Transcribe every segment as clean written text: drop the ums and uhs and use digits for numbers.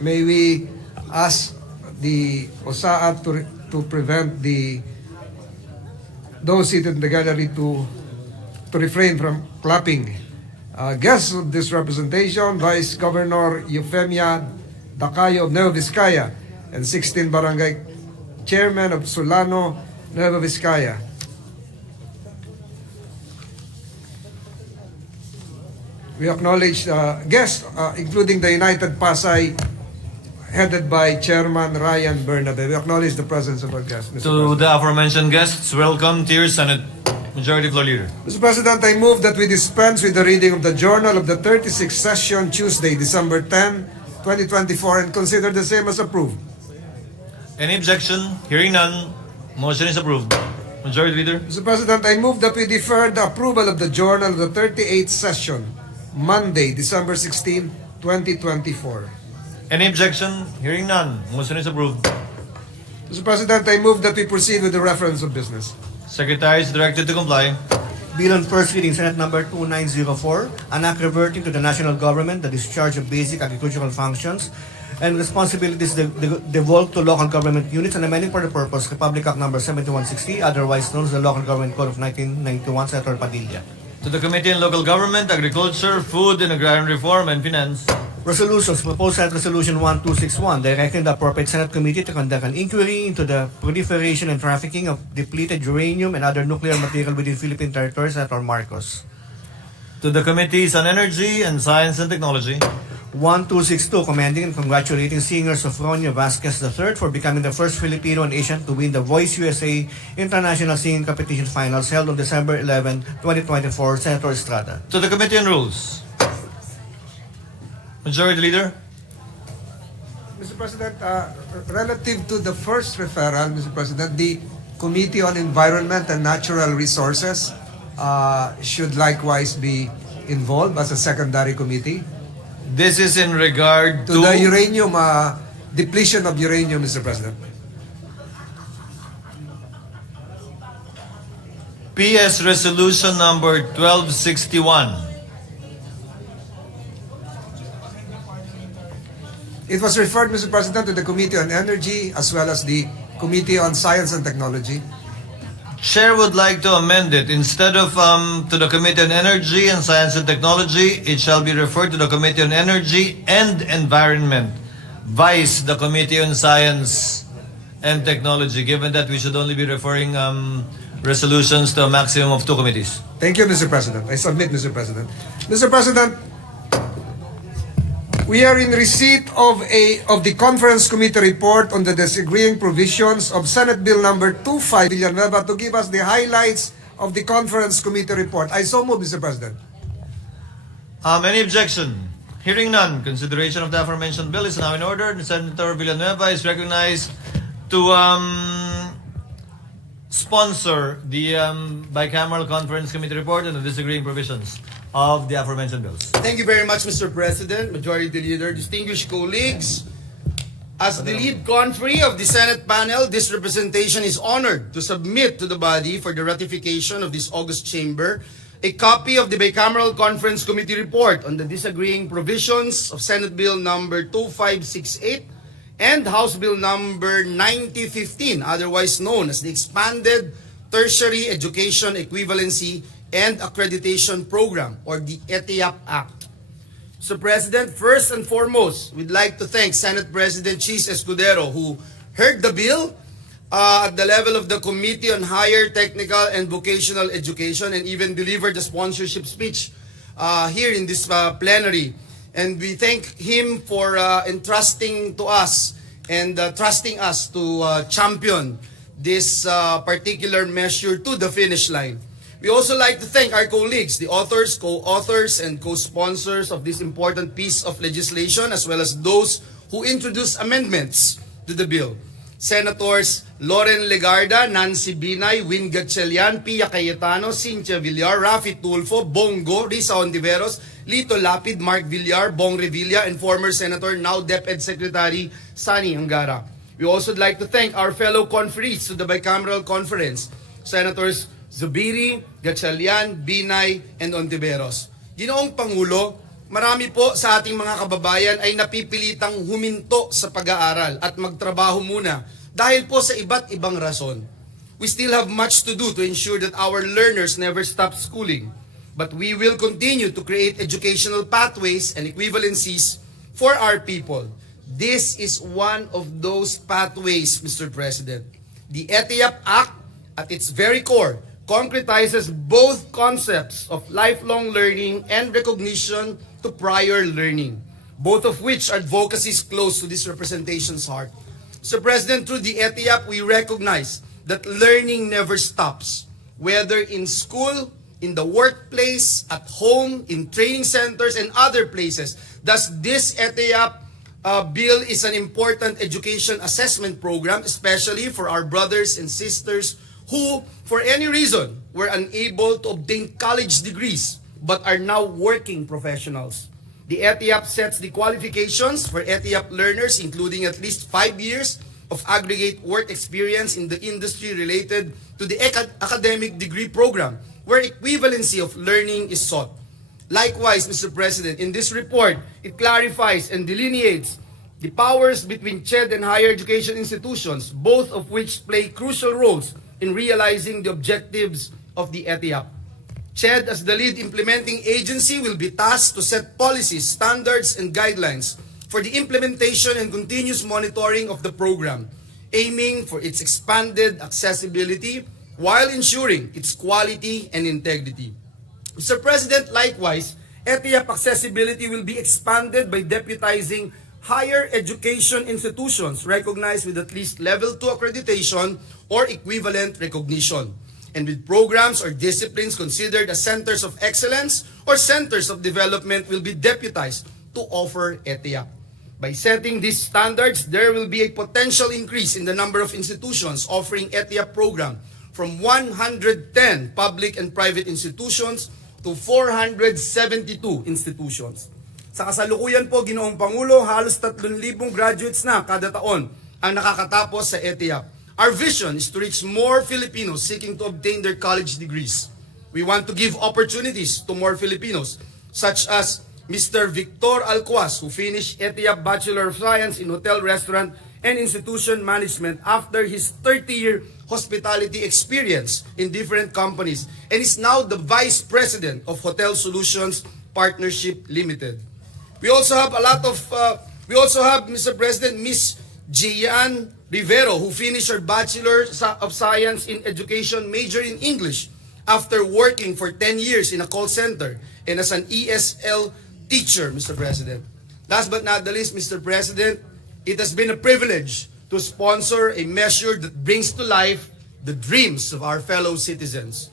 may we ask the OSAA to prevent those seated in the gallery to refrain from clapping. Guests of this representation, Vice Governor Eufemia Dacayo of Nueva Vizcaya and 16 Barangay Chairman of Solano, Nueva Vizcaya. We acknowledge guests, including the United Pasay, headed by Chairman Ryan Bernabe. We acknowledge the presence of our guests. Mr. To President. the aforementioned guests, welcome to your Senate Majority Floor Leader. Mr. President, I move that we dispense with the reading of the Journal of the 36th Session, Tuesday, December 10, 2024, and consider the same as approved. Any objection? Hearing none, motion is approved. Majority Leader. Mr. President, I move that we defer the approval of the Journal of the 38th Session, Monday, December 16, 2024. Any objection? Hearing none, motion is approved. Mr. President, I move that we proceed with the reference of business. Secretary is directed to comply. Bill on first reading, Senate number 2904, an act reverting to the national government the discharge of basic agricultural functions and responsibilities devolved to local government units and amending for the purpose Republic Act number 7160, otherwise known as the Local Government Code of 1991, Senator Padilla. To the Committee on Local Government, Agriculture, Food and Agrarian Reform, and Finance. Resolutions. Proposed Senate Resolution 1261, directing the appropriate Senate committee to conduct an inquiry into the proliferation and trafficking of depleted uranium and other nuclear material within Philippine territories, Senator Marcos. To the Committees on Energy and Science and Technology. 1262, commending and congratulating singer Sofronio Vasquez III for becoming the first Filipino and Asian to win the Voice USA International Singing Competition Finals held on December 11, 2024, Senator Estrada. To the Committee on Rules. Majority Leader. Mr. President, relative to the first referral, Mr. President, the Committee on Environment and Natural Resources should likewise be involved as a secondary committee. This is in regard To the uranium, depletion of uranium, Mr. President. PS Resolution number 1261. It was referred, Mr. President, to the Committee on Energy as well as the Committee on Science and Technology. Chair would like to amend it. Instead of to the Committee on Energy and Science and Technology, it shall be referred to the Committee on Energy and Environment, vice the Committee on Science and Technology, given that we should only be referring resolutions to a maximum of 2 committees. Thank you, Mr. President. I submit, Mr. President. Mr. President, we are in receipt of the Conference Committee report on the disagreeing provisions of Senate Bill number 25 Villanueva to give us the highlights of the Conference Committee report. I so move, Mr. President. Any objection? Hearing none, consideration of the aforementioned bill is now in order. Senator Villanueva is recognized to sponsor the bicameral conference committee report and the disagreeing provisions of the aforementioned bills. Thank you very much, Mr. President, Majority Leader, distinguished colleagues. As the lead conferee of the Senate panel, this representation is honored to submit to the body for the ratification of this August chamber a copy of the Bicameral Conference Committee report on the disagreeing provisions of Senate Bill number 2568 and House Bill number 9015, otherwise known as the Expanded Tertiary Education Equivalency and Accreditation Program, or the ETIAP Act. Mr. President, first and foremost, we'd like to thank Senate President Chis Escudero, who heard the bill at the level of the Committee on Higher Technical and Vocational Education and even delivered the sponsorship speech here in this plenary. And we thank him for entrusting to us and trusting us to champion this particular measure to the finish line. We also like to thank our colleagues, the authors, co-authors, and co-sponsors of this important piece of legislation, as well as those who introduced amendments to the bill. Senators Loren Legarda, Nancy Binay, Win Gatchalian, Pia Cayetano, Cynthia Villar, Rafi Tulfo, Bongo, Risa Ontiveros, Lito Lapid, Mark Villar, Bong Revilla, and former Senator, now DepEd Secretary Sani Angara. We also would like to thank our fellow conferees to the Bicameral Conference, Senators Zubiri, Gatchalian, Binay, and Ontiveros. Ginoong Pangulo, marami po sa ating mga kababayan ay napipilitang huminto sa pag-aaral at magtrabaho muna dahil po sa iba't ibang rason. We still have much to do to ensure that our learners never stop schooling, but we will continue to create educational pathways and equivalencies for our people. This is one of those pathways, Mr. President. The ETIAP Act, at its very core, concretizes both concepts of lifelong learning and recognition to prior learning, both of which are advocacies close to this representation's heart. Mr. President, through the ETIAP, we recognize that learning never stops, whether in school, in the workplace, at home, in training centers, and other places. Thus, this ETIAP bill is an important education assessment program, especially for our brothers and sisters who, for any reason, were unable to obtain college degrees but are now working professionals. The ETIAP sets the qualifications for ETIAP learners, including at least 5 years of aggregate work experience in the industry related to the academic degree program, where equivalency of learning is sought. Likewise, Mr. President, in this report, it clarifies and delineates the powers between CHED and higher education institutions, both of which play crucial roles in realizing the objectives of the ETIAP. CHED, as the lead implementing agency, will be tasked to set policies, standards, and guidelines for the implementation and continuous monitoring of the program, aiming for its expanded accessibility while ensuring its quality and integrity. Mr. President, likewise, ETIAP accessibility will be expanded by deputizing higher education institutions recognized with at least level 2 accreditation or equivalent recognition, and with programs or disciplines considered as centers of excellence or centers of development will be deputized to offer ETIAP. By setting these standards, there will be a potential increase in the number of institutions offering ETIAP program from 110 public and private institutions to 472 institutions. Sa kasalukuyan po, Ginoong Pangulo, halos 3,000 graduates na kada taon ang nakakatapos sa ETIAP. Our vision is to reach more Filipinos seeking to obtain their college degrees. We want to give opportunities to more Filipinos, such as Mr. Victor Alcuaz, who finished ETIAP Bachelor of Science in Hotel, Restaurant, and Institution Management after his 30-year hospitality experience in different companies and is now the Vice President of Hotel Solutions Partnership Limited. We also have Mr. President, Miss Gian Rivero, who finished her Bachelor of Science in Education major in English after working for 10 years in a call center and as an ESL teacher, Mr. President. Last but not the least, Mr. President, it has been a privilege to sponsor a measure that brings to life the dreams of our fellow citizens.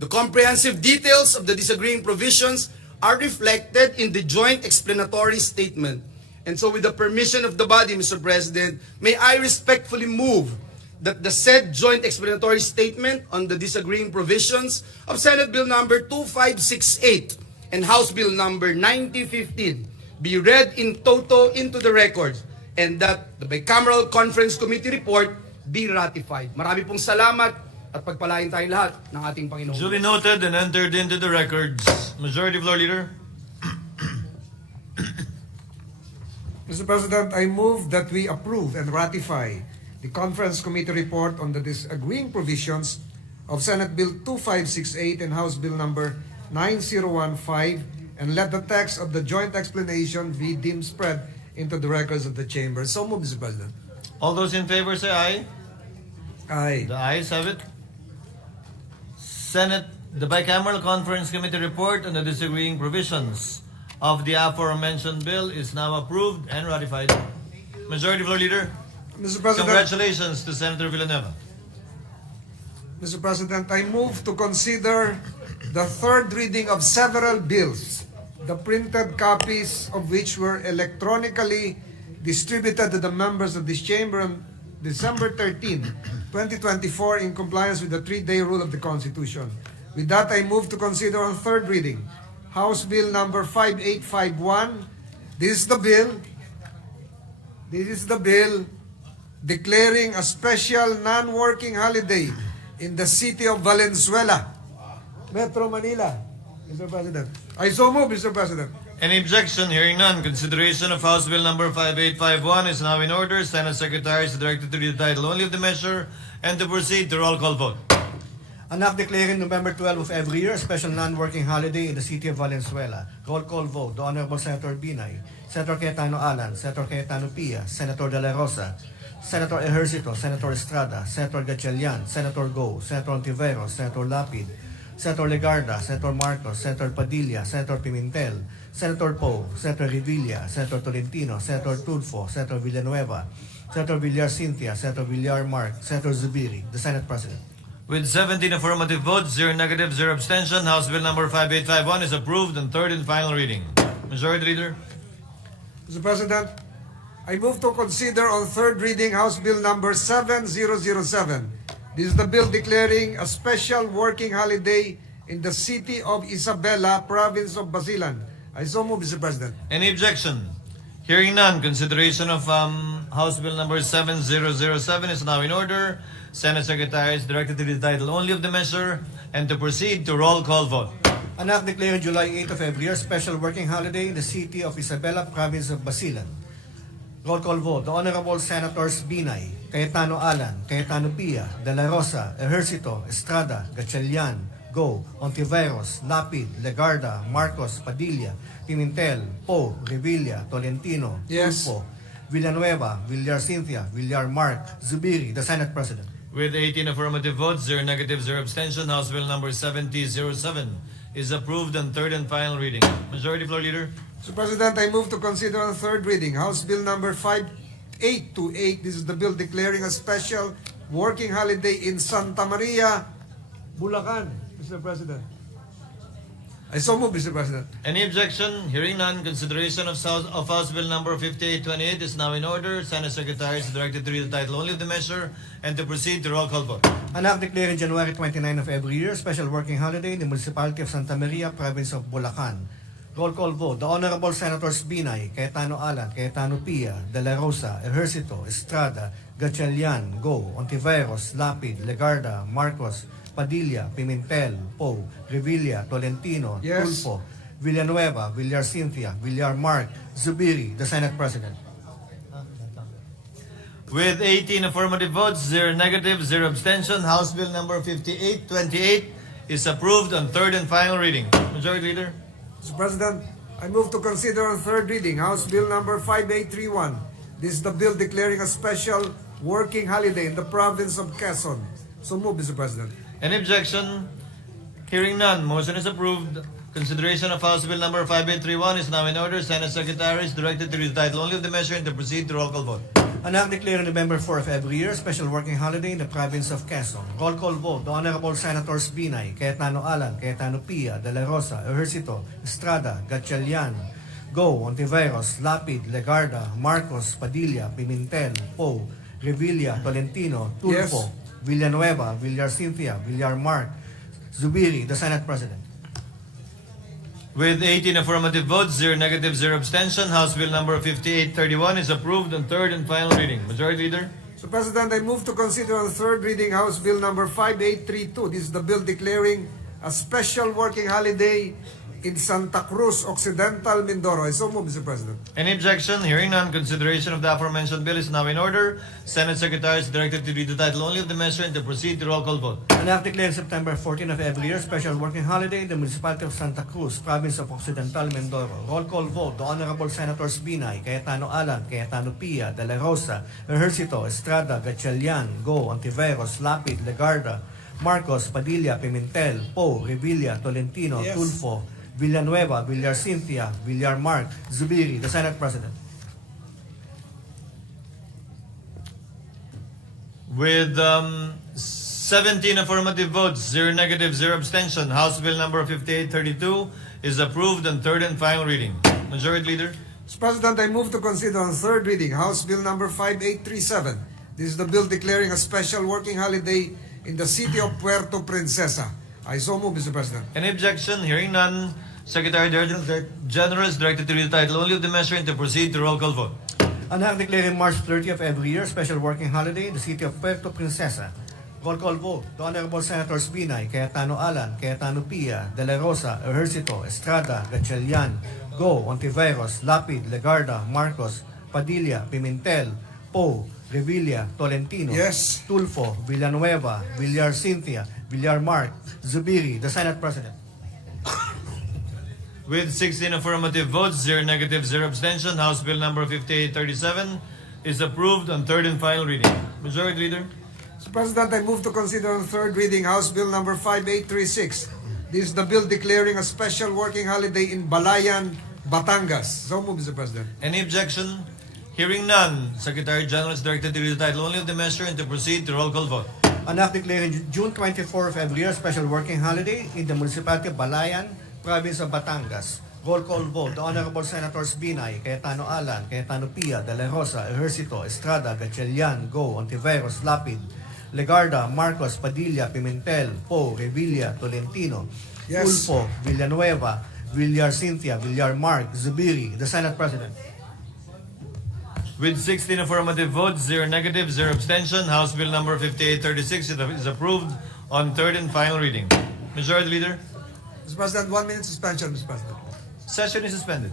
The comprehensive details of the disagreeing provisions are reflected in the joint explanatory statement. And so with the permission of the body, Mr. President, may I respectfully move that the said joint explanatory statement on the disagreeing provisions of Senate Bill number 2568 and House Bill number 9015 be read in toto into the record and that the Bicameral Conference Committee report be ratified. Marami pong salamat at pagpalain tayong lahat ng ating Panginoon. Duly noted and entered into the records. Majority Floor Leader. Mr. President, I move that we approve and ratify the Conference Committee report on the disagreeing provisions of Senate Bill 2568 and House Bill number 9015, and let the text of the joint explanation be deemed spread into the records of the chamber. So move, Mr. President. All those in favor say aye. Aye. The ayes have it. Senate, the Bicameral Conference Committee report on the disagreeing provisions of the aforementioned bill is now approved and ratified. Majority Floor Leader. Mr. President. Congratulations to Senator Villanueva. Mr. President, I move to consider the third reading of several bills, the printed copies of which were electronically distributed to the members of this chamber on December 13, 2024 in compliance with the 3-day rule of the Constitution. With that, I move to consider on third reading House Bill number 5851. This is the bill declaring a special non-working holiday in the city of Valenzuela, Metro Manila, Mr. President. I so move, Mr. President. Any objection? Hearing none. Consideration of House Bill number 5851 is now in order. Senate Secretary is directed to read the title only of the measure and to proceed to roll call vote. An act declaring November 12 of every year a special non-working holiday in the city of Valenzuela. Roll call vote. The Honorable Senator Binay, Senator Cayetano Alan, Senator Cayetano Pia, Senator De La Rosa, Senator Ejercito, Senator Estrada, Senator Gatchalian, Senator Go, Senator Ontiveros, Senator Lapid, Senator Legarda, Senator Marcos, Senator Padilla, Senator Pimentel, Senator Poe, Senator Revilla, Senator Tolentino, Senator Tulfo, Senator Villanueva, Senator Villar Cynthia, Senator Villar Mark, Senator Zubiri, the Senate President. With 17 affirmative votes, 0 negative, 0 abstention, House Bill number 5851 is approved on third and final reading. Majority Leader. Mr. President, I move to consider on third reading House Bill number 7007. This is the bill declaring a special working holiday in the city of Isabela, province of Basilan. I so move, Mr. President. Any objection? Hearing none, consideration of House Bill number 7007 is now in order. Senate Secretary is directed to read the title only of the measure and to proceed to roll call vote. An act declaring July 8 of every year special working holiday in the city of Isabela, province of Basilan. Roll call vote. The Honorable Senators Binay, Cayetano Alan, Cayetano Pia, De La Rosa, Ejercito, Estrada, Gatchalian, Go, Ontiveros, Lapid, Legarda, Marcos, Padilla, Pimentel, Poe, Revilla, Tolentino, Yes. Tulfo, Villanueva, Villar Cynthia, Villar Mark, Zubiri, the Senate President. With 18 affirmative votes, 0 negative, 0 abstention, House Bill number 7007 is approved on third and final reading. Majority Floor Leader. Mr. President, I move to consider on third reading House Bill number 5828. This is the bill declaring a special working holiday in Santa Maria, Bulacan, Mr. President. I so move, Mr. President. Any objection? Hearing none, consideration of House Bill number 5828 is now in order. Senate Secretary is directed to read the title only of the measure and to proceed to roll call vote. An act declaring January 29 of every year special working holiday in the municipality of Santa Maria, province of Bulacan. Roll call vote. The Honorable Senators Binay, Cayetano Alan, Cayetano Pia, De La Rosa, Ejercito, Estrada, Gatchalian, Go, Ontiveros, Lapid, Legarda, Marcos, Padilla, Pimentel, Poe, Revilla, Tolentino, Yes. Tulfo, Villanueva, Villar Cynthia, Villar Mark, Zubiri, the Senate President. With 18 affirmative votes, 0 negative, 0 abstention, House Bill number 5828 is approved on third and final reading. Majority Leader. Mr. President, I move to consider on third reading House Bill number 5831. This is the bill declaring a special working holiday in the province of Quezon. So move, Mr. President. Any objection? Hearing none, motion is approved. Consideration of House Bill number 5831 is now in order. Senate Secretary is directed to read the title only of the measure and to proceed to roll call vote. An act declaring November 4 of every year special working holiday in the province of Quezon. Roll call vote. The Honorable Senators Binay, Cayetano Alan, Cayetano Pia, De La Rosa, Ejercito, Estrada, Gatchalian, Go, Ontiveros, Lapid, Legarda, Marcos, Padilla, Pimentel, Poe, Revilla, Tolentino, Tulfo, Yes. Villanueva, Villar Cynthia, Villar Mark, Zubiri, the Senate President. With 18 affirmative votes, 0 negative, 0 abstention, House Bill number 5831 is approved on third and final reading. Majority Leader. Mr. President, I move to consider on third reading House Bill number 5832. This is the bill declaring a special working holiday in Santa Cruz Occidental, Mindoro. I so move, Mr. President. Any objection? Hearing none, consideration of the aforementioned bill is now in order. Senate Secretary is directed to read the title only of the measure and to proceed to roll call vote. An act declaring September 14 of every year special working holiday in the municipality of Santa Cruz, province of Occidental Mindoro. Roll call vote. The Honorable Senators Binay, Cayetano Alan, Cayetano Pia, De La Rosa, Ejercito, Estrada, Gatchalian, Go, Ontiveros, Lapid, Legarda, Marcos, Padilla, Pimentel, Poe, Revilla, Tolentino, Yes. Tulfo, Villanueva, Villar Cynthia, Villar Mark, Zubiri, the Senate President. With 17 affirmative votes, 0 negative, 0 abstention, House Bill number 5832 is approved on third and final reading. Majority Leader. Mr. President, I move to consider on third reading House Bill number 5837. This is the bill declaring a special working holiday in the city of Puerto Princesa. I so move, Mr. President. Any objection? Hearing none, Secretary General is directed to read the title only of the measure and to proceed to roll call vote. An act declaring March 30 of every year special working holiday in the city of Puerto Princesa. Roll call vote. The Honorable Senators Binay, Cayetano Alan, Cayetano Pia, De La Rosa, Ejercito, Estrada, Gatchalian, Go, Ontiveros, Lapid, Legarda, Marcos, Padilla, Pimentel, Poe, Revilla, Tolentino, Yes. Tulfo, Villanueva, Villar Cynthia, Villar Mark, Zubiri, the Senate President. With 16 affirmative votes, 0 negative, 0 abstention, House Bill number 5837 is approved on third and final reading. Majority Leader. Mr. President, I move to consider on third reading House Bill number 5836. This is the bill declaring a special working holiday in Balayan, Batangas. So move, Mr. President. Any objection? Hearing none, Secretary General is directed to read the title only of the measure and to proceed to roll call vote. An act declaring June 24 of every year special working holiday in the municipality of Balayan, province of Batangas. Roll call vote. The Honorable Senators Binay, Cayetano Alan, Cayetano Pia, De La Rosa, Ejercito, Estrada, Gatchalian, Go, Ontiveros, Lapid, Legarda, Marcos, Padilla, Pimentel, Poe, Revilla, Tolentino, Yes. Ulfo, Villanueva, Villar Cynthia, Villar Mark, Zubiri, the Senate President. With 16 affirmative votes, 0 negative, 0 abstention, House Bill number 5836 is approved on third and final reading. Majority Leader. Mr. President, 1 minute suspension, Mr. President. Session is suspended.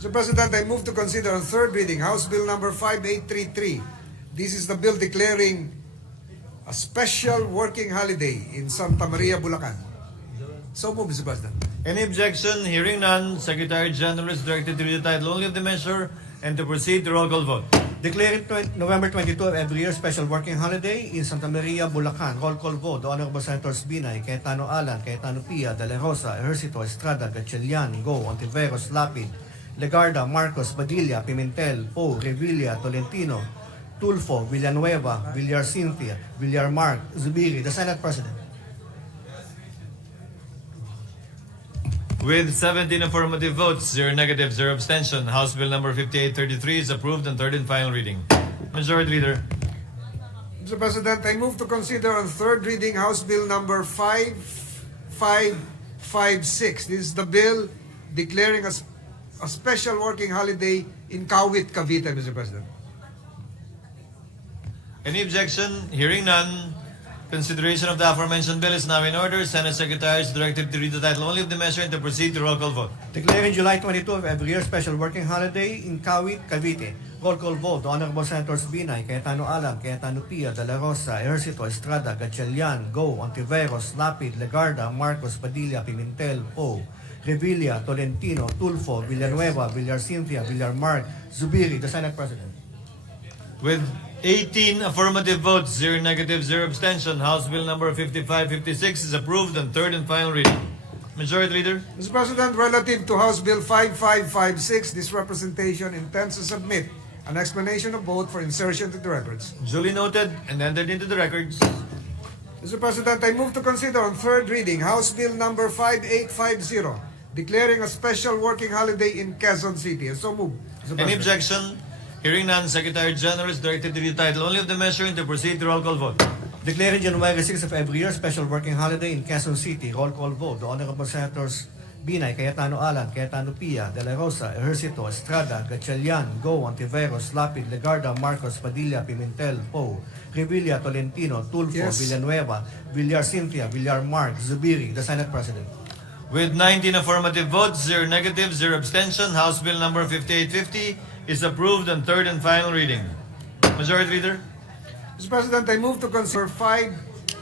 Mr. President, I move to consider on third reading House Bill number 5833. This is the bill declaring a special working holiday in Santa Maria, Bulacan. So move, Mr. President. Any objection? Hearing none, Secretary General is directed to read the title only of the measure and to proceed to roll call vote. Declaring November 22 of every year special working holiday in Santa Maria, Bulacan. Roll call vote. The Honorable Senators Binay, Cayetano Alan, Cayetano Pia, De La Rosa, Ejercito, Estrada, Gatchalian, Go, Ontiveros, Lapid, Legarda, Marcos, Padilla, Pimentel, Poe, Revilla, Tolentino, Tulfo, Villanueva, Villar Cynthia, Villar Mark, Zubiri, the Senate President. With 17 affirmative votes, 0 negative, 0 abstention, House Bill number 5833 is approved on third and final reading. Majority Leader. Mr. President, I move to consider on third reading House Bill number 5556. This is the bill declaring a special working holiday in Kawit, Cavite, Mr. President. Any objection? Hearing none, consideration of the aforementioned bill is now in order. Senate Secretary is directed to read the title only of the measure and to proceed to roll call vote. Declaring July 22 of every year special working holiday in Kawit, Cavite. Roll call vote. The Honorable Senators Binay, Cayetano Alan, Cayetano Pia, De La Rosa, Ejercito, Estrada, Gatchalian, Go, Ontiveros, Lapid, Legarda, Marcos, Padilla, Pimentel, Poe, Revilla, Tolentino, Tulfo, Villanueva, Villar Cynthia, Villar Mark, Zubiri, the Senate President. With 18 affirmative votes, 0 negative, 0 abstention, House Bill number 5556 is approved on third and final reading. Majority Leader. Mr. President, relative to House Bill 5556, this representation intends to submit an explanation of vote for insertion to the records. Duly noted and entered into the records. Mr. President, I move to consider on third reading House Bill number 5850, declaring a special working holiday in Quezon City. And so move, Mr. Any President. objection? Hearing none, Secretary General is directed to read the title only of the measure and to proceed to roll call vote. Declaring January 6 of every year special working holiday in Quezon City. Roll call vote. The Honorable Senators Binay, Cayetano Alan, Cayetano Pia, De La Rosa, Ejercito, Estrada, Gatchalian, Go, Ontiveros, Lapid, Legarda, Marcos, Padilla, Pimentel, Poe, Revilla, Tolentino, Tulfo, Yes. Villanueva, Villar Cynthia, Villar Mark, Zubiri, the Senate President. With 19 affirmative votes, 0 negative, 0 abstention, House Bill number 5850 is approved on third and final reading. Majority Leader. Mr. President, I move to consider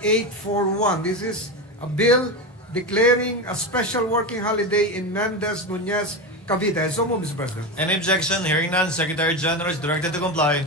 5841. This is a bill declaring a special working holiday in Mendez Nunez, Cavite. And so move, Mr. President. Any objection? Hearing none, Secretary General is directed to comply.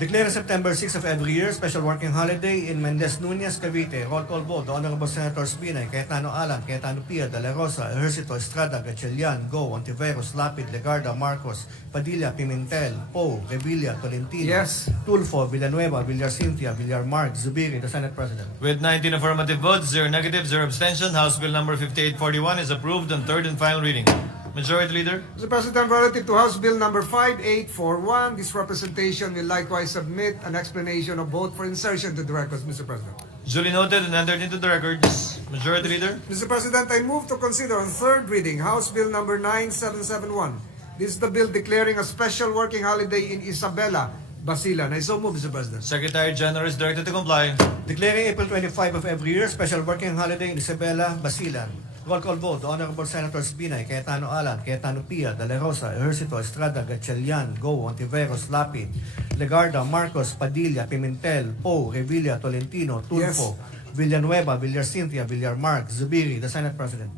Declaring September 6 of every year special working holiday in Mendez Nunez, Cavite. Roll call vote. The Honorable Senators Binay, Cayetano Alan, Cayetano Pia, De La Rosa, Ejercito, Estrada, Gatchalian, Go, Ontiveros, Lapid, Legarda, Marcos, Padilla, Pimentel, Poe, Revilla, Tolentino, Yes. Tulfo, Villanueva, Villar Cynthia, Villar Mark, Zubiri, the Senate President. With 19 affirmative votes, 0 negative, 0 abstention, House Bill number 5841 is approved on third and final reading. Majority Leader. Mr. President, relative to House Bill number 5841, this representation will likewise submit an explanation of vote for insertion to the records, Mr. President. Duly noted and entered into the records. Majority Leader. Mr. President, I move to consider on third reading House Bill number 9771. This is the bill declaring a special working holiday in Isabela, Basilan. I so move, Mr. President. Secretary General is directed to comply. Declaring April 25 of every year special working holiday in Isabela, Basilan. Roll call vote. The Honorable Senators Binay, Cayetano Alan, Cayetano Pia, De La Rosa, Ejercito, Estrada, Gatchalian, Go, Ontiveros, Lapid, Legarda, Marcos, Padilla, Pimentel, Poe, Revilla, Tolentino, Tulfo, Villanueva, Villarcintia, Villarmark, Zubiri, the Senate President.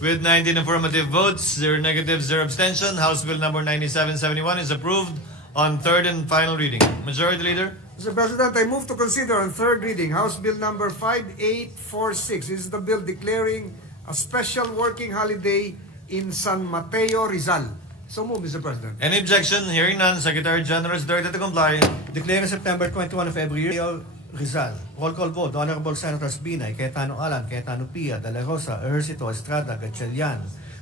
With 19 affirmative votes, 0 negative, 0 abstention, House Bill number 9771 is approved on third and final reading. Majority Leader. Mr. President, I move to consider on third reading House Bill number 5846. This is the bill declaring a special working holiday in San Mateo, Rizal. So move, Mr. President. Any objection? Hearing none, Secretary General is directed to comply. Declaring September 21 of every year, Rizal. Roll call vote. The Honorable Senators Binay, Cayetano Alan, Cayetano Pia, De La Rosa, Ejercito, Estrada, Gatchalian,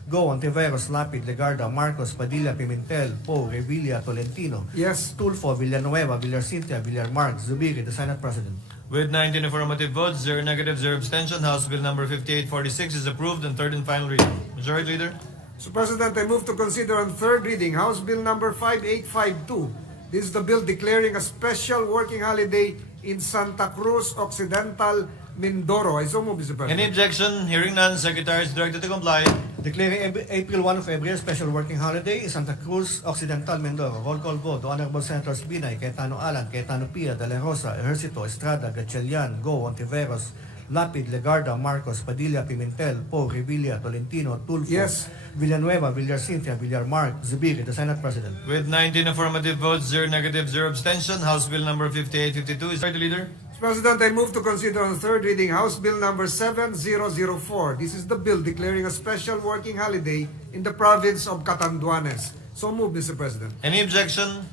Go, Ontiveros, Lapid, Legarda, Marcos, Padilla, Pimentel, Poe, Revilla, Tolentino, Yes. Tulfo, Villanueva, Villarcintia, Villarmark, Zubiri, the Senate President. With 19 affirmative votes, 0 negative, 0 abstention, House Bill number 5846 is approved on third and final reading. Majority Leader. Mr. President, I move to consider on third reading House Bill number 5852. This is the bill declaring a special working holiday in Santa Cruz Occidental, Mindoro. I so move, Mr. President. Any objection? Hearing none, Secretary is directed to comply. Declaring April 1 of every year special working holiday in Santa Cruz Occidental, Mindoro. Roll call vote. The Honorable Senators Binay, Cayetano Alan, Cayetano Pia, De La Rosa, Ejercito, Estrada, Gatchalian, Go, Ontiveros, Lapid, Legarda, Marcos, Padilla, Pimentel, Poe, Revilla, Tolentino, Tulfo, Yes. Villanueva, Villarcintia, Villarmark, Zubiri, the Senate President. With 19 affirmative votes, 0 negative, 0 abstention, House Bill number 5852 is Majority Leader. Mr. President, I move to consider on third reading House Bill number 7004. This is the bill declaring a special working holiday in the province of Catanduanes. So move, Mr. President. Any objection?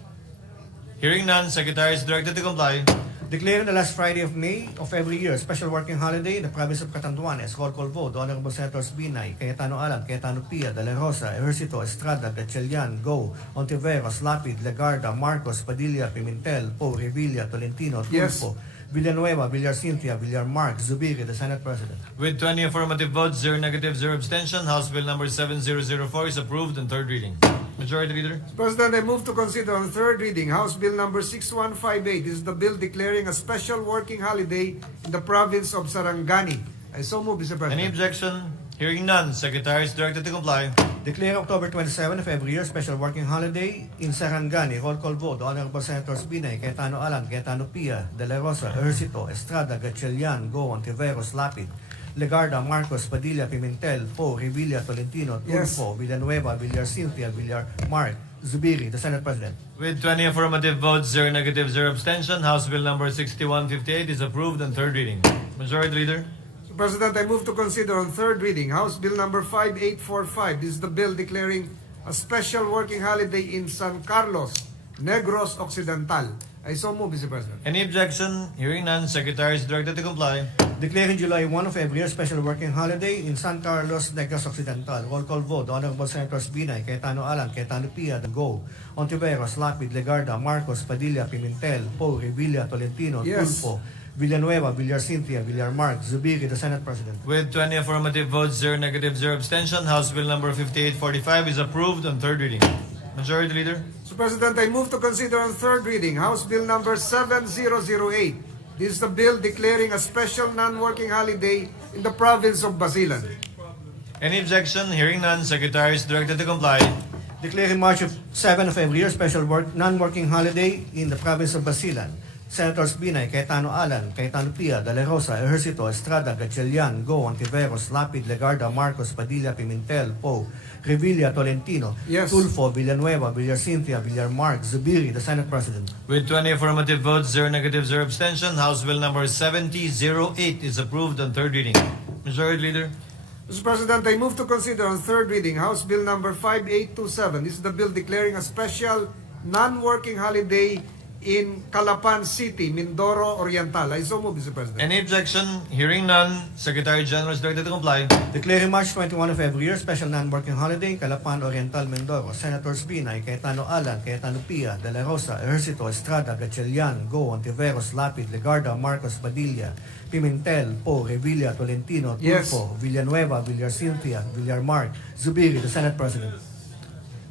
Hearing none, Secretary is directed to comply. Declaring the last Friday of May of every year special working holiday in the province of Catanduanes. Roll call vote. The Honorable Senators Binay, Cayetano Alan, Cayetano Pia, De La Rosa, Ejercito, Estrada, Gatchalian, Go, Ontiveros, Lapid, Legarda, Marcos, Padilla, Pimentel, Poe, Revilla, Tolentino, Yes. Tulfo, Villanueva, Villarcintia, Villarmark, Zubiri, the Senate President. With 20 affirmative votes, 0 negative, 0 abstention, House Bill number 7004 is approved on third reading. Majority Leader. Mr. President, I move to consider on third reading House Bill number 6158. This is the bill declaring a special working holiday in the province of Sarangani. I so move, Mr. President. Any objection? Hearing none, Secretary is directed to comply. Declaring October 27 of every year special working holiday in Sarangani. Roll call vote. The Honorable Senators Binay, Cayetano Alan, Cayetano Pia, De La Rosa, Ejercito, Estrada, Gatchalian, Go, Ontiveros, Lapid, Legarda, Marcos, Padilla, Pimentel, Poe, Revilla, Tolentino, Yes. Tulfo, Villanueva, Villarcintia, Villarmark, Zubiri, the Senate President. With 20 affirmative votes, 0 negative, 0 abstention, House Bill number 6158 is approved on third reading. Majority Leader. Mr. President, I move to consider on third reading House Bill number 5845. This is the bill declaring a special working holiday in San Carlos, Negros Occidental. I so move, Mr. President. Any objection? Hearing none, Secretary is directed to comply. Declaring July 1 of every year special working holiday in San Carlos, Negros Occidental. Roll call vote. The Honorable Senators Binay, Cayetano Alan, Cayetano Pia, Go, Ontiveros, Lapid, Legarda, Marcos, Padilla, Pimentel, Poe, Revilla, Tolentino, Yes. Tulfo, Villanueva, Villarcintia, Villarmark, Zubiri, the Senate President. With 20 affirmative votes, 0 negative, 0 abstention, House Bill number 5845 is approved on third reading. Majority Leader. Mr. President, I move to consider on third reading House Bill number 7008. This is the bill declaring a special non-working holiday in the province of Basilan. Any objection? Hearing none, Secretary is directed to comply. Declaring March 7 of every year special non-working holiday in the province of Basilan. Senators Binay, Cayetano Alan, Cayetano Pia, De La Rosa, Ejercito, Estrada, Gatchalian, Go, Ontiveros, Lapid, Legarda, Marcos, Padilla, Pimentel, Poe, Revilla, Tolentino, Yes. Tulfo, Villanueva, Villarcintia, Villarmark, Zubiri, the Senate President. With 20 affirmative votes, 0 negative, 0 abstention, House Bill number 7008 is approved on third reading. Majority Leader. Mr. President, I move to consider on third reading House Bill number 5827. This is the bill declaring a special non-working holiday in Calapan City, Mindoro Oriental. I so move, Mr. President. Any objection? Hearing none, Secretary General is directed to comply. Declaring March 21 of every year special non-working holiday in Calapan, Oriental, Mindoro. Senators Binay, Cayetano Alan, Cayetano Pia, De La Rosa, Ejercito, Estrada, Gatchalian, Go, Ontiveros, Lapid, Legarda, Marcos, Padilla, Pimentel, Po, Revilla, Tolentino, Yes. Tulfo, Villanueva, Villar Cynthia, Villar Mark, Zubiri, the Senate President.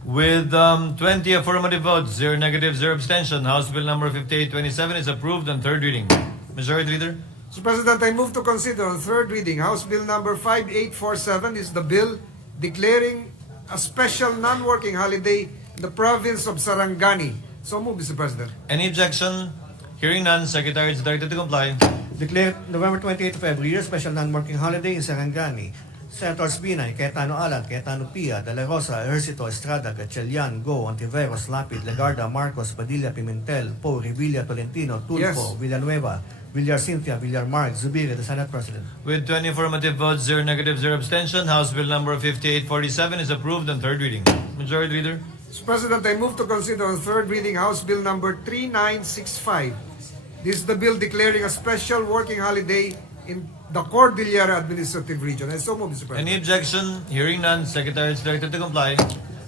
With 20 affirmative votes, 0 negative, 0 abstention, House Bill number 5827 is approved on third reading. Majority Leader? Mr. President, I move to consider on third reading House Bill number 5847 is the bill declaring a special non-working holiday in the province of Sarangani. So move, Mr. President. Any objection? Hearing none, Secretary is directed to comply. Declared November 28 of every year special non-working holiday in Sarangani. Senators Binay, Cayetano Alan, Cayetano Pia, De La Rosa, Ejercito, Estrada, Gatchalian, Go, Ontiveros, Lapid, Legarda, Marcos, Padilla, Pimentel, Po, Revilla, Tolentino, Tulfo, Yes. Villanueva, Villar Cynthia, Villar Mark, Zubiri, the Senate President. With 20 affirmative votes, 0 negative, 0 abstention, House Bill number 5847 is approved on third reading. Majority Leader? Mr. President, I move to consider on third reading House Bill number 3965. This is the bill declaring a special working holiday in the Cordillera Administrative Region. I so move, Mr. President. Any objection? Hearing none, Secretary is directed to comply.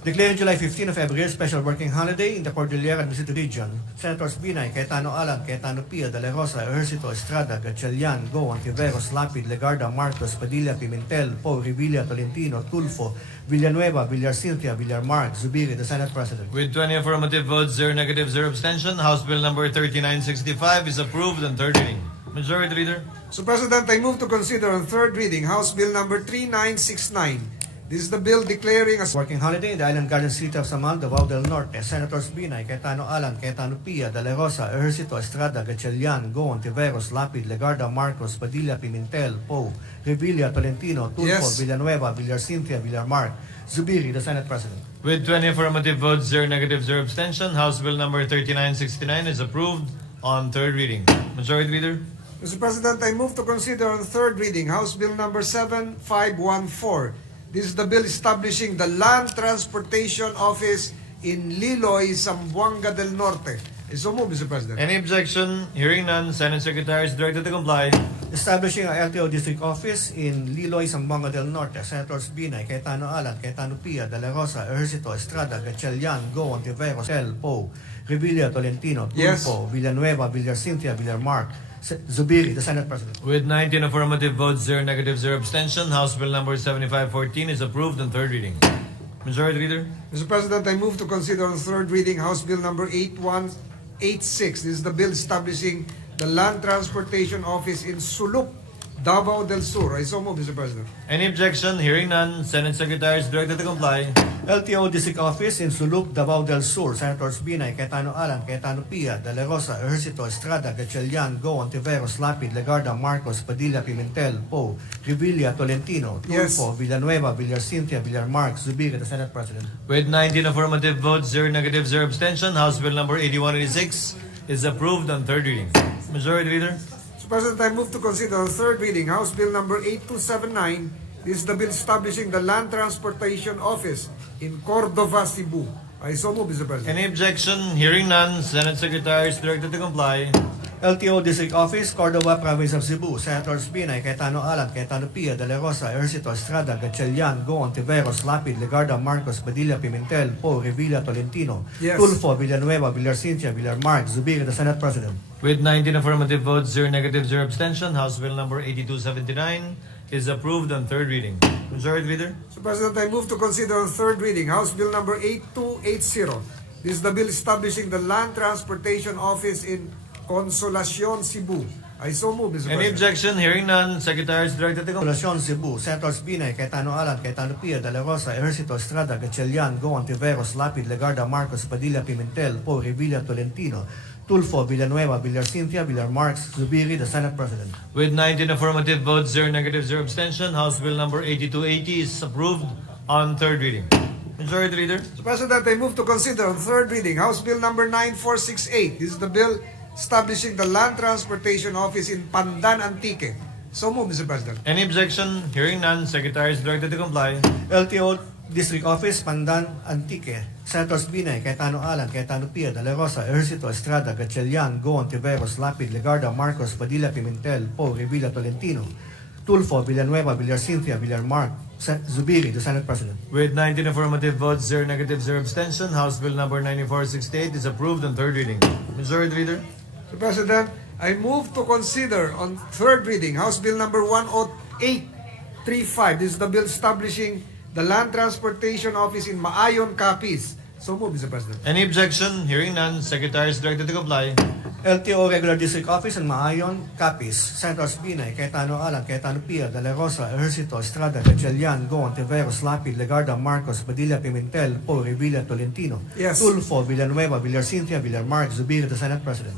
Declaring July 15 of every year special working holiday in the Cordillera Administrative Region. Senators Binay, Cayetano Alan, Cayetano Pia, De La Rosa, Ejercito, Estrada, Gatchalian, Go, Ontiveros, Lapid, Legarda, Marcos, Padilla, Pimentel, Po, Revilla, Tolentino, Tulfo, Villanueva, Villar Cynthia, Villar Mark, Zubiri, the Senate President. With 20 affirmative votes, 0 negative, 0 abstention, House Bill number 3965 is approved on third reading. Majority Leader? Mr. President, I move to consider on third reading House Bill number 3969. This is the bill declaring a Working holiday in the Island Garden City of Samal, Davao del Norte. Senators Binay, Cayetano Alan, Cayetano Pia, De La Rosa, Ejercito, Estrada, Gatchalian, Go, Ontiveros, Lapid, Legarda, Marcos, Padilla, Pimentel, Po, Revilla, Tolentino, Tulfo, Yes. Villanueva, Villar Cynthia, Villar Mark, Zubiri, the Senate President. With 20 affirmative votes, 0 negative, 0 abstention, House Bill number 3969 is approved on third reading. Majority Leader? Mr. President, I move to consider on third reading House Bill number 7514. This is the bill establishing the Land Transportation Office in Liloy, Zamboanga del Norte. I so move, Mr. President. Any objection? Hearing none, Senate Secretary is directed to comply. Establishing a LTO district office in Liloy, Zamboanga del Norte. Senators Binay, Cayetano Alan, Cayetano Pia, De La Rosa, Ejercito, Estrada, Gatchalian, Go, Ontiveros, El, Po, Revilla, Tolentino, Yes. Tulfo, Villanueva, Villar Cynthia, Villar Mark, Zubiri, the Senate President. With 19 affirmative votes, 0 negative, 0 abstention, House Bill number 7514 is approved on third reading. Majority Leader? Mr. President, I move to consider on third reading House Bill number 8186. This is the bill establishing the Land Transportation Office in Sulup, Davao del Sur. I so move, Mr. President. Any objection? Hearing none, Senate Secretary is directed to comply. LTO district office in Sulup, Davao del Sur. Senators Binay, Cayetano Alan, Cayetano Pia, De La Rosa, Ejercito, Estrada, Gatchalian, Go, Ontiveros, Lapid, Legarda, Marcos, Padilla, Pimentel, Po, Revilla, Tolentino, Yes. Tulfo, Villanueva, Villar Cynthia, Villar Mark, Zubiri, the Senate President. With 19 affirmative votes, 0 negative, 0 abstention, House Bill number 8186 is approved on third reading. Majority Leader? Mr. President, I move to consider on third reading House Bill number 8279. This is the bill establishing the Land Transportation Office in Cordova, Cebu. I so move, Mr. President. Any objection? Hearing none, Senate Secretary is directed to comply. LTO District Office, Cordova, Province of Cebu. Senators Binay, Cayetano Alan, Cayetano Pia, De La Rosa, Ejercito, Estrada, Gatchalian, Go, Ontiveros, Lapid, Legarda, Marcos, Padilla, Pimentel, Po, Revilla, Tolentino, Yes. Tulfo, Villanueva, Villar Cynthia, Villar Mark, Zubiri, the Senate President. With 19 affirmative votes, 0 negative, 0 abstention, House Bill number 8279 is approved on third reading. Majority Leader? Mr. President, I move to consider on third reading House Bill number 8280. This is the bill establishing the Land Transportation Office in Consolacion, Cebu. I so move, Mr. Any President. objection? Hearing none, Secretary is directed to comply. Poblacion, Cebu. Senators Binay, Cayetano Alan, Cayetano Pia, De La Rosa, Ejercito, Estrada, Gatchalian, Go, Ontiveros, Lapid, Legarda, Marcos, Padilla, Pimentel, Po, Revilla, Tolentino, Tulfo, Villanueva, Villar Cynthia, Villar Marx, Zubiri, the Senate President. With 19 affirmative votes, 0 negative, 0 abstention, House Bill number 8280 is approved on third reading. Majority Leader? Mr. President, I move to consider on third reading House Bill number 9468. This is the bill establishing the Land Transportation Office in Pandan, Antique. So move, Mr. President. Any objection? Hearing none, Secretary is directed to comply. LTO District Office, Pandan, Antique. Senators Binay, Cayetano Alan, Cayetano Pia, De La Rosa, Ejercito, Estrada, Gatchalian, Goon, Tiveros, Lapid, Legarda, Marcos, Padilla, Pimentel, Poe, Revilla, Tolentino, Tulfo, Villanueva, Villar Cynthia, Villar Mark, Zubiri, the Senate President. With 19 affirmative votes, 0 negative, 0 abstention, House Bill number 9468 is approved on third reading. Majority Leader. Mr. President, I move to consider on third reading House Bill number 10835. This is the bill establishing the Land Transportation Office in Maayon, Capiz. So move, Mr. President. Any objection? Hearing none, Secretary is directed to comply. LTO Regular District Office in Maayon, Capiz. Senators Binay, Cayetano Alan, Cayetano Pia, De La Rosa, Ejercito, Estrada, Gatchalian, Goon, Tiveros, Lapid, Legarda, Marcos, Padilla, Pimentel, Poe, Revilla, Tolentino, Yes. Tulfo, Villanueva, Villar Cynthia, Villar Mark, Zubiri, the Senate President.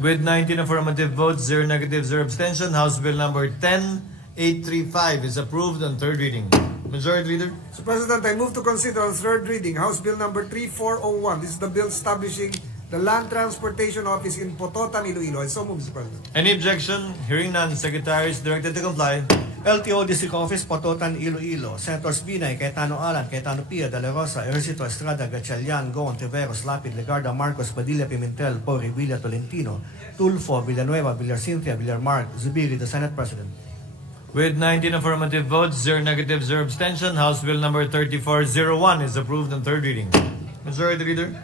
With 19 affirmative votes, 0 negative, 0 abstention, House Bill number 10835 is approved on third reading. Majority Leader. Mr. President, I move to consider on third reading House Bill number 3401. This is the bill establishing the Land Transportation Office in Pototan, Iloilo. I so move, Mr. President. Any objection? Hearing none, Secretary is directed to comply. LTO District Office, Pototan, Iloilo. Senators Binay, Cayetano Alan, Cayetano Pia, De La Rosa, Ejercito, Estrada, Gatchalian, Goon, Tiveros, Lapid, Legarda, Marcos, Padilla, Pimentel, Poe, Revilla, Tolentino, Tulfo, Villanueva, Villar Cynthia, Villar Mark, Zubiri, the Senate President. With 19 affirmative votes, 0 negative, 0 abstention, House Bill number 3401 is approved on third reading. Majority Leader.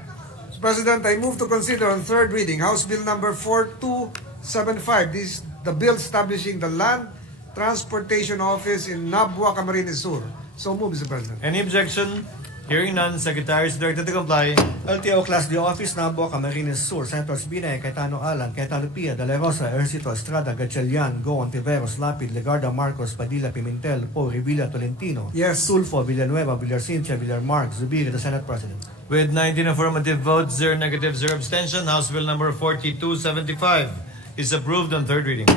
Mr. President, I move to consider on third reading House Bill number 4275. This is the bill establishing the Land Transportation Office in Nabua, Camarines Sur. So move, Mr. President. Any objection? Hearing none, Secretary is directed to comply. LTO Class D Office, Nabua, Camarines Sur. Senators Binay, Cayetano Alan, Cayetano Pia, De La Rosa, Ejercito, Estrada, Gatchalian, Goon, Tiveros, Lapid, Legarda, Marcos, Padilla, Pimentel, Poe, Revilla, Tolentino, Yes. Tulfo, Villanueva, Villar Cynthia, Villar Mark, Zubiri, the Senate President. With 19 affirmative votes, 0 negative, 0 abstention, House Bill number 4275 is approved on third reading.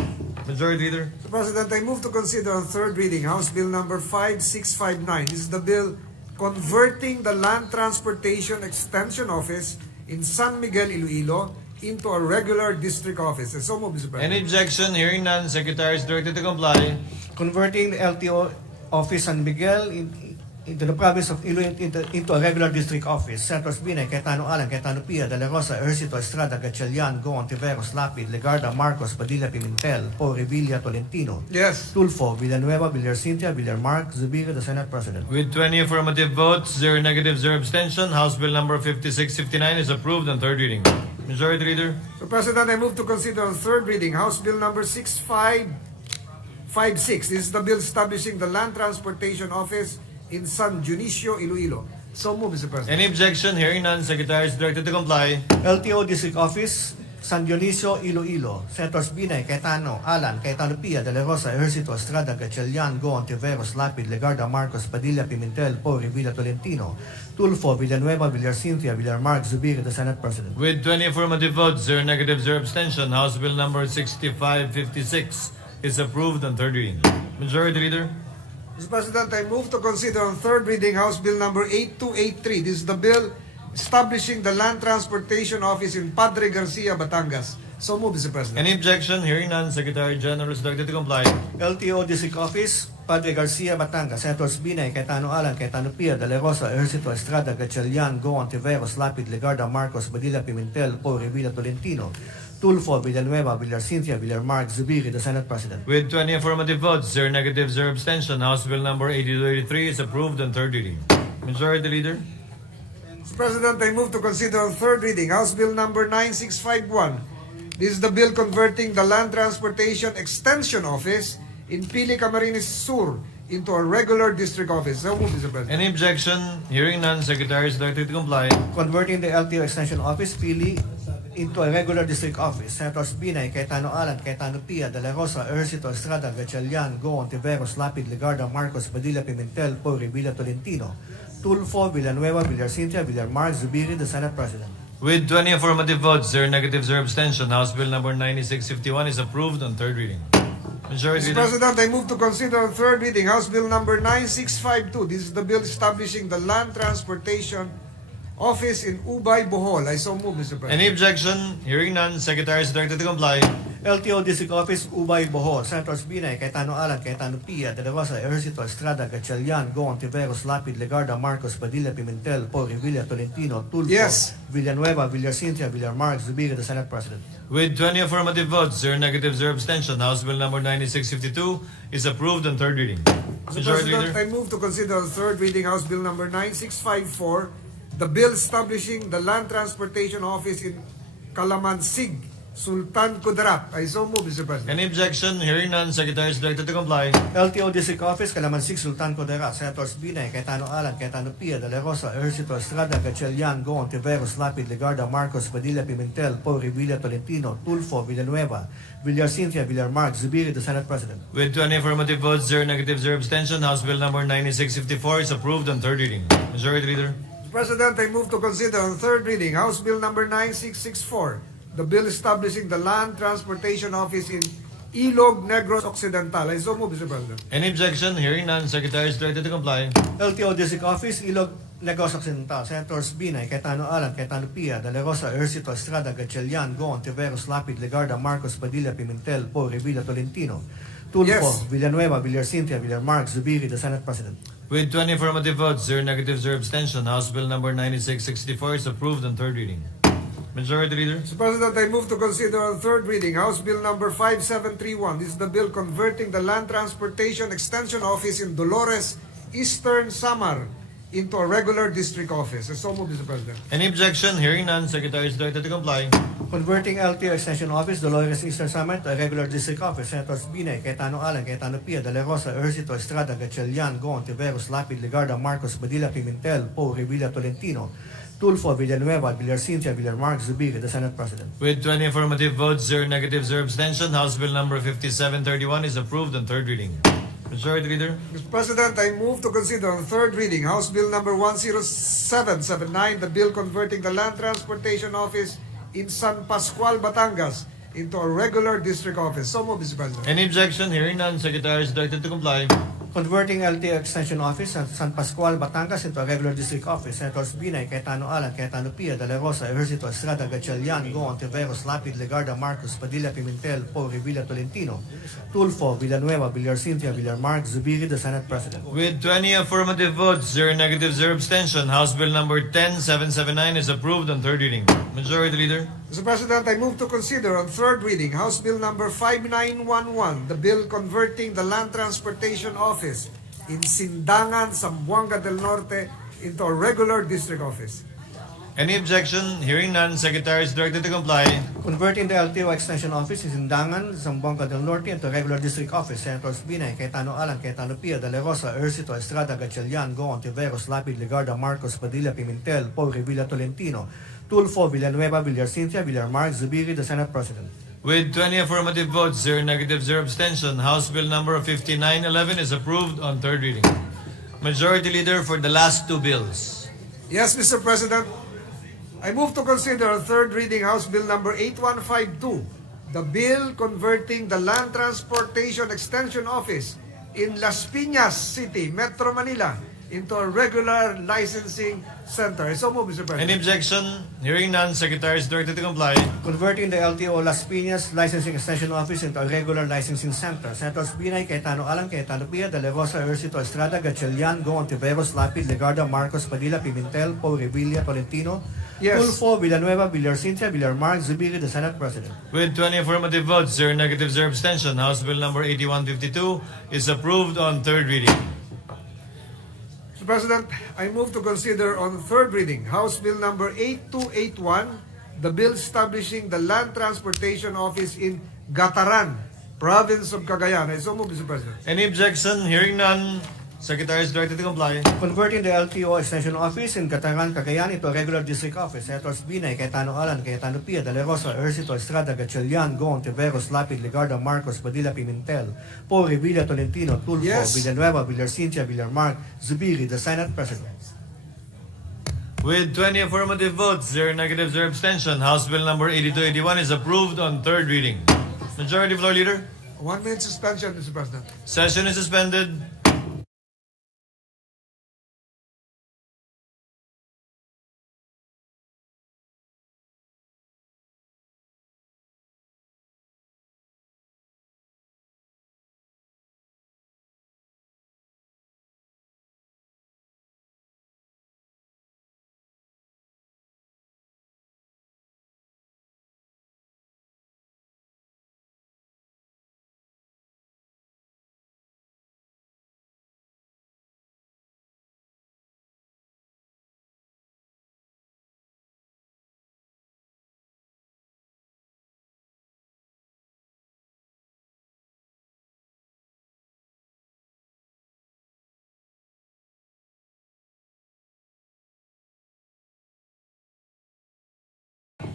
Majority Leader. Mr. President, I move to consider on third reading House Bill number 5659. This is the bill converting the Land Transportation Extension Office in San Miguel, Iloilo into a regular district office. So move, Mr. President. Any objection? Hearing none, Secretary is directed to comply. Converting the LTO Office San Miguel into the province of Iloilo into a regular district office. Senators Binay, Cayetano Alan, Cayetano Pia, De La Rosa, Ejercito, Estrada, Gatchalian, Goon, Tiveros, Lapid, Legarda, Marcos, Padilla, Pimentel, Poe, Revilla, Tolentino, Yes. Tulfo, Villanueva, Villar Cynthia, Villar Mark, Zubiri, the Senate President. With 20 affirmative votes, 0 negative, 0 abstention, House Bill number 5659 is approved on third reading. Majority Leader. Mr. President, I move to consider on third reading House Bill number 6556. This is the bill establishing the Land Transportation Office in San Dionisio, Iloilo. So move, Mr. President. Any objection? Hearing none, Secretary is directed to comply. LTO District Office, San Dionisio, Iloilo. Senators Binay, Cayetano Alan, Cayetano Pia, De La Rosa, Ejercito, Estrada, Gatchalian, Goon, Tiveros, Lapid, Legarda, Marcos, Padilla, Pimentel, Poe, Revilla, Tolentino, Tulfo, Villanueva, Villar Cynthia, Villar Mark, Zubiri, the Senate President. With 20 affirmative votes, 0 negative, 0 abstention, House Bill number 6556 is approved on third reading. Majority Leader. Mr. President, I move to consider on third reading House Bill number 8283. This is the bill establishing the Land Transportation Office in Padre Garcia, Batangas. So move, Mr. President. Any objection? Hearing none, Secretary General is directed to comply. LTO District Office, Padre Garcia, Batangas. Senators Binay, Cayetano Alan, Cayetano Pia, De La Rosa, Ejercito, Estrada, Gatchalian, Goon, Tiveros, Lapid, Legarda, Marcos, Padilla, Pimentel, Poe, Revilla, Tolentino, Tulfo, Villanueva, Villar Cynthia, Villar Mark, Zubiri, the Senate President. With 20 affirmative votes, 0 negative, 0 abstention, House Bill number 8283 is approved on third reading. Majority Leader. Mr. President, I move to consider on third reading House Bill number 9651. This is the bill converting the Land Transportation Extension Office in Pili, Camarines Sur into a regular district office. So move, Mr. President. Any objection? Hearing none, Secretary is directed to comply. Converting the LTO Extension Office, Pili, into a regular district office. Senators Binay, Cayetano Alan, Cayetano Pia, De La Rosa, Ejercito, Estrada, Gatchalian, Goon, Tiveros, Lapid, Legarda, Marcos, Padilla, Pimentel, Poe, Revilla, Tolentino, Tulfo, Villanueva, Villar Cynthia, Villar Mark, Zubiri, the Senate President. With 20 affirmative votes, 0 negative, 0 abstention, House Bill number 9651 is approved on third reading. Majority Mr. Leader. President, I move to consider on third reading House Bill number 9652. This is the bill establishing the Land Transportation Office in Ubay, Bohol. I so move, Mr. President. Any objection? Hearing none, Secretary is directed to comply. LTO District Office, Ubay Bohol, Senators Binay, Cayetano Alan, Cayetano Pia, De La Rosa, Ejercito, Estrada, Gatchalian, Goon, Tiveros, Lapid, Legarda, Marcos, Padilla, Pimentel, Paul Revilla, Tolentino, Tulfo, Yes. Villanueva, Villacintia, Villarmark, Zubiri, the Senate President. With 20 affirmative votes, 0 negative, 0 abstention, House Bill number 9652 is approved on third reading. Mr. Majority President, Leader. I move to consider on third reading House Bill number 9654, the bill establishing the Land Transportation Office in Calamansig, Sultan Kudarat. I so move, Mr. President. Any objection? Hearing none, Secretary is directed to comply. LTO District Office, Calamansig, Sultan Coderat, Senators Binay, Cayetano Alan, Cayetano Pia, De La Rosa, Ejercito, Estrada, Gatchalian, Goon, Tiveros, Lapid, Legarda, Marcos, Padilla, Pimentel, Paul Revilla, Tolentino, Tulfo, Villanueva, Villacintia, Villarmark, Zubiri, the Senate President. With 20 affirmative votes, 0 negative, 0 abstention, House Bill number 9654 is approved on third reading. Majority Leader. Mr. President, I move to consider on third reading House Bill number 9664, the bill establishing the Land Transportation Office in Ilog Negros Occidental. I so move, Mr. President. Any objection? Hearing none, Secretary is directed to comply. LTO District Office, Ilog, Negros Occidental, Senators Binay, Cayetano Alan, Cayetano Pia, De La Rosa, Ejercito, Estrada, Gatchalian, Goon, Tiveros, Lapid, Legarda, Marcos, Padilla, Pimentel, Paul Revilla, Tolentino, Tulfo, Yes. Villanueva, Villacintia, Villarmark, Zubiri, the Senate President. With 20 affirmative votes, 0 negative, 0 abstention, House Bill number 9664 is approved on third reading. Majority Leader. Mr. President, I move to consider on third reading House Bill number 5731. This is the bill converting the Land Transportation Extension Office in Dolores, Eastern Samar into a regular district office. I so move, Mr. President. Any objection? Hearing none, Secretary is directed to comply. Converting LTO Extension Office, Dolores Eastern Samar, to a regular district office, Senators Binay, Cayetano Alan, Cayetano Pia, De La Rosa, Ejercito, Estrada, Gatchalian, Goon, Tiveros, Lapid, Legarda, Marcos, Padilla, Pimentel, Paul Revilla, Tolentino, Tulfo, Villanueva, Villacintia, Villarmark, Zubiri, the Senate President. With 20 affirmative votes, 0 negative, 0 abstention, House Bill number 5731 is approved on third reading. Majority Leader. Mr. President, I move to consider on third reading House Bill number 10779, the bill converting the Land Transportation Office in San Pascual, Batangas into a regular district office. So move, Mr. President. Any objection? Hearing none, Secretary is directed to comply. Converting LTO Extension Office at San Pascual, Batangas into a regular district office, Senators Binay, Cayetano Alan, Cayetano Pia, De La Rosa, Ejercito, Estrada, Gatchalian, Goon, Tiveros, Lapid, Legarda, Marcos, Padilla, Pimentel, Paul Revilla, Tolentino, Tulfo, Villanueva, Villacintia, Villarmark, Zubiri, the Senate President. With 20 affirmative votes, 0 negative, 0 abstention, House Bill number 10779 is approved on third reading. Majority Leader. Mr. President, I move to consider on third reading House Bill number 5911, the bill converting the Land Transportation Office in Sindangan, Zamboanga del Norte into a regular district office. Any objection? Hearing none, Secretary is directed to comply. Converting the LTO Extension Office in Sindangan, Zamboanga del Norte into a regular district office, Senators Binay, Cayetano Alan, Cayetano Pia, De La Rosa, Ejercito, Estrada, Gatchalian, Goon, Tiveros, Lapid, Legarda, Marcos, Padilla, Pimentel, Paul Revilla, Tolentino, Tulfo, Villanueva, Villacintia, Villarmark, Zubiri, the Senate President. With 20 affirmative votes, 0 negative, 0 abstention, House Bill number 5911 is approved on third reading. Majority Leader for the last two bills. Yes, Mr. President. I move to consider on third reading House Bill number 8152, the bill converting the Land Transportation Extension Office in Las Piñas City, Metro Manila, into a regular licensing center. I so move, Mr. President. Any objection? Hearing none, Secretary is directed to comply. Converting the LTO Las Piñas Licensing Extension Office into a regular licensing center, Senators Binay, Cayetano Alan, Cayetano Pia, De La Rosa, Ejercito, Estrada, Gatchalian, Goon, Tiveros, Lapid, Legarda, Marcos, Padilla, Pimentel, Paul Revilla, Tolentino, Yes. Tulfo, Villanueva, Villacintia, Villarmark, Zubiri, the Senate President. With 20 affirmative votes, 0 negative, 0 abstention, House Bill number 8152 is approved on third reading. Mr. President, I move to consider on third reading House Bill number 8281, the bill establishing the Land Transportation Office in Gataran, Province of Cagayan. I so move, Mr. President. Any objection? Hearing none, Secretary is directed to comply. Converting the LTO Extension Office in Cataran, Cagayan into a regular district office, Senators Binay, Cayetano Alan, Cayetano Pia, De La Rosa, Ejercito, Estrada, Gatchalian, Goon, Tiveros, Lapid, Legarda, Marcos, Padilla, Pimentel, Paul Revilla, Tolentino, Tulfo, Yes. Villanueva, Villacintia, Villarmark, Zubiri, the Senate President. With 20 affirmative votes, 0 negative, 0 abstention, House Bill number 8281 is approved on third reading. Majority Floor Leader. 1 minute suspension, Mr. President. Session is suspended.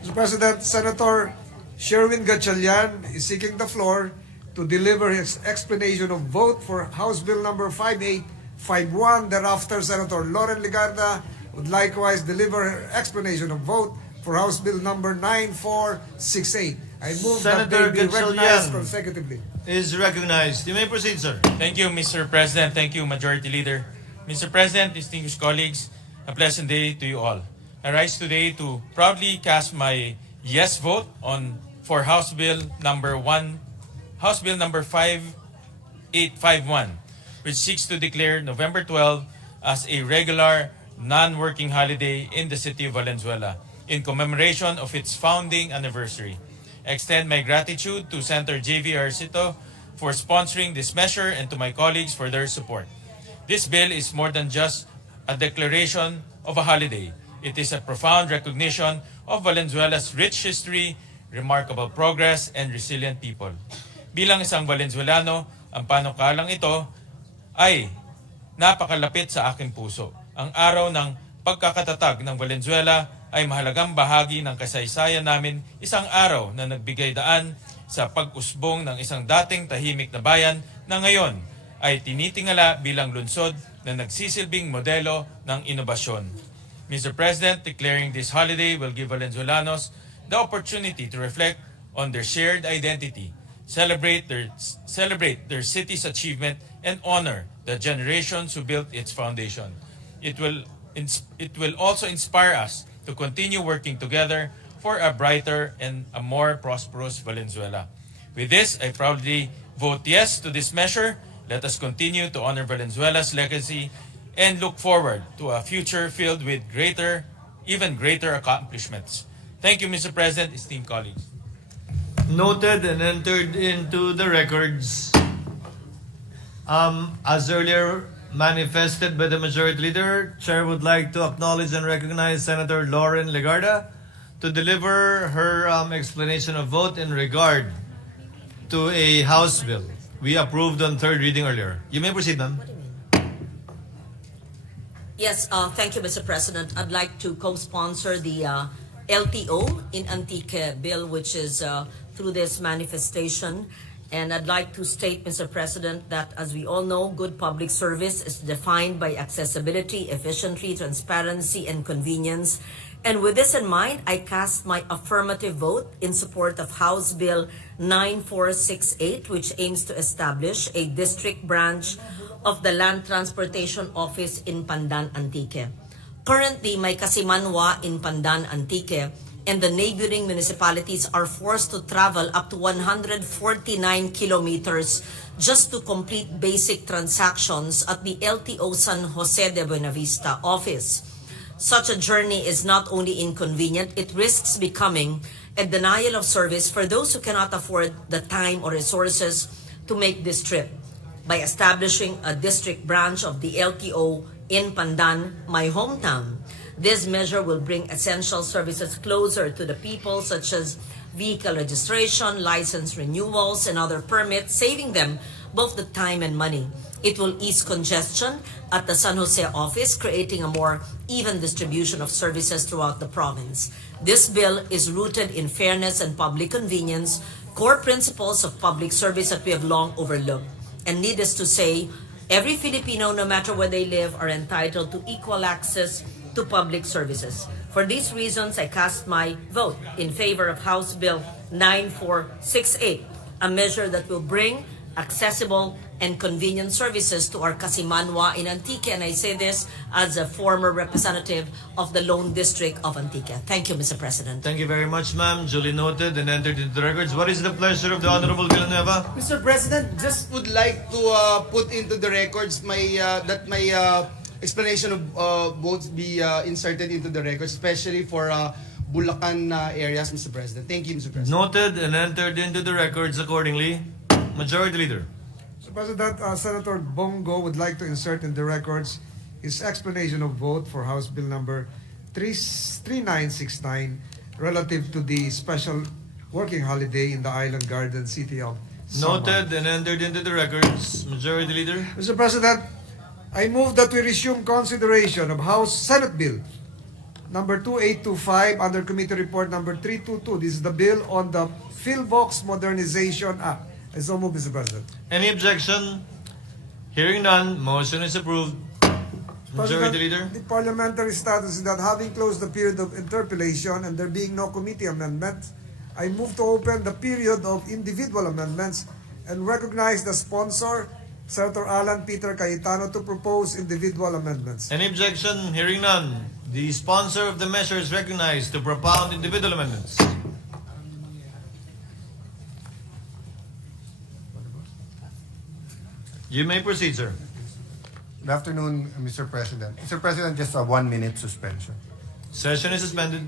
Mr. President, Senator Sherwin Gatchalian is seeking the floor to deliver his explanation of vote for House Bill number 5851. Thereafter, Senator Lauren Legarda would likewise deliver her explanation of vote for House Bill number 9468. I move that Senator they be recognized Gatchalian consecutively. is recognized. You may proceed, sir. Thank you, Mr. President. Thank you, Majority Leader. Mr. President, distinguished colleagues, a pleasant day to you all. I rise today to proudly cast my yes vote for House Bill number 5851, which seeks to declare November 12 as a regular non-working holiday in the city of Valenzuela in commemoration of its founding anniversary. I extend my gratitude to Senator J.V. Arcito for sponsoring this measure and to my colleagues for their support. This bill is more than just a declaration of a holiday. It is a profound recognition of Valenzuela's rich history, remarkable progress, and resilient people. Bilang isang Valenzuelano, ang panukalang ito ay napakalapit sa aking puso. Ang araw ng pagkakatatag ng Valenzuela ay mahalagang bahagi ng kasaysayan namin, isang araw na nagbigay daan sa pag-usbong ng isang dating tahimik na bayan na ngayon ay tinitingala bilang lungsod na nagsisilbing modelo ng inobasyon. Mr. President, declaring this holiday will give Valenzuelanos the opportunity to reflect on their shared identity, celebrate their city's achievement, and honor the generations who built its foundation. It will also inspire us to continue working together for a brighter and a more prosperous Valenzuela. With this, I proudly vote yes to this measure. Let us continue to honor Valenzuela's legacy and look forward to a future filled with even greater accomplishments. Thank you, Mr. President, esteemed colleagues. Noted and entered into the records. As earlier manifested by the Majority Leader, Chair would like to acknowledge and recognize Senator Lauren Legarda to deliver her explanation of vote in regard to a House bill we approved on third reading earlier. You may proceed, ma'am. Yes, thank you, Mr. President. I'd like to co-sponsor the LTO in Antique bill, which is through this manifestation. And I'd like to state, Mr. President, that as we all know, good public service is defined by accessibility, efficiency, transparency, and convenience. And with this in mind, I cast my affirmative vote in support of House Bill 9468, which aims to establish a district branch of the Land Transportation Office in Pandan, Antique. Currently, may Kasimanwa in Pandan, Antique, and the neighboring municipalities are forced to travel up to 149 kilometers just to complete basic transactions at the LTO San Jose de Buenavista office. Such a journey is not only inconvenient, it risks becoming a denial of service for those who cannot afford the time or resources to make this trip. By establishing a district branch of the LTO in Pandan, my hometown, this measure will bring essential services closer to the people, such as vehicle registration, license renewals, and other permits, saving them both the time and money. It will ease congestion at the San Jose office, creating a more even distribution of services throughout the province. This bill is rooted in fairness and public convenience, core principles of public service that we have long overlooked. And needless to say, every Filipino, no matter where they live, are entitled to equal access to public services. For these reasons, I cast my vote in favor of House Bill 9468, a measure that will bring accessible and convenient services to our Kasimanwa in Antique. And I say this as a former representative of the Lone District of Antique. Thank you, Mr. President. Thank you very much, ma'am. Duly noted and entered into the records. What is the pleasure of the Honorable Villanueva? Mr. President, just would like to put into the records that my explanation of votes be inserted into the records, especially for Bulacan areas, Mr. President. Thank you, Mr. President. Noted and entered into the records accordingly. Majority Leader. Mr. President, Senator Bongo would like to insert in the records his explanation of vote for House Bill number 3969 relative to the special working holiday in the Island Garden City of Samar. Noted and entered into the records. Majority Leader. Mr. President, I move that we resume consideration of House Senate Bill number 2825 under committee report number 322. This is the bill on the PhilBox Modernization Act. I so move, Mr. President. Any objection? Hearing none, motion is approved. Majority Leader. The parliamentary status is that having closed the period of interpellation and there being no committee amendment, I move to open the period of individual amendments and recognize the sponsor, Senator Alan Peter Cayetano, to propose individual amendments. Any objection? Hearing none, the sponsor of the measure is recognized to propound individual amendments. You may proceed, sir. Good afternoon, Mr. President. Mr. President, just a 1-minute suspension. Session is suspended.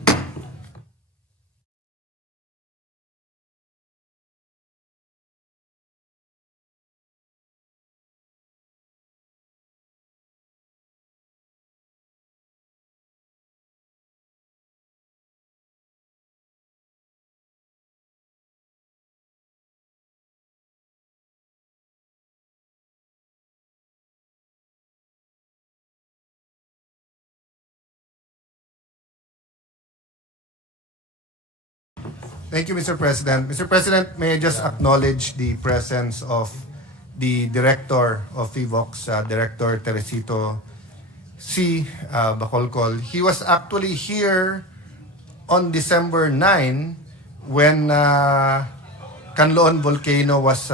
Thank you, Mr. President. Mr. President, may I just acknowledge the presence of the Director of PhilVox, Director Teresito C. Bacolcol. He was actually here on December 9 when Canloan volcano was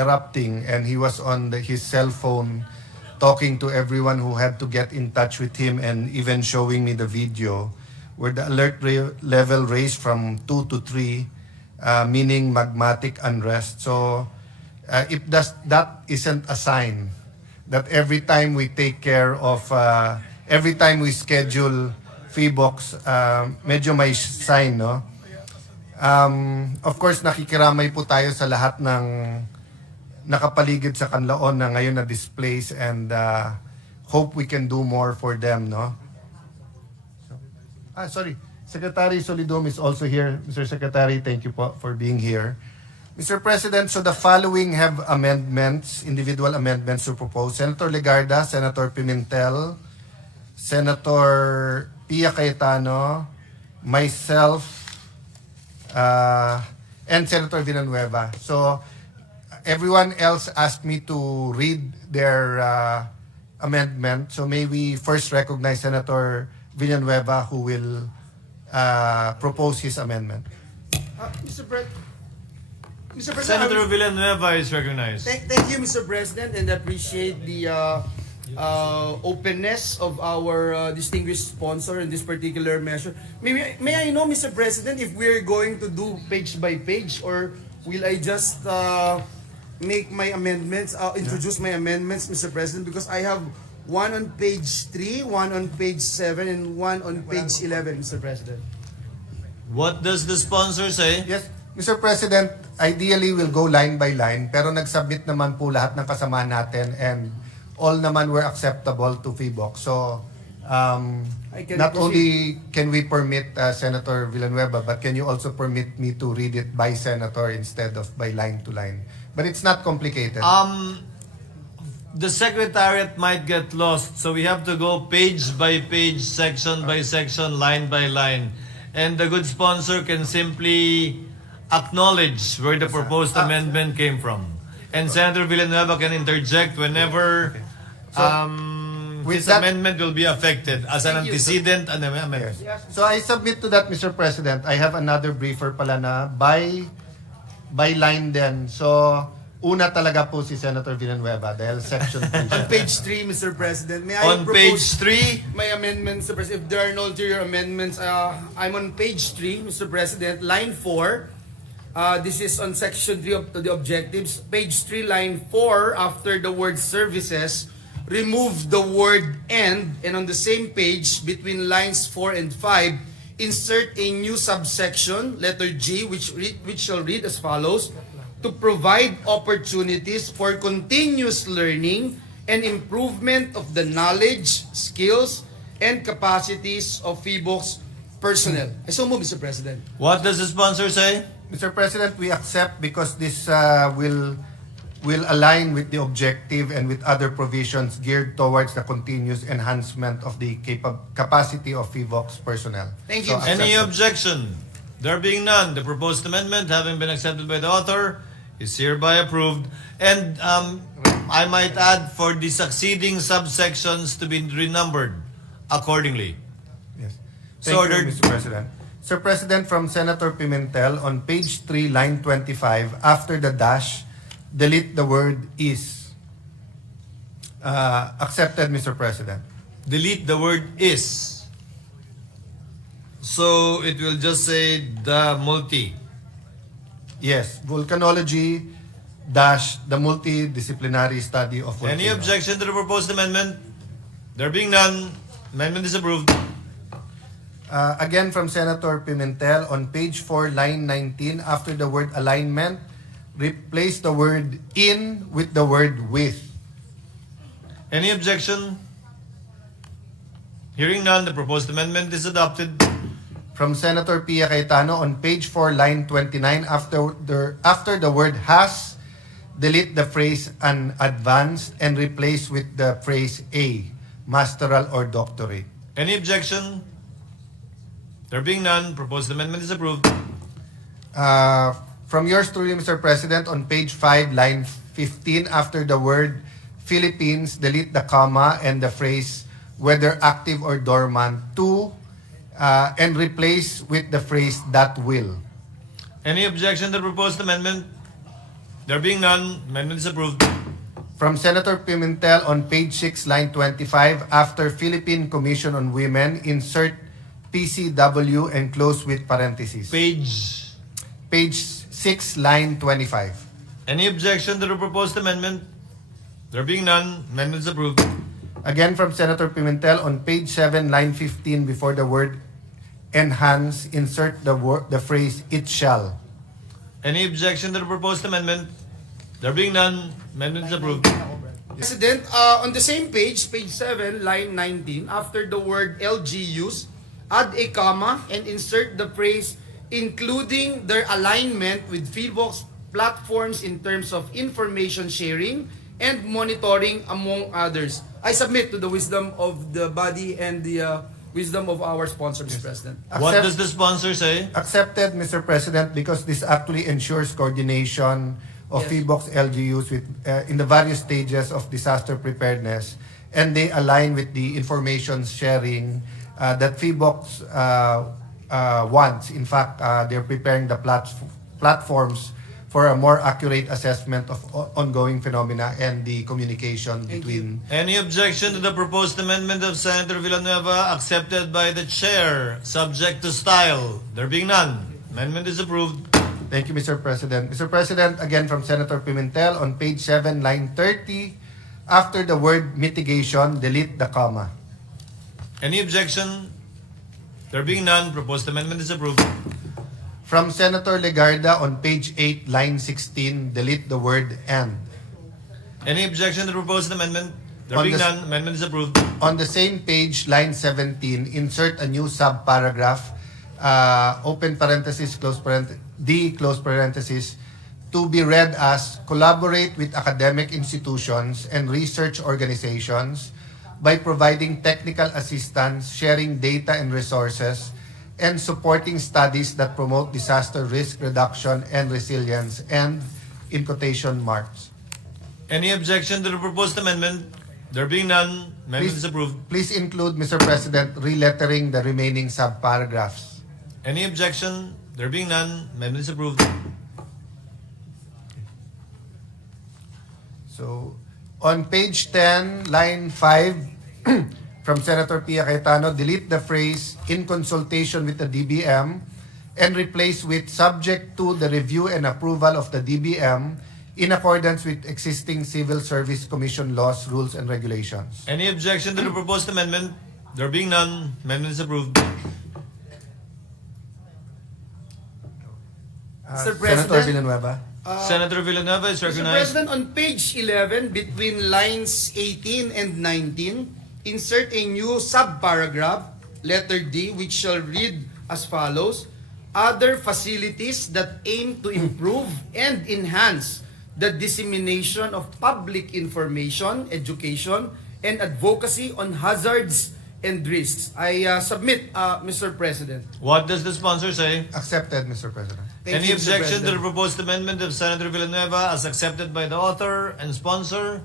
erupting, and he was on his cell phone talking to everyone who had to get in touch with him, and even showing me the video where the alert level raised from 2 to 3, meaning magmatic unrest. So if that isn't a sign that every time we take care of, every time we schedule PhilBox, medyo may sign, no? Of course, nakikiramay po tayo sa lahat ng nakapaligid sa Canlaon na ngayon na displaced, and hope we can do more for them, no? Sorry. Secretary Solidum is also here. Mr. Secretary, thank you po for being here. Mr. President, so the following have amendments, individual amendments to propose. Senator Legarda, Senator Pimentel, Senator Pia Cayetano, myself, and Senator Villanueva. So everyone else asked me to read their amendment. So may we first recognize Senator Villanueva, who will propose his amendment. Mr. President, Senator Villanueva is recognized. Thank you, Mr. President, and appreciate the openness of our distinguished sponsor in this particular measure. May I know, Mr. President, if we're going to do page by page, or will I just make my amendments, introduce my amendments, Mr. President, because I have one on page 3, one on page 7, and one on page 11, Mr. President. What does the sponsor say? Yes, Mr. President, ideally we'll go line by line, pero nag-submit naman po lahat ng kasama natin, and all naman were acceptable to PhilBox. So, not only can we permit Senator Villanueva, but can you also permit me to read it by senator instead of by line to line? But it's not complicated. The secretariat might get lost, so we have to go page by page, section by section, line by line. And the good sponsor can simply acknowledge where the proposed amendment came from. And Senator Villanueva can interject whenever with his that- amendment will be affected as an antecedent amendment. So I submit to that, Mr. President. I have another briefer pala na by line din. So, una talaga po si Senator Villanueva dahil section 3 On siya. page 3, Mr. President, may I On page propose 3, my amendments, Mr. President? If there are no ulterior amendments, I'm on page 3, Mr. President, line 4. This is on section 3 of the objectives. Page 3, line 4, after the word services, remove the word and on the same page, between lines 4 and 5, insert a new subsection, letter G, which shall read as follows: to provide opportunities for continuous learning and improvement of the knowledge, skills, and capacities of PhilBox personnel. I so move, Mr. President. what does the sponsor say? Mr. President, we accept because this will will align with the objective and with other provisions geared towards the continuous enhancement of the capacity of FIVOX personnel. Thank you. Any accepted. objection? There being none, the proposed amendment, having been accepted by the author, is hereby approved. And I might add for the succeeding subsections to be renumbered accordingly. Yes. So Thank you, ordered. Mr. President. Sir President, from Senator Pimentel, on page 3, line 25, after the dash, delete the word is. Accepted, Mr. President. Delete the word is. So it will just say the multi. Yes, volcanology dash the multidisciplinary study of volcanoes. Any objection to the proposed amendment? There being none, amendment is approved. Again from Senator Pimentel, on page 4, line 19, after the word alignment, replace the word in with the word with. Any objection? Hearing none, the proposed amendment is adopted. From Senator Pia Cayetano, on page 4, line 29, after the word has, delete the phrase an advanced and replace with the phrase a, masteral or doctorate. Any objection? There being none, proposed amendment is approved. From yours truly, Mr. President, on page 5, line 15, after the word Philippines, delete the comma and the phrase whether active or dormant to, and replace with the phrase that will. Any objection to the proposed amendment? There being none, amendment is approved. From Senator Pimentel, on page 6, line 25, after Philippine Commission on Women, insert PCW and close with parentheses. Page. Page 6, line 25. Any objection to the proposed amendment? There being none, amendment is approved. Again from Senator Pimentel, on page 7, line 15, before the word enhance, insert the phrase it shall. Any objection to the proposed amendment? There being none, amendment is approved. President, on the same page, page 7, line 19, after the word LGUs, add a comma and insert the phrase including their alignment with FIVOX platforms in terms of information sharing and monitoring, among others. I submit to the wisdom of the body and the wisdom of our sponsor, Mr. President. What does the sponsor say? Accepted, Mr. President, because this actually ensures coordination of Yes. FIVOX LGUs with, in the various stages of disaster preparedness, and they align with the information sharing that FIVOX wants. In fact, they're preparing the platforms for a more accurate assessment of ongoing phenomena and the communication between. Any objection to the proposed amendment of Senator Villanueva accepted by the chair, subject to style? There being none, amendment is approved. Thank you, Mr. President. Mr. President, again from Senator Pimentel, on page 7, line 30, after the word mitigation, delete the comma. Any objection? There being none, proposed amendment is approved. From Senator Legarda, on page 8, line 16, delete the word and. Any objection to the proposed amendment? There On being the- none, amendment is approved. On the same page, line 17, insert a new sub-paragraph, open parenthesis, close parenthesis, to be read as collaborate with academic institutions and research organizations by providing technical assistance, sharing data and resources, and supporting studies that promote disaster risk reduction and resilience, and in quotation marks. Any objection to the proposed amendment? There being none, amendment is approved. Please include, Mr. President, relettering the remaining sub-paragraphs. Any objection? There being none, amendment is approved. So, on page 10, line 5, from Senator Pia Cayetano, delete the phrase in consultation with the DBM and replace with subject to the review and approval of the DBM in accordance with existing Civil Service Commission laws, rules, and regulations. Any objection to the proposed amendment? There being none, amendment is approved. Mr. Senator President, Villanueva. Senator Villanueva is Mr. recognized. President, on page 11, between lines 18 and 19, insert a new sub-paragraph, letter D, which shall read as follows: other facilities that aim to improve and enhance the dissemination of public information, education, and advocacy on hazards and risks. I submit, Mr. President. What does the sponsor say? Accepted, Mr. President. Thank Any you, Mr. objection to the President. proposed amendment of Senator Villanueva as accepted by the author and sponsor?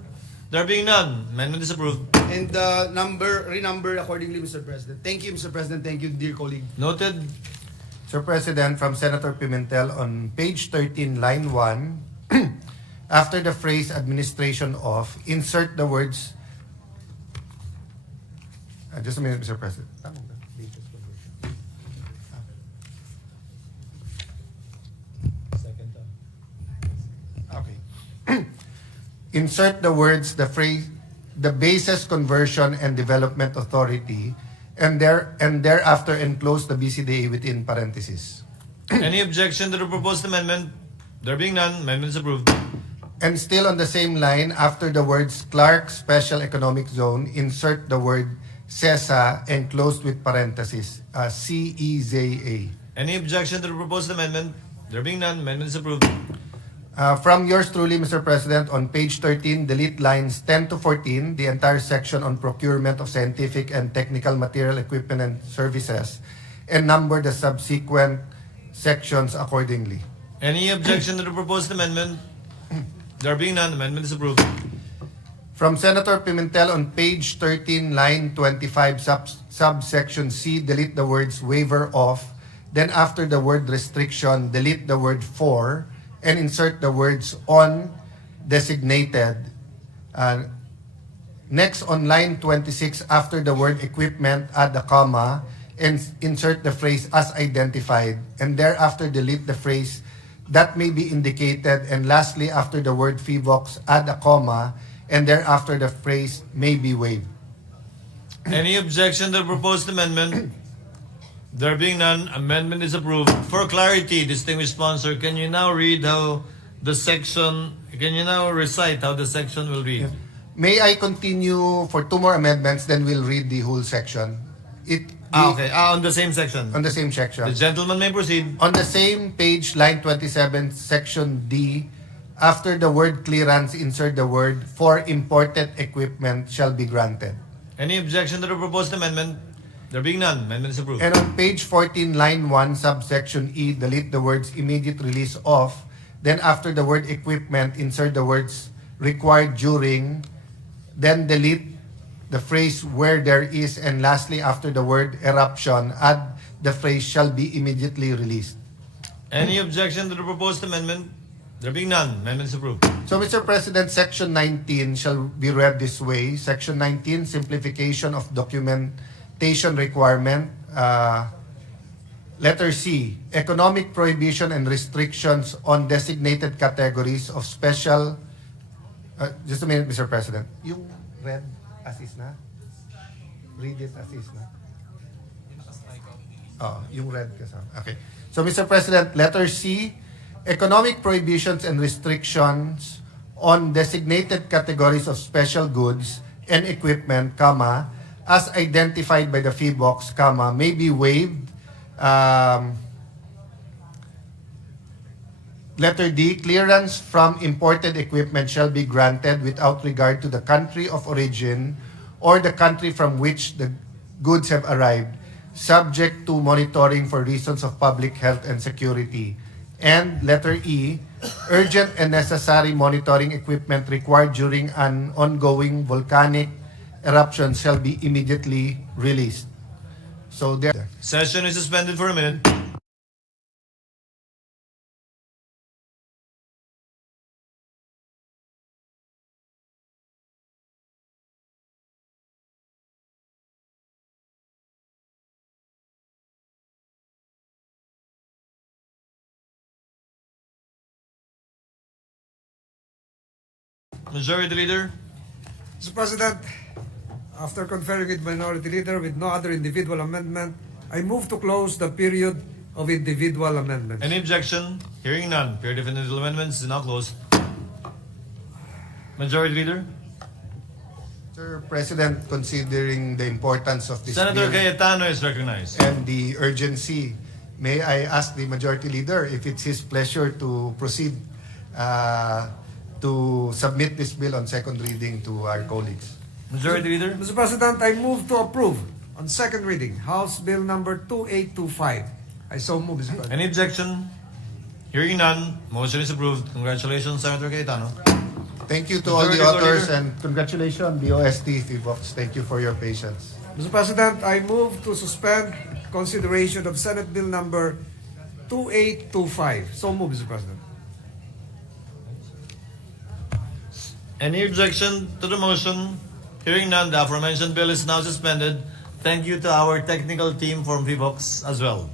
There being none, amendment is approved. And renumber accordingly, Mr. President. Thank you, Mr. President. Thank you, dear colleague. Noted. Sir President, from Senator Pimentel on page 13, line 1, after the phrase administration of, insert the words. Just a minute, Mr. President. Okay. Insert the words, the phrase, the Bases Conversion and Development Authority, and thereafter enclose the BCDA within parentheses. Any objection to the proposed amendment? There being none, amendment is approved. And still on the same line, after the words Clark Special Economic Zone, insert the word CESA enclosed with parentheses, CEZA. Any objection to the proposed amendment? There being none, amendment is approved. From yours truly, Mr. President, on page 13, delete lines 10 to 14, the entire section on procurement of scientific and technical material, equipment, and services, and number the subsequent sections accordingly. Any objection to the proposed amendment? There being none, amendment is approved. From Senator Pimentel on page 13, line 25, subsection C, delete the words waiver of, then after the word restriction, delete the word for, and insert the words on designated. Next, on line 26, after the word equipment, add a comma, and insert the phrase as identified, and thereafter delete the phrase that may be indicated, and lastly, after the word FIVOX, add a comma, and thereafter the phrase may be waived. Any objection to the proposed amendment? There being none, amendment is approved. For clarity, distinguished sponsor, can you now read how the section, can you now recite how the section will read? May I continue for two more amendments, then we'll read the whole section. Okay. On the same section. On the same section. The gentleman may proceed. On the same page, line 27, section D, after the word clearance, insert the word for imported equipment shall be granted. Any objection to the proposed amendment? There being none, amendment is approved. And on page 14, line 1, subsection E, delete the words immediate release of, then after the word equipment, insert the words required during, then delete the phrase where there is, and lastly, after the word eruption, add the phrase shall be immediately released. Any objection to the proposed amendment? There being none, amendment is approved. So, Mr. President, Section 19 shall be read this way. Section 19, simplification of documentation requirement. Letter C, economic prohibition and restrictions on designated categories of special... just a minute, Mr. President. Yung red, as is na? Read it as is na? Oh, yung red kasama. Okay. So, Mr. President, letter C, economic prohibitions and restrictions on designated categories of special goods and equipment, comma, as identified by the FIVOX, comma, may be waived. Letter D, clearance from imported equipment shall be granted without regard to the country of origin or the country from which the goods have arrived, subject to monitoring for reasons of public health and security. And letter E, urgent and necessary monitoring equipment required during an ongoing volcanic eruption shall be immediately released. So there. Session is suspended for a minute. Majority Leader. Mr. President, after conferring with Minority Leader with no other individual amendment, I move to close the period of individual amendments. Any objection? Hearing none. Period of individual amendments is now closed. Majority Leader. Sir President, considering the importance of this Senator bill Cayetano is recognized. and the urgency, may I ask the Majority Leader if it's his pleasure to proceed to submit this bill on second reading to our colleagues. Majority Leader? Mr. President, I move to approve on second reading House Bill number 2825. I so move, Mr. President. Any objection? Hearing none, motion is approved. Congratulations, Senator Cayetano. Thank you to all the Majority authors Leader. and congratulations, BOST, FIVOX. Thank you for your patience. Mr. President, I move to suspend consideration of Senate Bill number 2825. So move, Mr. President. Any objection to the motion? Hearing none, the aforementioned bill is now suspended. Thank you to our technical team from VIVOX as well.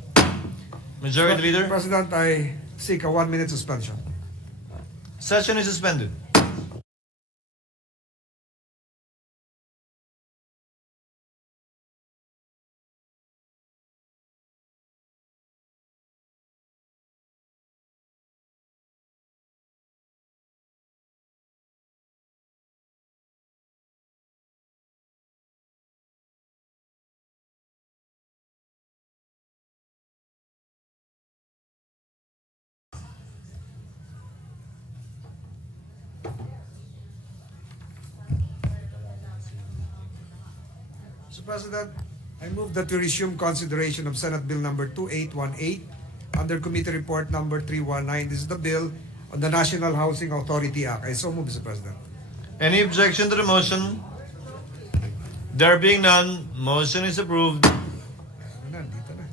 Majority Leader, President, I seek a 1-minute suspension. session is suspended. Mr. President, I move that we resume consideration of Senate Bill number 2818 under Committee Report number 319. This is the bill on the National Housing Authority Act. I so move, Mr. President. Any objection to the motion? There being none, motion is approved. Dito na.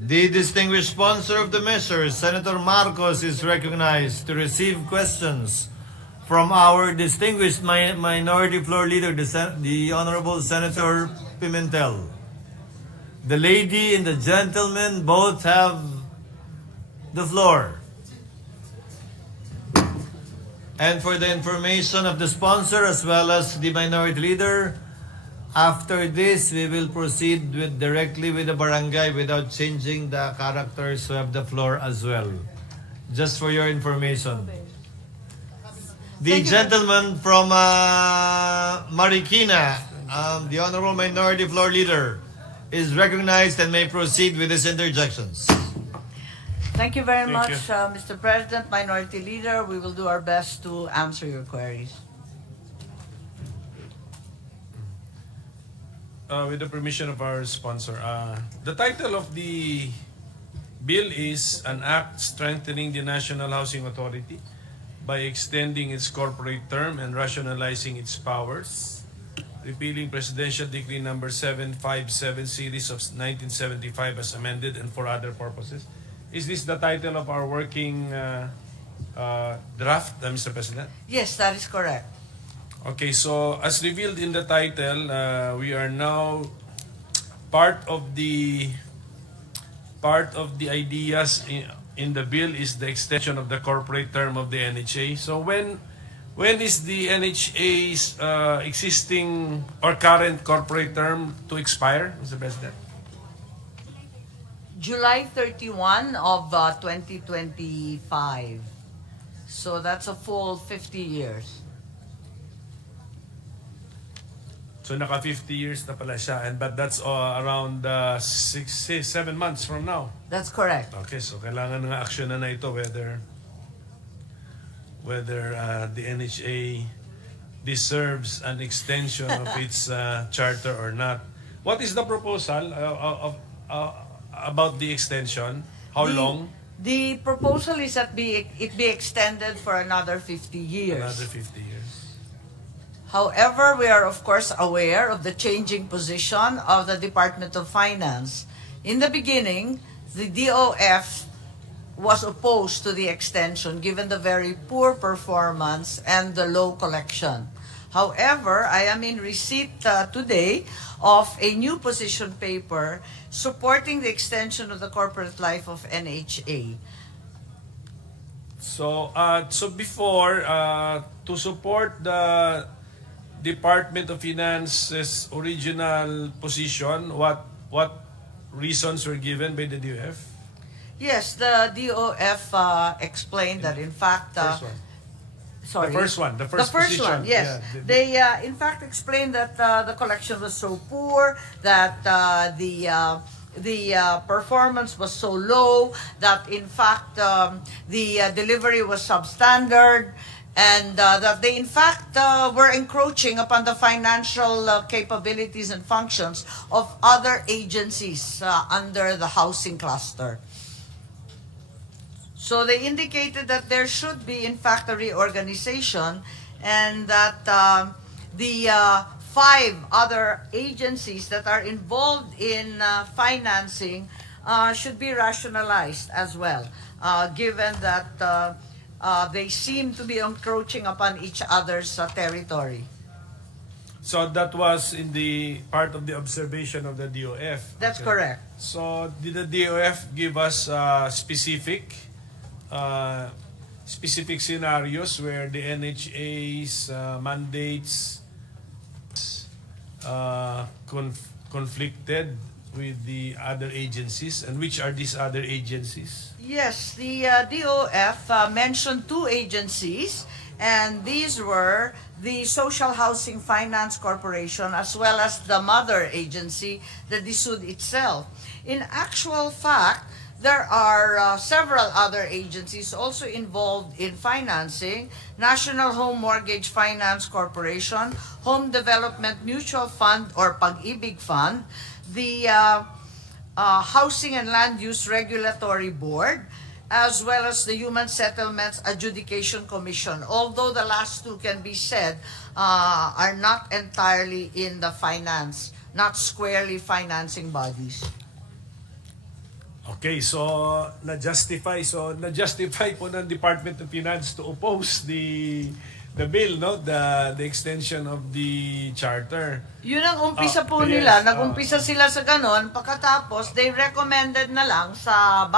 The distinguished sponsor of the measure, Senator Marcos, is recognized to receive questions from our distinguished minority floor leader, the Honorable Senator Pimentel. The lady and the gentleman both have the floor. And for the information of the sponsor as well as the minority leader, after this, we will proceed directly with the barangay without changing the characters who have the floor as well. Just for your information. The gentleman from Marikina, the Honorable Minority Floor Leader, is recognized and may proceed with his interjections. Thank you very Thank much, Mr. President, Minority Leader. We will do our best to answer your queries. With the permission of our sponsor, the title of the bill is an act strengthening the National Housing Authority by extending its corporate term and rationalizing its powers, repealing Presidential Decree number 757 series of 1975 as amended and for other purposes. Is this the title of our working draft, Mr. President? Yes, that is correct. Okay, so as revealed in the title, we are now part of the ideas in the bill is the extension of the corporate term of the NHA. So when is the NHA's existing or current corporate term to expire, Mr. President? July 31 of 2025. So that's a full 50 years. So naka 50 years na pala siya, but that's around 7 months from now. That's correct. Okay, so kailangan ng action na ito whether the NHA deserves an extension of its charter or not. What is the proposal about the extension? How long? The proposal is that it be extended for another 50 years. Another 50 years. However, we are of course aware of the changing position of the Department of Finance. In the beginning, the DOF was opposed to the extension given the very poor performance and the low collection. However, I am in receipt today of a new position paper supporting the extension of the corporate life of NHA. So before to support the Department of Finance's original position, what reasons were given by the DOF? Yes, the DOF explained that in fact First one. sorry. The first one, position. yes. Yeah, They, in fact, explained that the collection was so poor, that the performance was so low, that in fact the delivery was substandard, and that they in fact were encroaching upon the financial capabilities and functions of other agencies under the housing cluster. So they indicated that there should be, in fact, a reorganization, and that the 5 other agencies that are involved in financing should be rationalized as well, given that they seem to be encroaching upon each other's territory. So that was in the part of the observation of the DOF. That's Okay. correct. So did the DOF give us specific scenarios where the NHA's mandates conflicted with the other agencies, and which are these other agencies? Yes, the DOF mentioned 2 agencies, and these were the Social Housing Finance Corporation as well as the mother agency, the DSUD itself. In actual fact, there are several other agencies also involved in financing: National Home Mortgage Finance Corporation, Home Development Mutual Fund or Pag-ibig Fund, the Housing and Land Use Regulatory Board, as well as the Human Settlements Adjudication Commission. Although the last 2 can be said are not entirely in the finance, not squarely financing bodies. Okay, so na-justify po ng Department of Finance to oppose the bill, no? The extension of the charter. Yun ang umpisa po yes, nila. Nag-umpisa sila sa ganon. Pagkatapos, they recommended na lang sa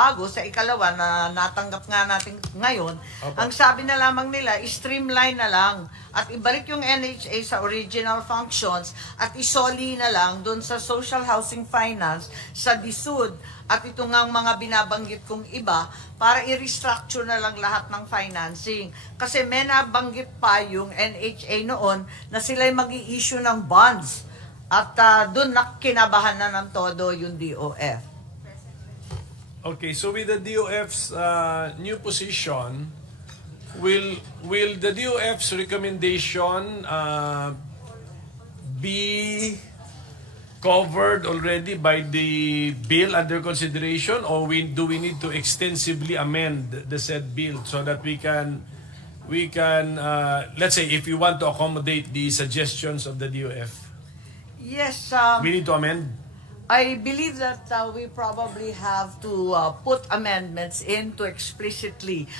ikalawa na natanggap nga natin ngayon. Opo. Ang sabi na lamang nila, streamline na lang at ibalik yung NHA sa original functions at isoli na lang doon sa social housing finance, sa DSUD, at ito nga mga binabanggit kong iba para i-restructure na lang lahat ng financing. Kasi may nabanggit pa yung NHA noon na sila'y mag-i-issue ng bonds. At doon kinabahan na ng todo yung DOF. Okay, so with the DOF's new position, will the DOF's recommendation be covered already by the bill under consideration, or do we need to extensively amend the said bill so that we can let's say if we want to accommodate the suggestions of the DOF, Yes, we need to amend? I believe that we probably have to put amendments in to explicitly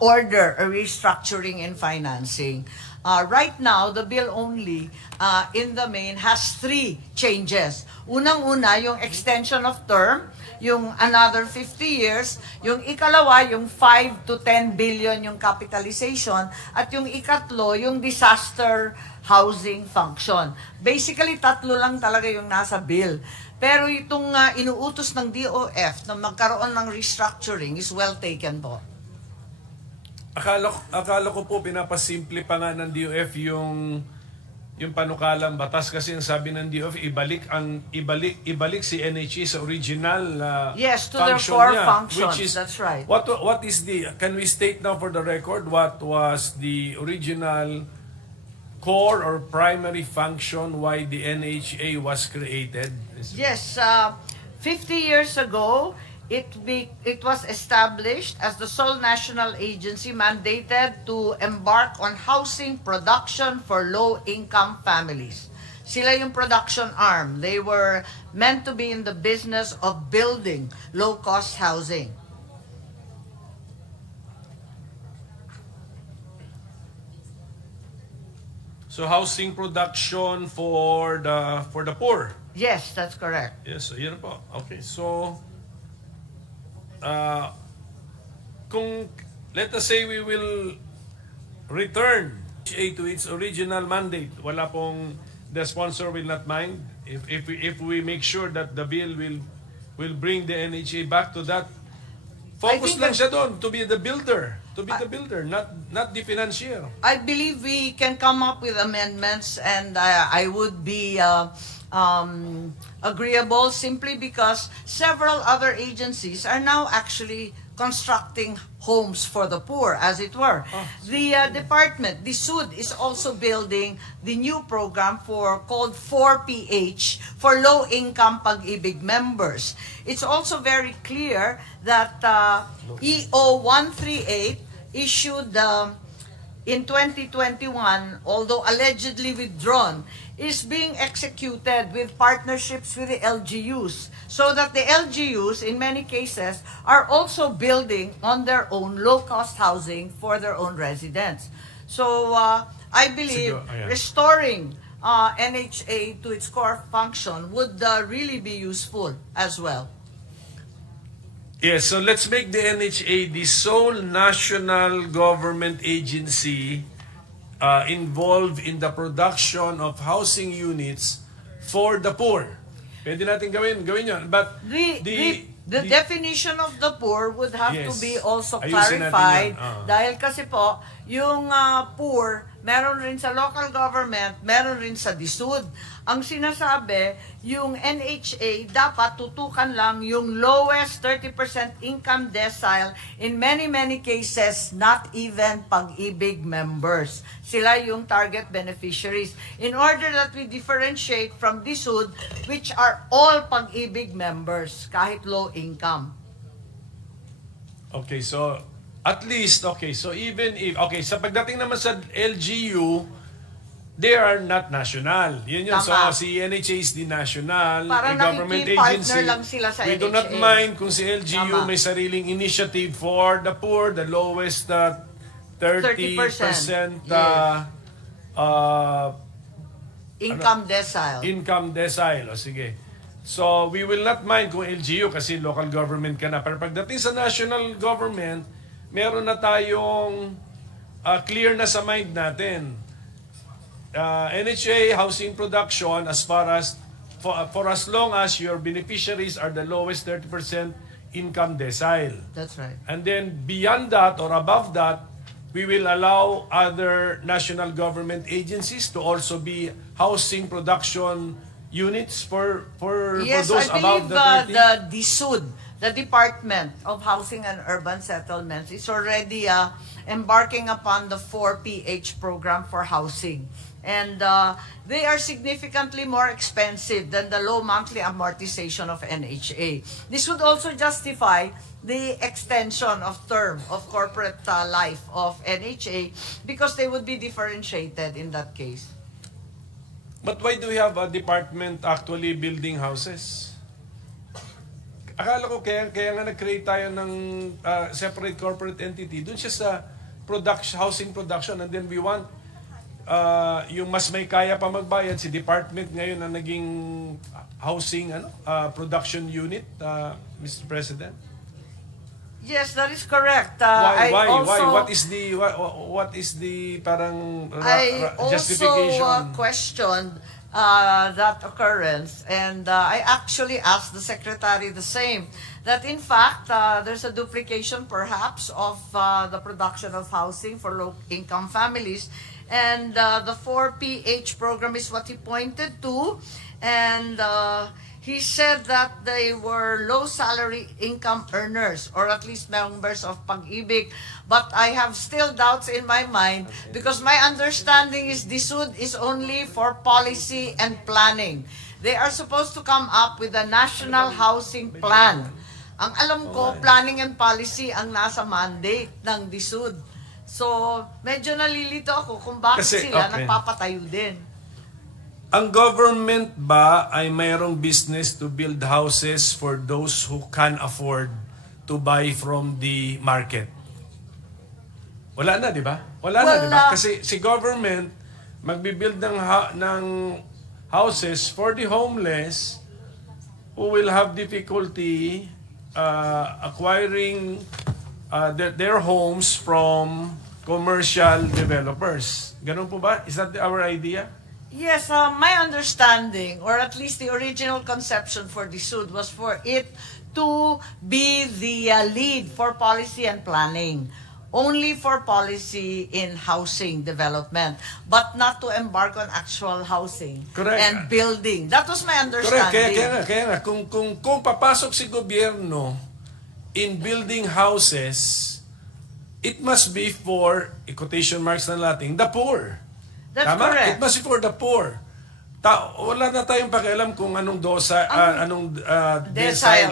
order a restructuring in financing. Right now, the bill only, in the main, has 3 changes. Unang-una, yung extension of term, yung another 50 years, yung ikalawa, yung 5 to 10 billion yung capitalization, at yung ikatlo, yung disaster housing function. Basically, 3 lang talaga yung nasa bill. Pero itong inuutos ng DOF na magkaroon ng restructuring is well taken po. Akala ko po pinapasimple pa nga ng DOF yung panukalang batas, kasi ang sabi ng DOF ibalik si NHA sa original Yes, to their function core niya, functions. which is, That's right. What is can we state now for the record what was the original core or primary function why the NHA was created? Yes, 50 years ago, it was established as the sole national agency mandated to embark on housing production for low-income families. Sila yung production arm. They were meant to be in the business of building low-cost housing. So housing production for the poor. Yes, that's correct. Yes, yun po. Okay, so kung let us say we will return to its original mandate, wala pong, the sponsor will not mind if we make sure that the bill will bring the NHA back to that Focus think lang that- siya doon, to be the builder. To be the builder, not the financier. I believe we can come up with amendments, and I would be agreeable simply because several other agencies are now actually constructing homes for the poor, as it were. The department, the SUD, is also building the new program called 4PH for low-income Pag-ibig members. It's also very clear that EO 138 issued in 2021, although allegedly withdrawn, is being executed with partnerships with the LGUs, so that the LGUs, in many cases, are also building on their own low-cost housing for their own residents. So I believe Siguro, ayan. restoring NHA to its core function would really be useful as well. Yes, so let's make the NHA the sole national government agency involved in the production of housing units for the poor. Pwede natin gawin yun. But The definition of the poor would have to Yes. be also Ayusin natin clarified yan. dahil kasi po, yung poor, meron rin sa local government, meron rin sa DSUD. Ang sinasabi, yung NHA dapat tutukan lang yung lowest 30% income decile, in many cases, not even Pag-ibig members. Sila yung target beneficiaries. In order that we differentiate from DSUD, which are all Pag-ibig members, kahit low income. okay, so at least, okay, so even if, okay, sa pagdating naman sa LGU, they are not national. Yun yun. So, Tama. si NHA is the national Parang government nakikipartner agency. lang sila sa We do not NHA. mind kung si LGU Tama. may sariling initiative for the poor, the lowest 30% Income decile. income decile. O sige. So, we will not mind kung LGU kasi local government ka na. Pero pagdating sa national government, meron na tayong clear na sa mind natin. NHA housing production as far as for as long as your beneficiaries are the lowest 30% income decile. That's right. And then beyond that or above that, we will allow other national government agencies to also be housing production units for Yes, those I above believe the 30. the DSUD, the Department of Housing and Urban Settlements, is already embarking upon the 4PH program for housing. And they are significantly more expensive than the low monthly amortization of NHA. This would also justify the extension of term of corporate life of NHA because they would be differentiated in that case. But why do we have a department actually building houses? Akala ko kaya nga nag-create tayo ng separate corporate entity. Doon siya sa housing production, and then we want yung mas may kaya pa magbayad, si department ngayon ang naging housing production unit, Mr. President. Yes, that is correct. Why? Also, What is the parang I justification? also questioned that occurrence, and I actually asked the secretary the same. That in fact, there's a duplication perhaps of the production of housing for low-income families, and the 4PH program is what he pointed to, and he said that they were low salary income earners or at least members of Pag-ibig. But I have still doubts in my mind because my understanding is DSUD is only for policy and planning. They are supposed to come up with a national housing plan. Ang alam ko, planning and policy ang nasa mandate ng DSUD. So, medyo nalilito ako kung bakit Kasi, sila okay. nagpapatayo din. Ang government ba ay mayroong business to build houses for those who can afford to buy from the market? Wala na, di ba? Wala na, di ba? Kasi si government magbibuild ng houses for the homeless who will have difficulty acquiring their homes from commercial developers. Ganun po ba? Is that our idea? Yes, my understanding, or at least the original conception for the SUD, was for it to be the lead for policy and planning. Only for policy in housing development, but not to embark on actual housing Correct. and building. That was my Correct. understanding. Kaya nga, kung papasok si gobyerno in building houses, it must be for, quotation marks na natin, the poor. That's Tama? correct. It must be for the poor. Wala na tayong pakialam kung anong Decile.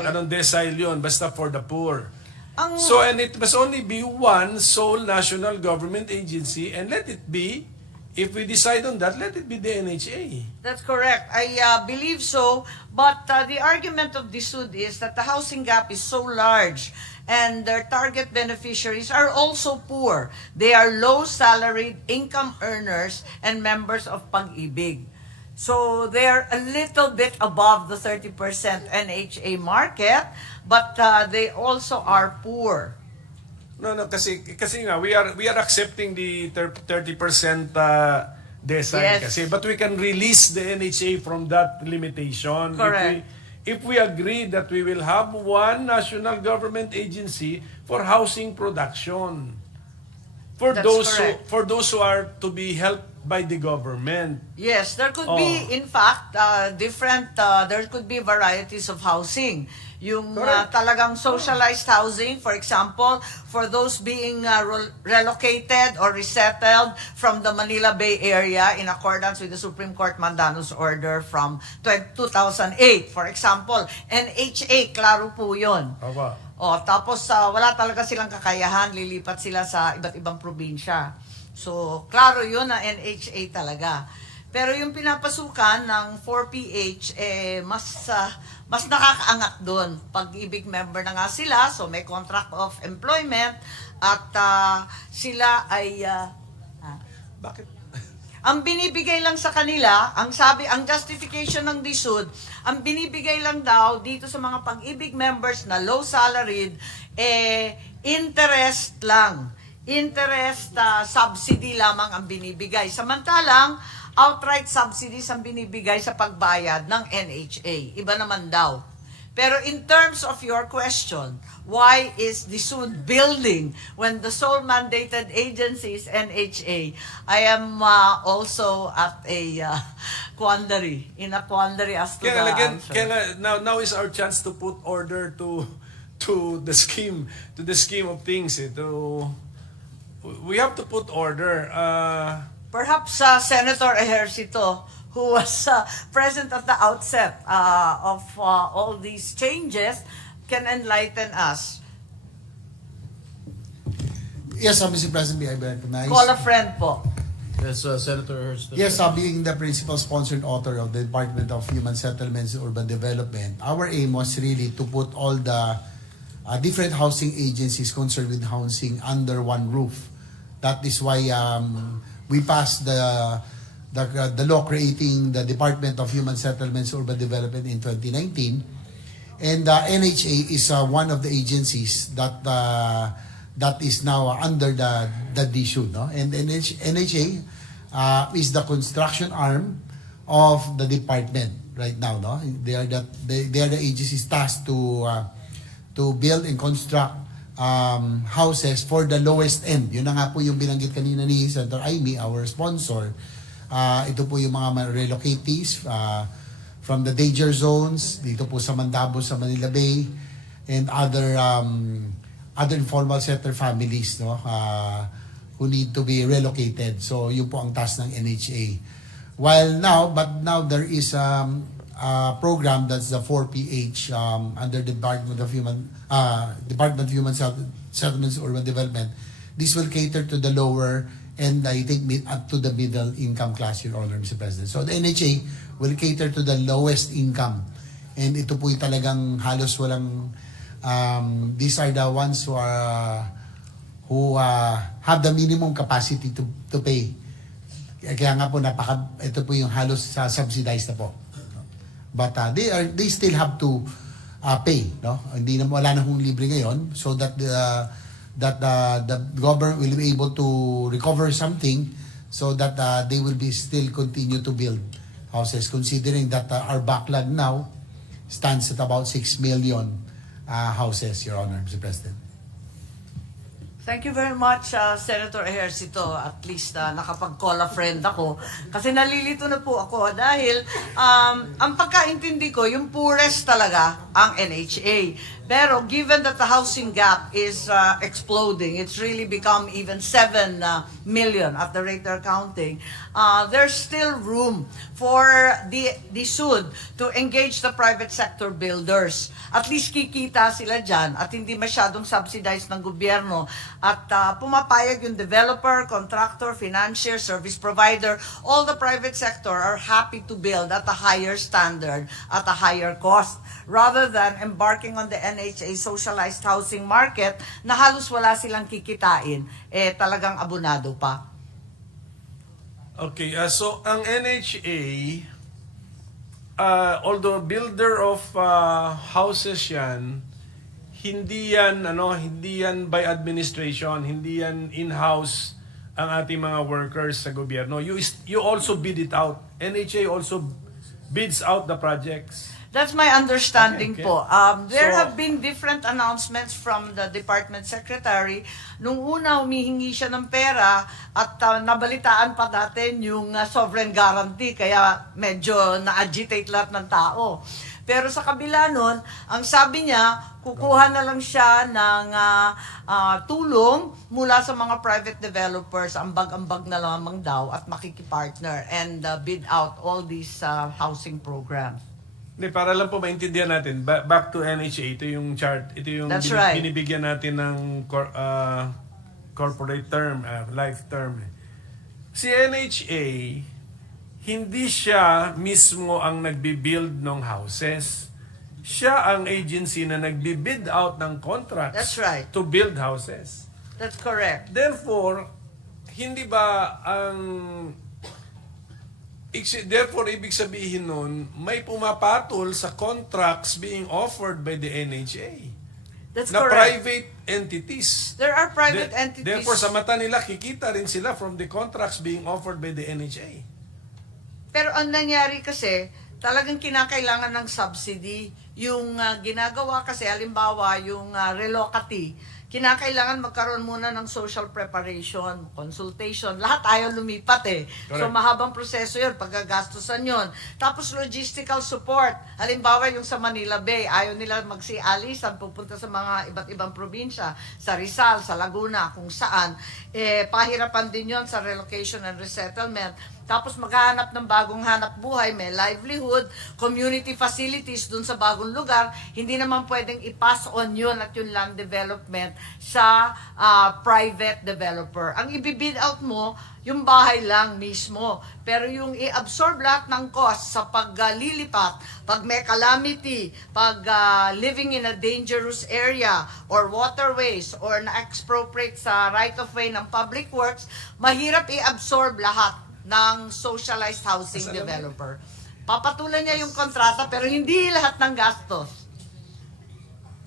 anong decile yun, basta for the poor. Ang- So, and it must only be one sole national government agency, and let it be, if we decide on that, let it be the NHA. That's correct. I believe so. But the argument of DSUD is that the housing gap is so large and their target beneficiaries are also poor. They are low salaried income earners and members of Pag-ibig. So they are a little bit above the 30% NHA market, but they also are poor. No, kasi nga we are accepting the 30% decile Yes. kasi, but we can release the NHA from that limitation. Correct. If we agree that we will have one national government agency for housing production. For That's correct. for those who are to be helped by the government. Yes, there could Oh. be, in fact, there could be varieties of housing. Yung Correct. talagang socialized housing, for example, for those being relocated or resettled from the Manila Bay Area in accordance with the Supreme Court Mandamus Order from 2008. For example, NHA, klaro po yun. Aba. O, tapos wala talaga silang kakayahan, lilipat sila sa iba't ibang probinsya. So, klaro yun na NHA talaga. Pero yung pinapasukan ng 4PH, mas nakakaangat doon. Pag-ibig member na nga sila, so may contract of employment, at sila ay... Bakit? Ang binibigay lang sa kanila, ang justification ng DSUD, ang binibigay lang daw dito sa mga Pag-ibig members na low salaried, interest lang. Interest subsidy lamang ang binibigay. Samantalang, outright subsidies ang binibigay sa pagbayad ng NHA. Iba naman daw. Pero in terms of your question, why is DSUD building when the sole mandated agency is NHA? I am also at a quandary, in a quandary as to the answer. Now is our chance to put order to the scheme of things. We have to put order. Perhaps Senator Ejercito, who was present at the outset of all these changes, can enlighten us. Yes, Mr. President, may I be recognized? Call a friend po. Yes, Senator Hurst. Yes, being the principal sponsor and author of the Department of Human Settlements and Urban Development, our aim was really to put all the different housing agencies concerned with housing under one roof. That is why we passed the law creating the Department of Human Settlements and Urban Development in 2019. And NHA is one of the agencies that is now under the DSUD, no? And NHA is the construction arm of the department right now, no? They are the agencies tasked to build and construct houses for the lowest end. Yun na nga po yung binanggit kanina ni Senator Amy, our sponsor. Ito po yung mga relocatees from the danger zones, dito po sa Mandabo, sa Manila Bay, and other informal settler families, no, who need to be relocated. So yun po ang task ng NHA. But now there is a program that's the 4PH under the Department of Human Settlements and Urban Development. This will cater to the lower and I think up to the middle income class, Your Honor, Mr. President. So the NHA will cater to the lowest income. And ito po yung talagang halos walang these are the ones who have the minimum capacity to pay. Kaya nga po ito po yung halos subsidized na po. But they still have to pay, no? Hindi na wala na hong libre ngayon, so that the government will be able to recover something, so that they will be still continue to build houses, considering that our backlog now stands at about 6 million houses, Your Honor, Mr. President. Thank you very much, Senator Ejercito. At least nakapag-call a friend ako. Kasi nalilito na po ako dahil ang pagkaintindi ko, yung poorest talaga ang NHA. Pero given that the housing gap is exploding, it's really become even 7 million at the rate they're counting, there's still room for the SUD to engage the private sector builders. At least kikita sila dyan at hindi masyadong subsidized ng gobyerno. At pumapayag yung developer, contractor, financier, service provider, all the private sector are happy to build at a higher standard, at a higher cost, rather than embarking on the NHA socialized housing market na halos wala silang kikitain, talagang abonado pa. Okay, so ang NHA, although builder of houses yan, hindi yan by administration, hindi yan in-house ang ating mga workers sa gobyerno. You also bid it out. NHA also bids out the projects. That's my understanding Okay. po. There So- have been different announcements from the department secretary. Nung una, humihingi siya ng pera at nabalitaan pa natin yung sovereign guarantee, kaya medyo na-agitate lahat ng tao. Pero sa kabila nun, ang sabi niya, kukuha na lang siya ng tulong mula sa mga private developers, ambag-ambag na lamang daw at makikipartner and bid out all these housing programs. Hindi, para lang po maintindihan natin, back to NHA, ito yung chart, ito yung That's right. binibigyan natin ng corporate term, life term. Si NHA, hindi siya mismo ang nagbi-build ng houses. Siya ang agency na nagbi-bid out ng contracts That's right. to build houses. That's correct. Therefore, hindi ba ang ibig sabihin nun, may pumapatol sa contracts being offered by the NHA That's na correct. private entities. There are private entities. Therefore, sa mata nila, kikita rin sila from the contracts being offered by the NHA. Pero ang nangyari kasi, talagang kinakailangan ng subsidy. Yung ginagawa kasi, halimbawa, yung relocati, kinakailangan magkaroon muna ng social preparation, consultation. Lahat ayaw lumipat eh. So Correct. mahabang proseso yun, paggagastusan yun. Tapos logistical support. Halimbawa yung sa Manila Bay, ayaw nila magsialisan, pupunta sa mga iba't ibang probinsya, sa Rizal, sa Laguna, kung saan. Pahirapan din yon sa relocation and resettlement. Tapos maghahanap ng bagong hanap buhay, may livelihood, community facilities dun sa bagong lugar, hindi naman pwedeng i-pass on yun at yung land development sa private developer. Ang ibibid out mo, yung bahay lang mismo. Pero yung i-absorb lahat ng cost sa paglilipat, pag may calamity, pag living in a dangerous area, or waterways, or na-expropriate sa right-of-way ng public works, mahirap i-absorb lahat ng socialized housing developer. Papatulan niya yung kontrata pero hindi lahat ng gastos.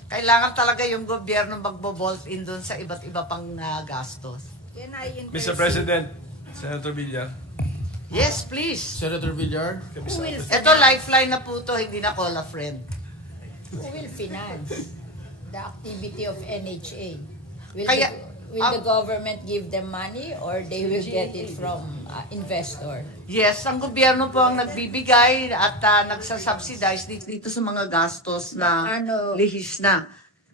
Kailangan talaga yung gobyerno magbo-bolt in dun sa iba't iba pang gastos. Mr. President, Senator Villar. Yes, please. Senator Villar, Who will Ito lifeline na po to, hindi na call a friend. finance the activity of NHA? Will, Kaya, will the government give them money or they will get it from investor? Yes, ang gobyerno po ang nagbibigay at nagsasubsidize dito sa mga gastos na Ano? lihis na.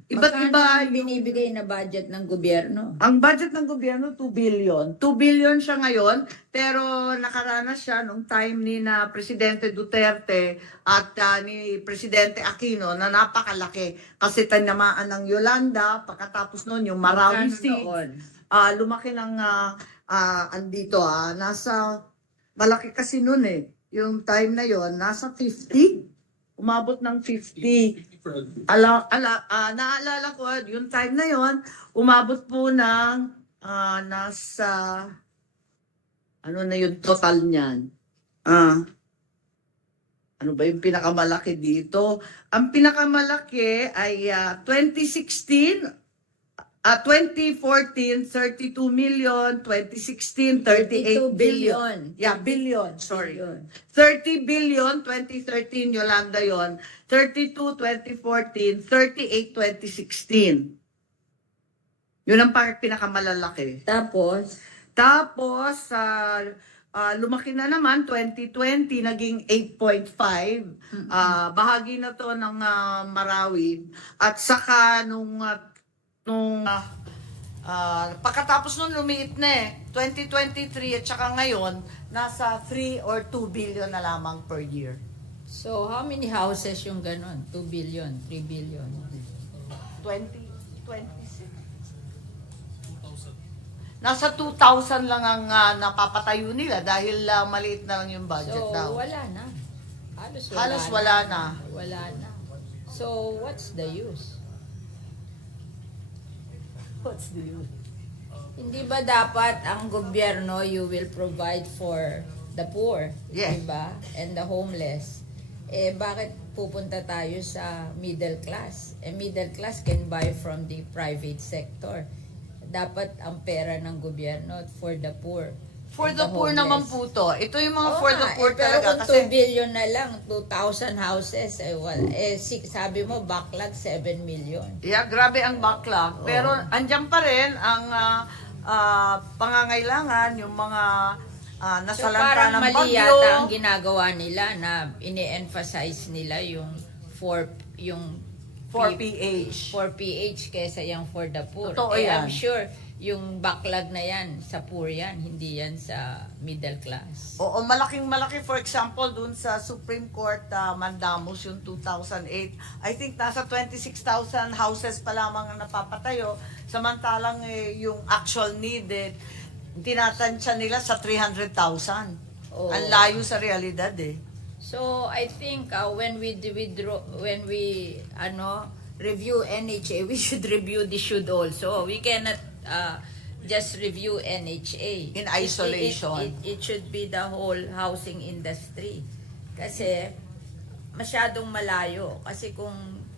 Iba't Magkano iba ang binibigay na budget ng gobyerno? ang budget ng gobyerno, 2 billion. 2 billion siya ngayon, pero nakaranas siya nung time ni na Presidente Duterte at ni Presidente Aquino na napakalaki. Kasi tinamaan ng Yolanda, pagkatapos noon yung Marawi Magkano Sea. noon? Lumaki ng andito, nasa, malaki kasi noon eh. Yung time na yon nasa 50. Umabot ng 50. Naalala ko, yung time na yon umabot po ng nasa, ano na yung total niyan? Ano ba yung pinakamalaki dito? Ang pinakamalaki ay 2016, 2014, 32 million. 2016, 38 32 billion. billion. Yeah, billion. Sorry. Billion. 30 billion, 2013, Yolanda yon. 32, 2014. 38, 2016. Yun ang pinakamalalaki. Tapos, Tapos, lumaki na naman, 2020, naging 8.5. Bahagi na to ng Marawi. At saka, pagkatapos nun, lumiit na eh. 2023 at saka ngayon, nasa 3 or 2 billion na lamang per year. so how many houses yung ganon? 2 billion, 3 billion. 26. Nasa 2,000 lang ang napapatayo nila dahil maliit na lang yung budget So, daw. wala na. Halos wala na. Wala na. So, what's the use? What's the use? Hindi ba dapat ang gobyerno, you will provide for the poor, Yes. diba? And the homeless. Eh, bakit pupunta tayo sa middle class? Eh, middle class can buy from the private sector. Dapat ang pera ng gobyerno for the poor. For and the poor naman homeless. po to. Ito yung mga Oo for the nga, poor pero talaga. kung Kasi 2 billion na lang, 2,000 houses, sabi mo, backlog 7 million. yeah, grabe ang backlog. Pero andyan pa rin ang pangangailangan, yung mga So nasalanta parang ng mali bagyo. yata ang ginagawa nila na ini-emphasize nila yung 4PH. 4PH kesa yung for the poor. Totoo eh, yan. I'm sure yung backlog na yan sa poor yan, hindi yan sa middle class. Oo, malaking-malaki. For example, dun sa Supreme Court Mandamus, yung 2008, I think nasa 26,000 houses pa lamang ang napapatayo. Samantalang yung actual need, tinatansya nila sa 300,000. Oo. Ang layo sa realidad eh. So I think when we review NHA, we should review the SHUD also. We cannot just review NHA. In isolation. It should be the whole housing industry. Kasi masyadong malayo. Kasi kung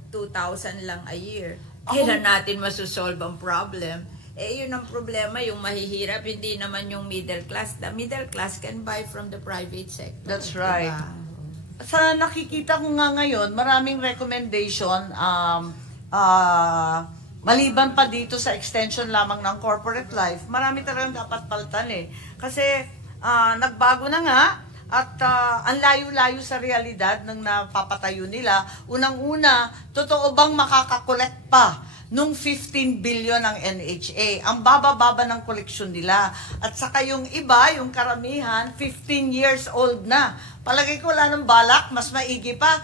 2,000 lang a year, kailan natin masusolve ang problem? Eh, yun ang problema, yung mahihirap, hindi naman yung middle class. The middle class can buy from the private sector. That's right. Diba? Sa nakikita ko nga ngayon, maraming recommendation, maliban pa dito sa extension lamang ng corporate life, marami talagang dapat palitan eh. Kasi nagbago na nga at ang layo-layo sa realidad ng napapatayo nila. Unang-una, totoo bang makakakolekt pa nung 15 billion ang NHA? Ang baba-baba ng koleksyon nila. At saka yung iba, yung karamihan, 15 years old na. Palagay ko wala ng balak, mas maigi pa.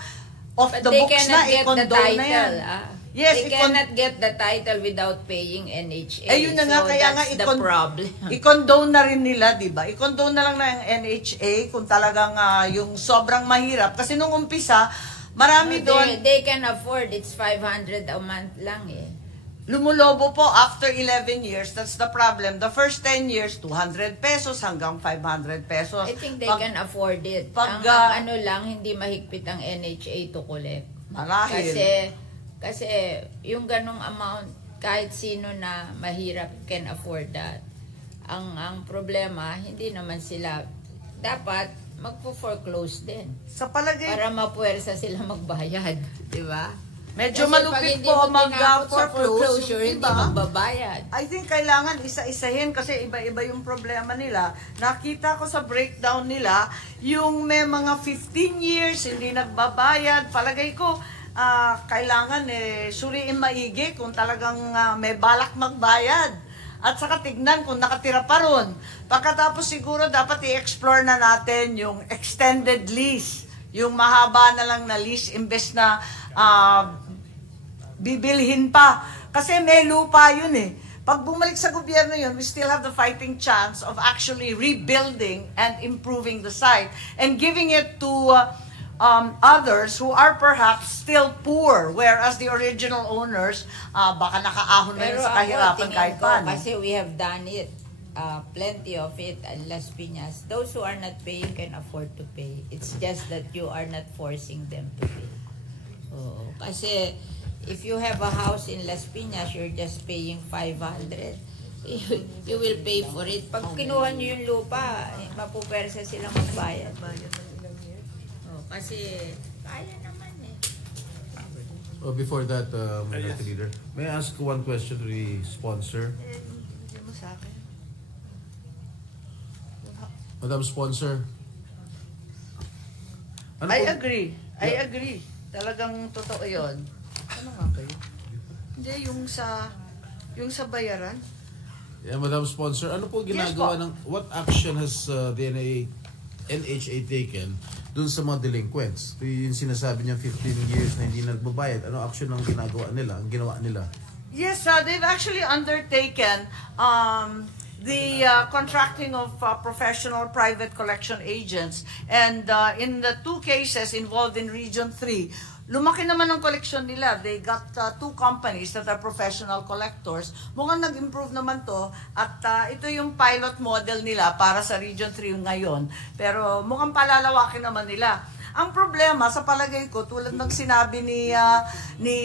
Off But the they books cannot na, get the i-condone na yan. title. Yes, They cannot get the title without paying NHA. Ayun na nga, So kaya nga that's the problem. i-condone na rin nila, di ba? I-condone na lang ng NHA kung talagang yung sobrang mahirap. Kasi nung umpisa, marami doon, They can afford, it's 500 a month lang eh. lumulobo po after 11 years. That's the problem. The first 10 years, 200 pesos hanggang 500 pesos. I think they Pag- can afford it. pag, ang ano lang, hindi mahigpit ang NHA to collect. Marahil. Kasi yung ganong amount, kahit sino na mahirap can afford that. Ang problema, hindi naman sila, dapat magpo-foreclose din. Sa palagay, Para mapuwersa sila magbayad. Di ba? medyo Kasi malupit po mag-foreclose. hindi Diba? magbabayad. I think kailangan isa-isahin kasi iba-iba yung problema nila. Nakita ko sa breakdown nila, yung may mga 15 years hindi nagbabayad. Palagay ko, kailangan suriin maigi kung talagang may balak magbayad. At saka tignan kung nakatira pa ron. Pagkatapos siguro dapat i-explore na natin yung extended lease. Yung mahaba na lang na lease imbes na bibilhin pa. Kasi may lupa yun eh. Pag bumalik sa gobyerno yun, we still have the fighting chance of actually rebuilding and improving the site and giving it to others who are perhaps still poor, whereas the original owners baka nakaahon na yun sa kahirapan kahit paano. Kasi we have done it. Plenty of it at Las Piñas. Those who are not paying can afford to pay. It's just that you are not forcing them to pay. Oo. Kasi If you have a house in Las Piñas, you're just paying 500. You will pay for it. Pag kinuha nyo yung lupa, mapupersa silang magbayad. Oh, kasi kaya naman eh. Before that, Minority Leader, may I ask one question to the sponsor? Hindi mo sa akin. Madam Sponsor. Ano I po- agree. I agree. Talagang totoo yun. Ano nga kayo? Hindi, yung sa bayaran. Yeah, Madam Sponsor, ano po ginagawa Yes, po. ng, what action has the NHA taken dun sa mga delinquents? Ito yung sinasabi niya 15 years na hindi nagbabayad. Ano action ang ginagawa nila, ang ginawa nila? Yes, they've actually undertaken the contracting of professional private collection agents. And in the two cases involved in Region 3, lumaki naman ang collection nila. They got two companies that are professional collectors. Mukhang nag-improve naman to. At ito yung pilot model nila para sa Region 3 ngayon. Pero mukhang palalawakin naman nila. Ang problema, sa palagay ko, tulad ng sinabi ni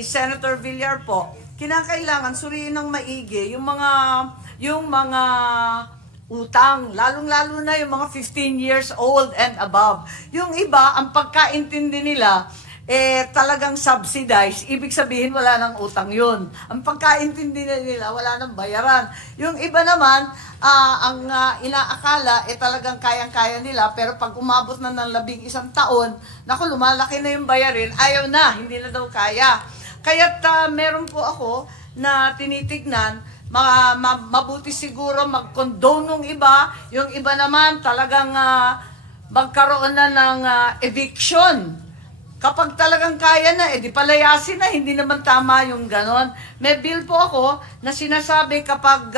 Senator Villar po, kinakailangan suriin ng maigi yung mga utang, lalong-lalo na yung mga 15 years old and above. Yung iba, ang pagkaintindi nila, talagang subsidized. Ibig sabihin, wala nang utang yun. Ang pagkaintindi nila, wala nang bayaran. Yung iba naman, ang inaakala, talagang kayang-kaya nila, pero pag umabot na ng 11 taon, naku, lumalaki na yung bayarin, ayaw na, hindi na daw kaya. Kaya't meron po ako na tinitignan, mabuti siguro mag-condone ng iba, yung iba naman talagang magkaroon na ng eviction. Kapag talagang kaya na, di palayasin na, hindi naman tama yung ganon. May bill po ako na sinasabi kapag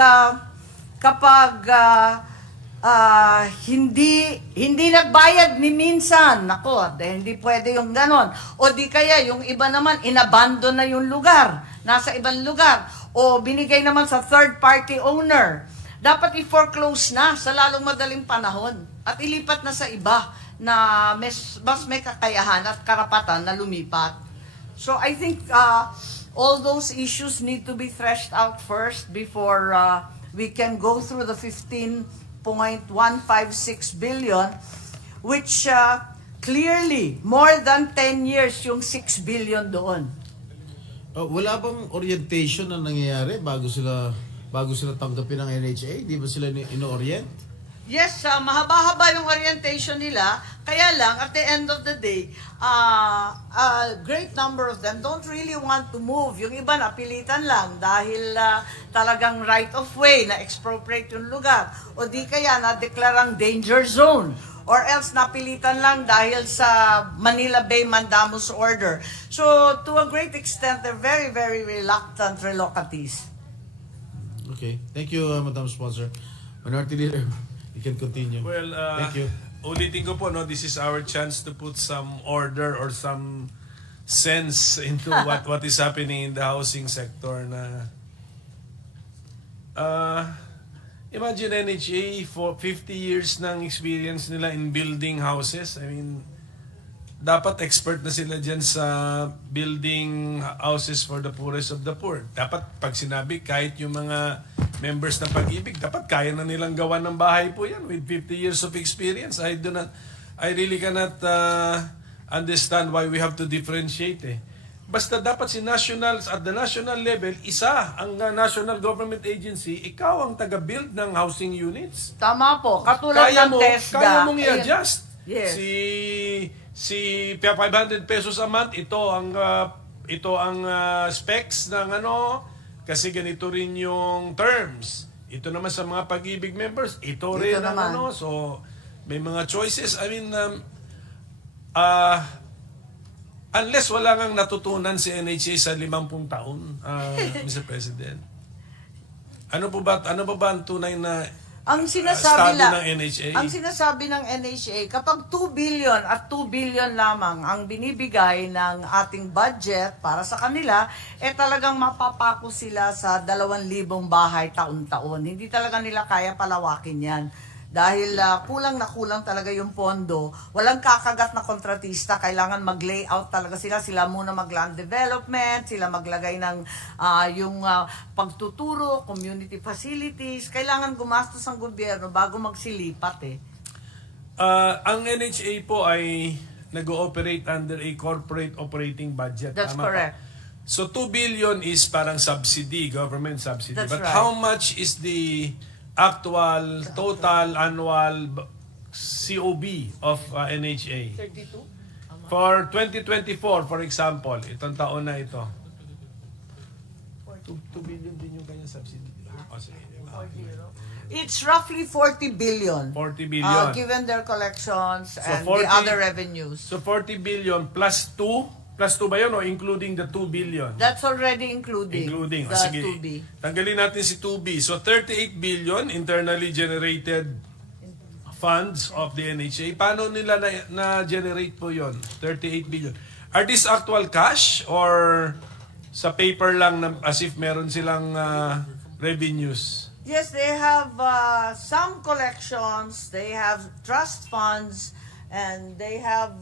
hindi nagbayad ni minsan, nako, hindi pwede yung ganon. O di kaya yung iba naman, inabandon na yung lugar, nasa ibang lugar, o binigay naman sa third party owner. Dapat i-foreclose na sa lalong madaling panahon at ilipat na sa iba na mas may kakayahan at karapatan na lumipat. So I think all those issues need to be threshed out first before we can go through the 15.156 billion, which clearly more than 10 years yung 6 billion doon. Wala bang orientation na nangyayari bago sila tanggapin ng NHA? Di ba sila ino-orient? Yes, mahaba-haba yung orientation nila. Kaya lang, at the end of the day, a great number of them don't really want to move. Yung iba napilitan lang dahil talagang right of way na expropriate yung lugar. O di kaya na-deklarang danger zone. Or else napilitan lang dahil sa Manila Bay Mandamus Order. So, to a great extent, they're very, very reluctant relocatees. Okay. Thank you, Madam Sponsor. Minority Leader, you can continue. Well, thank you. ulitin ko po, no, this is our chance to put some order or some sense into what is happening in the housing sector na imagine NHA for 50 years ng experience nila in building houses. I mean, dapat expert na sila dyan sa building houses for the poorest of the poor. Dapat pag sinabi, kahit yung mga members ng Pag-ibig, dapat kaya na nilang gawa ng bahay po yan with 50 years of experience. I really cannot understand why we have to differentiate eh. Basta dapat at the national level, isa ang national government agency, ikaw ang taga-build ng housing units. Tama po. Katulad ng TESDA. Kaya mong i-adjust. Yes. Si 500 pesos a month, ito ang specs ng kasi ganito rin yung terms. Ito naman sa mga Pag-ibig members, ito rin ang naman. so may mga choices. I mean unless wala ngang natutunan si NHA sa 50 taon, Mr. President. Ano ba ang tunay na Ang sinasabi estado ng NHA? Ang sinasabi ng NHA, kapag 2 billion at 2 billion lamang ang binibigay ng ating budget para sa kanila, talagang mapapako sila sa 2,000 bahay taon-taon. Hindi talaga nila kaya palawakin yan. Dahil kulang na kulang talaga yung pondo. Walang kakagat na kontratista. Kailangan mag-layout talaga sila. Sila muna mag-land development. Sila maglagay ng yung pagtuturo, community facilities. Kailangan gumastos ang gobyerno bago magsilipat eh. Ang NHA po ay nag-ooperate under a corporate operating budget. That's Tama correct. ba? So 2 billion is parang subsidy, government subsidy. That's But right. how much is the actual total annual COB of NHA? 32? For 2024, for example, itong taon na ito. 2 billion din yung kanyang subsidy. Oh, sige. It's roughly 40 billion. 40 billion. Given their collections and 40 the other revenues. So 40 billion plus 2? Plus 2 ba yun o including the 2 billion? That's already including Including. the Ah, sige. 2B. Tanggalin natin si 2B. So 38 billion internally generated funds of the NHA. Paano nila na-generate po yon? 38 billion. Are these actual cash or sa paper lang na, as if meron silang revenues? Yes, they have some collections, they have trust funds, and they have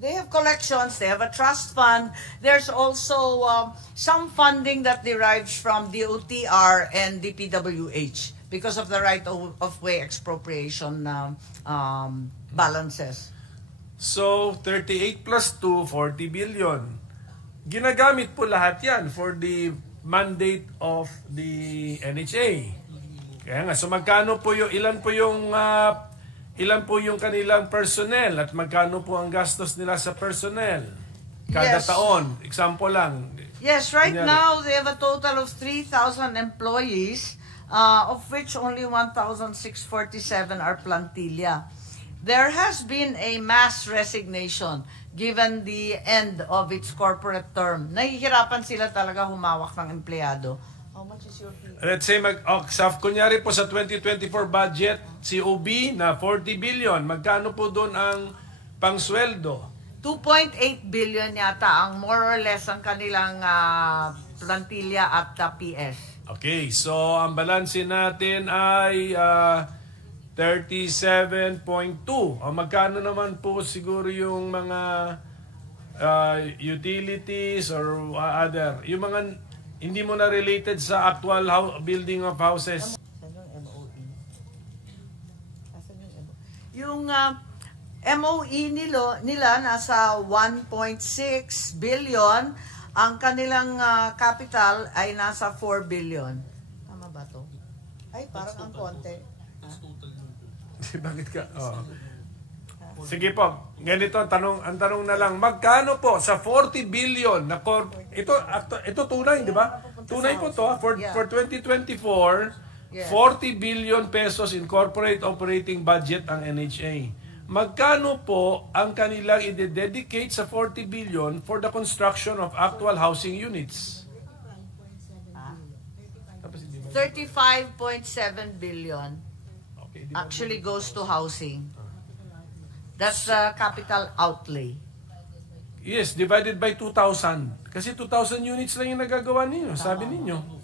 they have collections, they have a trust fund. There's also some funding that derives from DOTR and DPWH because of the right-of-way expropriation balances. So 38 plus 2, 40 billion. Ginagamit po lahat yan for the mandate of the NHA. Kaya nga, so magkano po yung, ilan po yung kanilang personnel at magkano po ang gastos nila sa personnel kada Yes. taon? Example lang. Yes, right Kunyari. now they have a total of 3,000 employees, of which only 1,647 are plantilla. There has been a mass resignation given the end of its corporate term. Nahihirapan sila talaga humawak ng empleyado. How much is your fee? Let's say, kunyari po sa 2024 budget, COB na 40 billion. Magkano po doon ang pangsweldo? 2.8 billion yata ang more or less ang kanilang plantilla at PS. Okay, so ang balansin natin ay 37.2. Magkano naman po siguro yung mga utilities or other, yung mga hindi mo na related sa actual building of houses? Yung MOE nila nasa 1.6 billion. Ang kanilang capital ay nasa 4 billion. Tama ba to? Ay, parang ang konti. Bakit ka? Oh. Sige po, ganito ang tanong na lang, magkano po sa 40 billion na ito tunay, di ba? Tunay po to for 2024, Yeah. 40 billion pesos in corporate operating budget ang NHA. Magkano po ang kanilang i-dedicate sa 40 billion for the construction of actual housing units? 35.7 billion Okay, di ba? actually goes to housing. That's the capital outlay. Yes, divided by 2,000. Kasi 2,000 units lang yung nagagawa ninyo, sabi ninyo.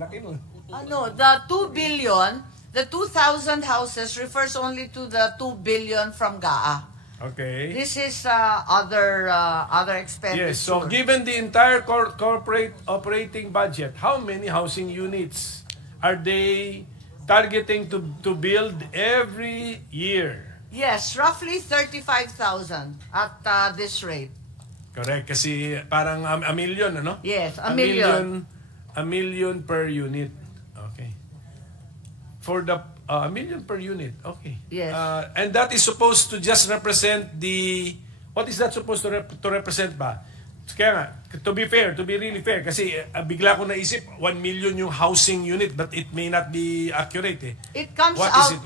Laki nun. Ano, the 2 billion, the 2,000 houses refers only to the 2 billion from GAA. Okay. This is other expenditure. Yes, so given the entire corporate operating budget, how many housing units are they targeting to build every year? Yes, roughly 35,000 at this rate. Correct, kasi parang a million, ano? Yes, a million. A million per unit. Okay. For the a million per unit. Okay. Yes. And that is supposed to just represent the, what is that supposed to represent ba? Kaya nga, to be fair, to be really fair, kasi bigla ko naisip, 1 million yung housing unit, but it may not be accurate eh. It comes What out. is it?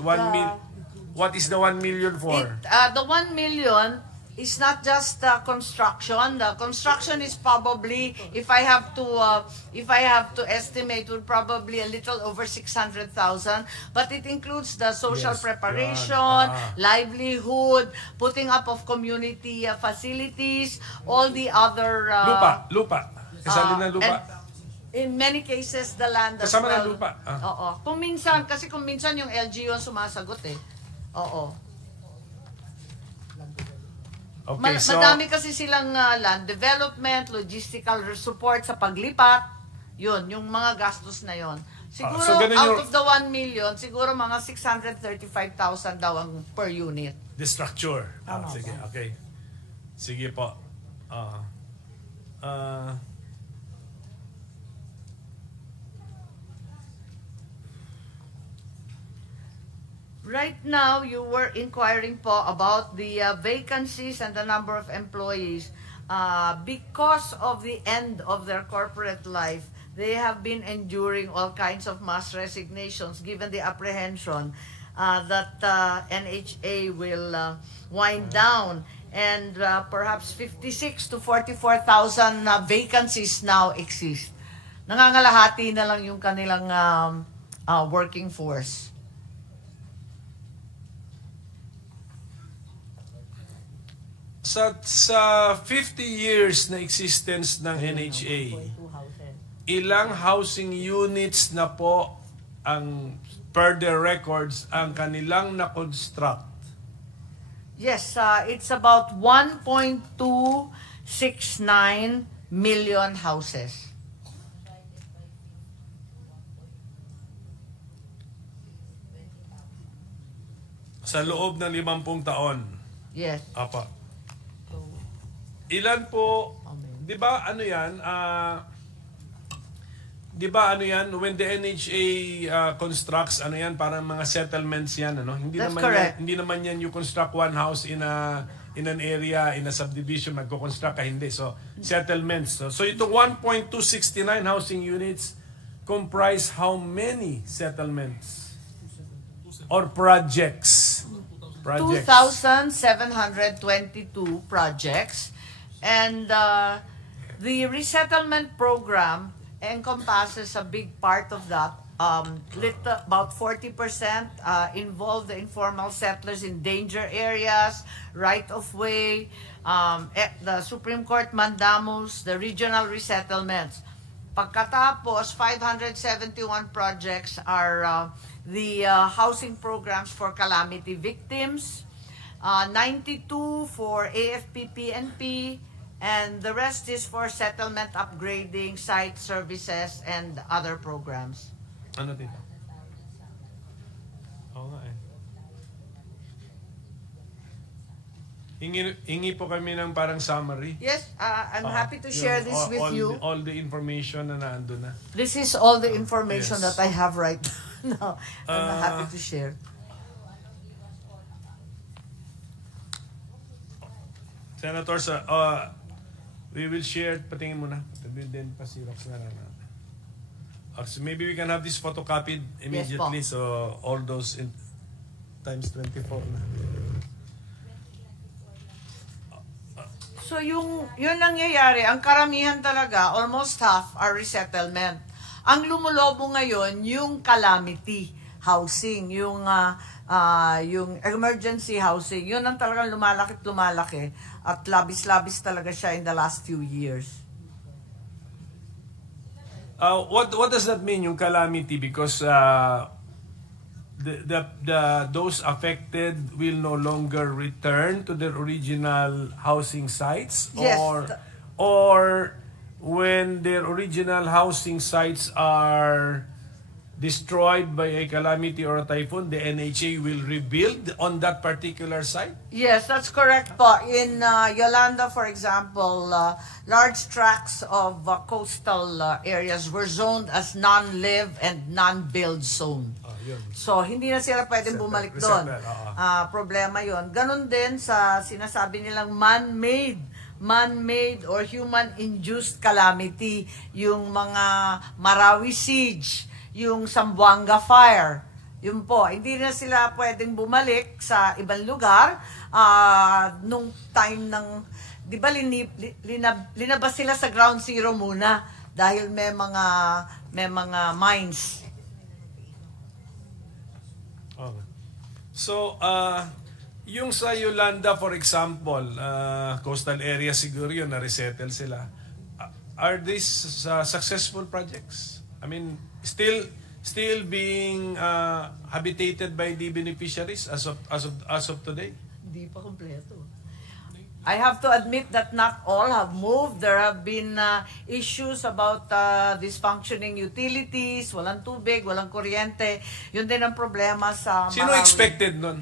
What is the 1 million for? The 1 million is not just construction. The construction is probably, if I have to estimate, would probably a little over 600,000. But it includes the social Yes, preparation, yan. livelihood, putting up of community facilities, all the other Lupa. Kasali ng lupa. And in many cases, the land as Kasama ng well. lupa. Oo. Kung minsan yung LGU ang sumasagot eh. Oo. Okay, so Madami kasi silang land development, logistical support sa paglipat. Yun, yung mga gastos na yon. Siguro so ganun out yung- of the 1 million, siguro mga 635,000 daw ang per unit. the structure. Sige, okay. Sige po. Right now, you were inquiring po about the vacancies and the number of employees. Because of the end of their corporate life, they have been enduring all kinds of mass resignations given the apprehension that NHA will wind down. And perhaps 56 to 44,000 vacancies now exist. Nangangalahati na lang yung kanilang working force. Sa 50 years na existence ng NHA, ilang housing units na po ang per their records ang kanilang na-construct? Yes, it's about 1.269 million houses. Sa loob ng 50 taon. Yes. Apa. Ilan po, 'di ba ano 'yan? 'Di ba ano 'yan when the NHA constructs ano 'yan parang mga settlements 'yan ano? Hindi That's naman correct. Yan, hindi naman 'yan you construct one house in an area in a subdivision magko-construct ka hindi. So settlements. So itong 1.269 housing units comprise how many settlements or projects? 2,722 projects. And the resettlement program encompasses a big part of that. About 40% involve the informal settlers in danger areas, right-of-way, the Supreme Court mandamus, the regional resettlements. Pagkatapos, 571 projects are the housing programs for calamity victims, 92 for AFP-PNP, and the rest is for settlement upgrading, site services, and other programs. Ano dito? Oo nga eh. Hingi po kami ng parang summary. Yes, I'm happy to share this with you. All the information na naandun na. This is all the information Yes. that I have right now. I'm happy to share. Senator, we will share, patingin mo na. Then pa-xerox na lang natin. So maybe we can have this photocopied immediately. Yes, so all those in times 24 na. So yun nangyayari, ang karamihan talaga, almost half are resettlement. Ang lumulobo ngayon, yung calamity housing, yung emergency housing, yun ang talagang lumalaki at labis-labis talaga siya in the last few years. What does that mean, yung calamity? Because those affected will no longer return to their original housing sites? Yes. Or when their original housing sites are destroyed by a calamity or a typhoon, the NHA will rebuild on that particular site? Yes, that's correct po. In Yolanda, for example, large tracts of coastal areas were zoned as non-live and non-build zone. So, hindi na sila pwedeng bumalik doon. Problema yon. Ganon din sa sinasabi nilang man-made or human-induced calamity, yung mga Marawi siege, yung Zamboanga fire. Yun po, hindi na sila pwedeng bumalik sa ibang lugar nung time ng, di ba linabas sila sa ground zero muna dahil may mga mines. Okay. So, yung sa Yolanda, for example, coastal area siguro yun, na-resettle sila. are these successful projects? I mean, still being habitated by the beneficiaries as of today? Hindi pa kompleto. I have to admit that not all have moved. There have been issues about dysfunctioning utilities, walang tubig, walang kuryente. Yun din ang problema sa Sino Marawi. expected nun?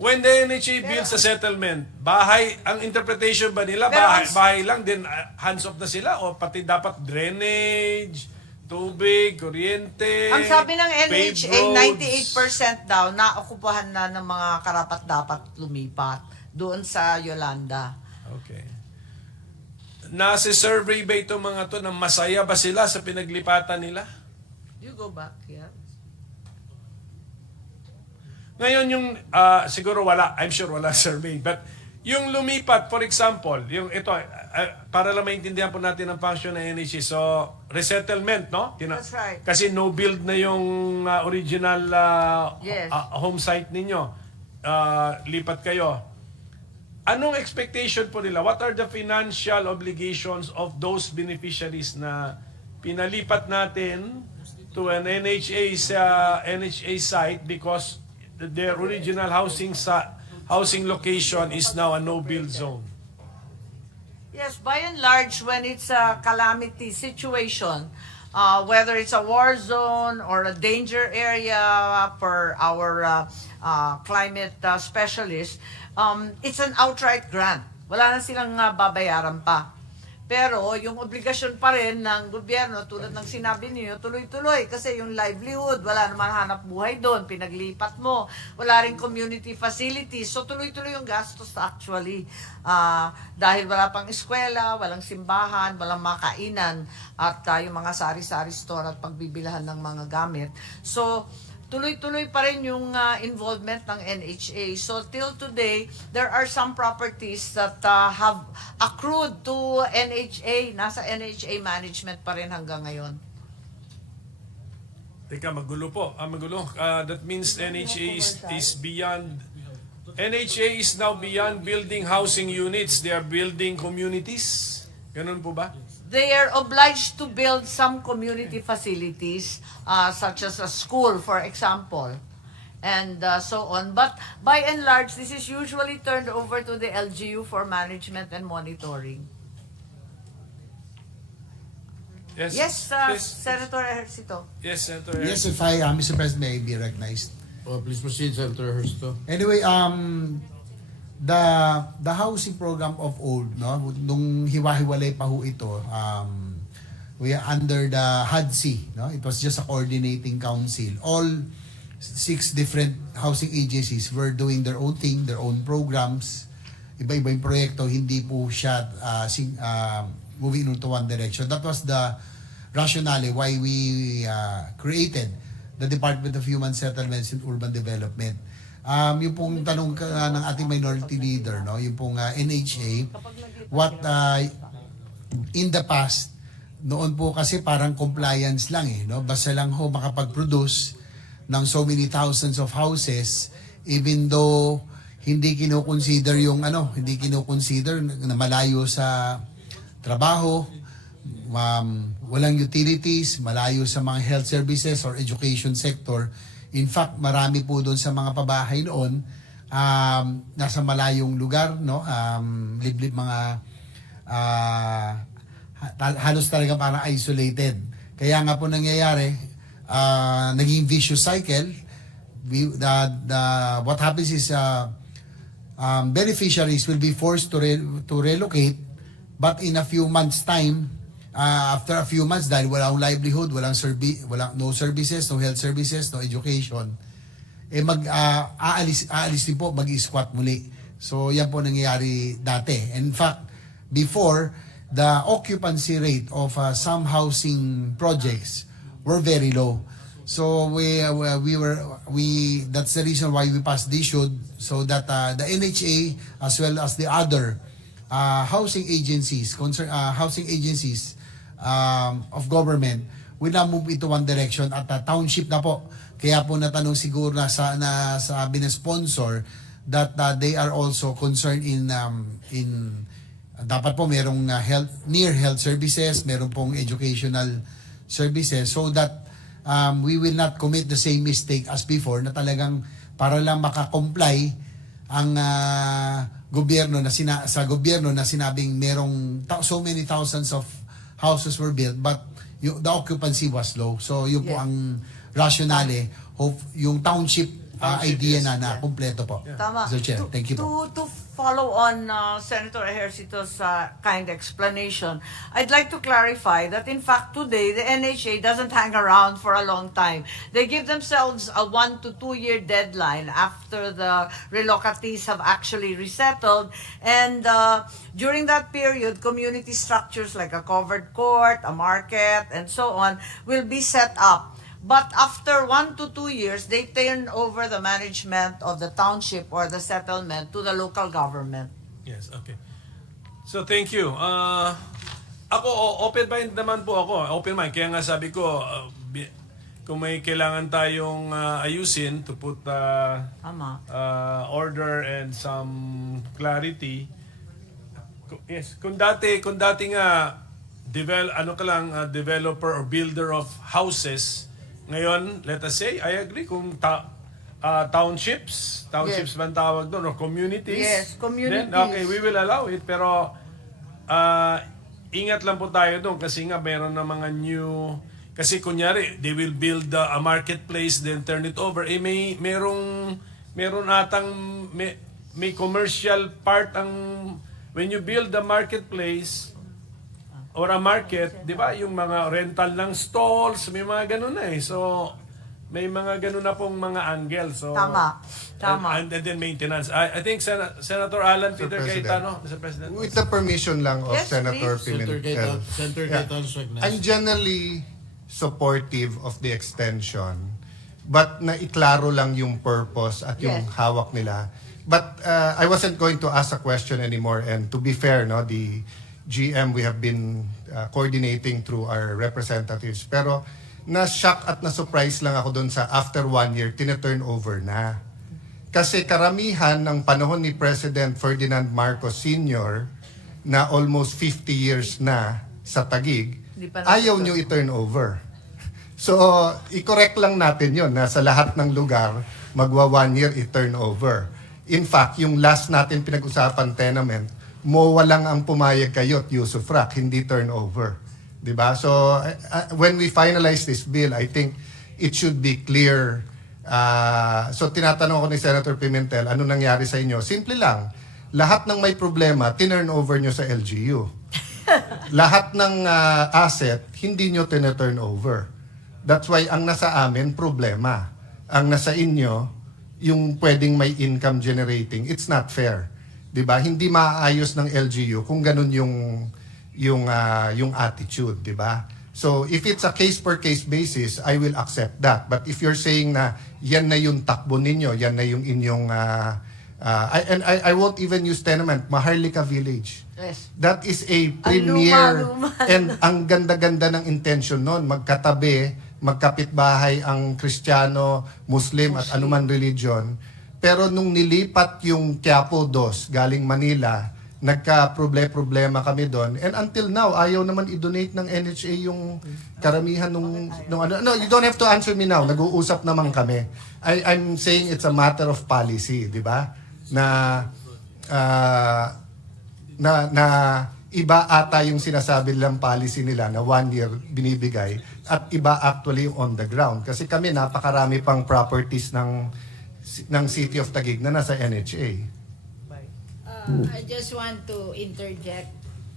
When the NHA builds a settlement, bahay, ang interpretation ba nila, Pero bahay lang, then hands off na sila? O pati dapat drainage, tubig, kuryente, Ang sabi ng paved NHA, roads? 98% daw naokupahan na ng mga karapat-dapat lumipat doon sa Yolanda. Okay. Nasa survey ba itong mga to na masaya ba sila sa pinaglipatan nila? You go back, yeah. Ngayon yung, siguro wala, I'm sure wala survey, but yung lumipat, for example, yung ito, para lang maintindihan po natin ang function ng NHA, so resettlement, no? That's right. Kasi no build na yung original Yes. home site ninyo. Lipat kayo. Anong expectation po nila? What are the financial obligations of those beneficiaries na pinalipat natin to an NHA site because their original housing location is now a no-build zone? Yes, by and large, when it's a calamity situation, whether it's a war zone or a danger area for our climate specialists, it's an outright grant. Wala na silang babayaran pa. Pero yung obligasyon pa rin ng gobyerno, tulad ng sinabi niyo, tuloy-tuloy. Kasi yung livelihood, wala naman hanap buhay doon, pinaglipat mo. Wala rin community facilities. So tuloy-tuloy yung gastos actually. Dahil wala pang eskwela, walang simbahan, walang makainan, at yung mga sari-sari store at pagbibilahan ng mga gamit. So tuloy-tuloy pa rin yung involvement ng NHA. So till today, there are some properties that have accrued to NHA. Nasa NHA management pa rin hanggang ngayon. Teka, magulo po. Magulo. That means NHA is beyond... NHA is now beyond building housing units. They are building communities. Ganun po ba? They are obliged to build some community facilities, such as a school, for example, and so on. But by and large, this is usually turned over to the LGU for management and monitoring. Yes, Senator Ejercito. Yes, Senator. Yes, if Mr. President, may I be recognized. Please proceed, Senator Hersto. Anyway, the housing program of old, no, nung hiwa-hiwalay pa ho ito, we are under the HUDC, no? It was just a coordinating council. All 6 different housing agencies were doing their own thing, their own programs. Iba-iba yung proyekto, hindi po siya moving into one direction. That was the rationale why we created the Department of Human Settlements and Urban Development. Yung pong tanong ng ating minority leader, no, yung pong NHA, what in the past, noon po kasi parang compliance lang no, basta lang ho makapag-produce ng so many thousands of houses, even though hindi kino-consider yung hindi kino-consider na malayo sa trabaho, walang utilities, malayo sa mga health services or education sector. In fact, marami po doon sa mga pabahay noon, nasa malayong lugar, no? Liblib mga halos talaga parang isolated. Kaya nga po nangyayari, naging vicious cycle. What happens is beneficiaries will be forced to relocate, but in a few months' time, after a few months, dahil walang livelihood, no services, no health services, no education, aalis din po, mag-squat muli. So, yan po nangyayari dati. In fact, before, the occupancy rate of some housing projects were very low. So, that's the reason why we passed this issue, so that the NHA, as well as the other housing agencies of government will now move into one direction at township na po. Kaya po natanong siguro sabi ng sponsor that they are also concerned in dapat po merong near health services, meron pong educational services so that we will not commit the same mistake as before na talagang para lang makakomply ang gobyerno na sa gobyerno na sinabing merong so many thousands of houses were built but the occupancy was low. So yun po ang rationale of yung township idea na kumpleto po. Tama. Mr. Chair, thank you po. To follow on Senator Ejercito's kind explanation, I'd like to clarify that in fact today the NHA doesn't hang around for a long time. They give themselves a 1 to 2 year deadline after the relocatees have actually resettled, and during that period, community structures like a covered court, a market, and so on will be set up. But after 1 to 2 years, they turn over the management of the township or the settlement to the local government. Yes, okay. So thank you. Ako, open-minded naman po ako. Open mind. Kaya nga sabi ko, kung may kailangan tayong ayusin to put Tama. order and some clarity. Yes, kung dati nga developer or builder of houses, ngayon, let us say, I agree, kung townships man tawag doon, or communities. Yes, communities. Then, okay, we will allow it, pero ingat lang po tayo doon kasi nga meron na mga new, kasi kunyari, they will build a marketplace, then turn it over. Meron atang, may commercial part when you build the marketplace, or a market, di ba, yung mga rental ng stalls, may mga ganun na eh. So, may mga ganun na pong mga angle. So, Tama. And then maintenance. I think Senator Alan Peter President. Cayetano, Mr. President. With the permission lang of Yes, Senator please. Pimentel. Senator Cayetano's recognized. I'm generally supportive of the extension, but naiklaro lang yung purpose at yung Yes. hawak nila. But I wasn't going to ask a question anymore, and to be fair, no, the GM we have been coordinating through our representatives. Pero na-shock at na-surprise lang ako doon sa after 1 year, tina-turn over na. Kasi karamihan ng panahon ni President Ferdinand Marcos Sr. na almost 50 years na sa Taguig, Hindi pa ayaw nyo i-turn over. So, i-correct lang natin yon na sa lahat ng lugar, magwa 1 year i-turn over. In fact, yung last natin pinag-usapan tenement, MOA lang ang pumayag kayo at Yusufrak, hindi turnover. Diba? So, when we finalize this bill, I think it should be clear. So, tinatanong ko ni Senator Pimentel, ano nangyari sa inyo? Simple lang. Lahat ng may problema, tinurn over nyo sa LGU. Lahat ng asset, hindi nyo tinurn over. That's why ang nasa amin, problema. Ang nasa inyo, yung pwedeng may income generating, it's not fair. 'Di ba? Hindi maayos ng LGU kung ganun yung attitude, 'di ba? So if it's a case per case basis, I will accept that. But if you're saying na yan na yung takbo ninyo, yan na yung inyong I won't even use tenement, Maharlika Village. Yes. That is a premier luma. and ang ganda-ganda ng intention noon, magkatabi, magkapitbahay ang Kristiyano, Muslim at anuman religion. Pero nung nilipat yung Quiapo 2 galing Manila, nagka-problema kami doon. And until now, ayaw naman i-donate ng NHA yung karamihan nung ano. No, you don't have to answer me now. Nag-uusap naman kami. I'm saying it's a matter of policy, di ba? Na iba ata yung sinasabi nilang policy nila na 1 year binibigay at iba actually on the ground. Kasi kami napakarami pang properties ng City of Taguig na nasa NHA. I just want to interject.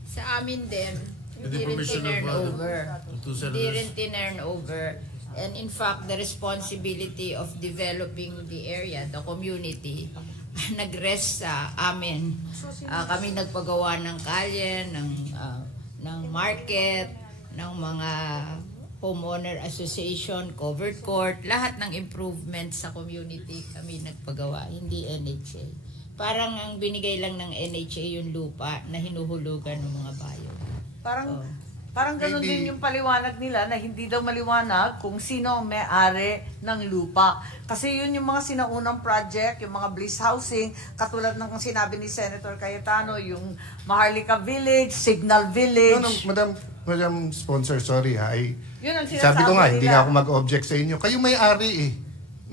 Sa amin din, With the hindi rin permission of, tinurn over. two senators. Hindi rin tinurn over. And in fact, the responsibility of developing the area, the community, nag-rest sa amin. Kami nagpagawa ng kalye, ng market, ng mga homeowner association, covered court, lahat ng improvements sa community kami nagpagawa, hindi NHA. Parang ang binigay lang ng NHA yung lupa na hinuhulugan ng mga bayo. Parang Parang ganun Maybe- din yung paliwanag nila na hindi daw maliwanag kung sino ang may-ari ng lupa. Kasi yun yung mga sinaunang project, yung mga bliss housing, katulad ng sinabi ni Senator Cayetano, yung Maharlika Village, Signal Village. No, Madam Sponsor, sorry ha. Yun ang sinasabi Sabi ko nga, nila. hindi nga ako mag-object sa inyo. Kayo may-ari eh.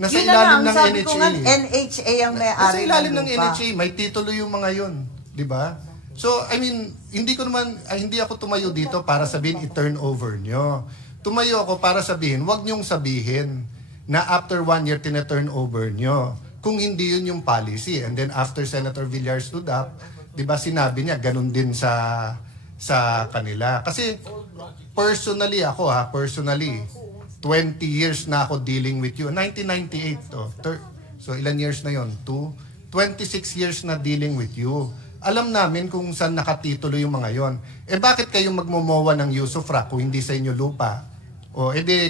Nasa Yun na ilalim lang, ng sabi ko NHA. nga, eh. NHA ang Nasa may-ari ilalim ng lupa. NHA, may titulo yung mga yon, di ba? So, I mean, hindi ako tumayo dito para sabihin i-turn over nyo. Tumayo ako para sabihin, wag nyong sabihin na after 1 year tina-turn over nyo. Kung hindi yun yung policy. And then after Senator Villar stood up, di ba sinabi niya, ganun din sa kanila. Kasi personally, 20 years na ako dealing with you. 1998 to. So ilan years na yon? 26 years na dealing with you. Alam namin kung saan nakatitulo yung mga yon. Bakit kayo magmomowa ng use of rock kung hindi sa inyo lupa?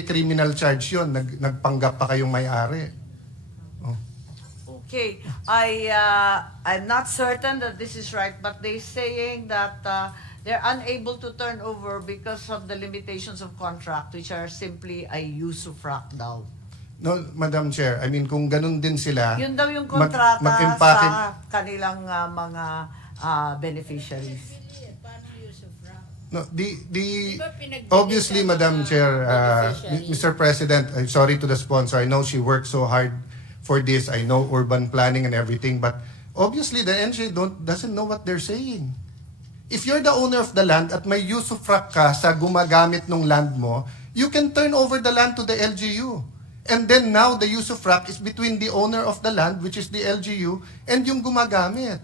Criminal charge yon. Nagpanggap pa kayong may-ari. Okay, I'm not certain that this is right, but they're saying that they're unable to turn over because of the limitations of contract, which are simply a usufruct daw. No, Madam Chair, I mean, kung ganun din sila, Yun daw yung kontrata mag-impake- sa kanilang mga beneficiaries. No, obviously, Madam Chair, Mr. President, I'm sorry to the sponsor. I know she worked so hard for this. I know urban planning and everything, but obviously the NHA doesn't know what they're saying. If you're the owner of the land at may usufruct ka sa gumagamit ng land mo, you can turn over the land to the LGU. And then now the usufruct is between the owner of the land, which is the LGU, and yung gumagamit.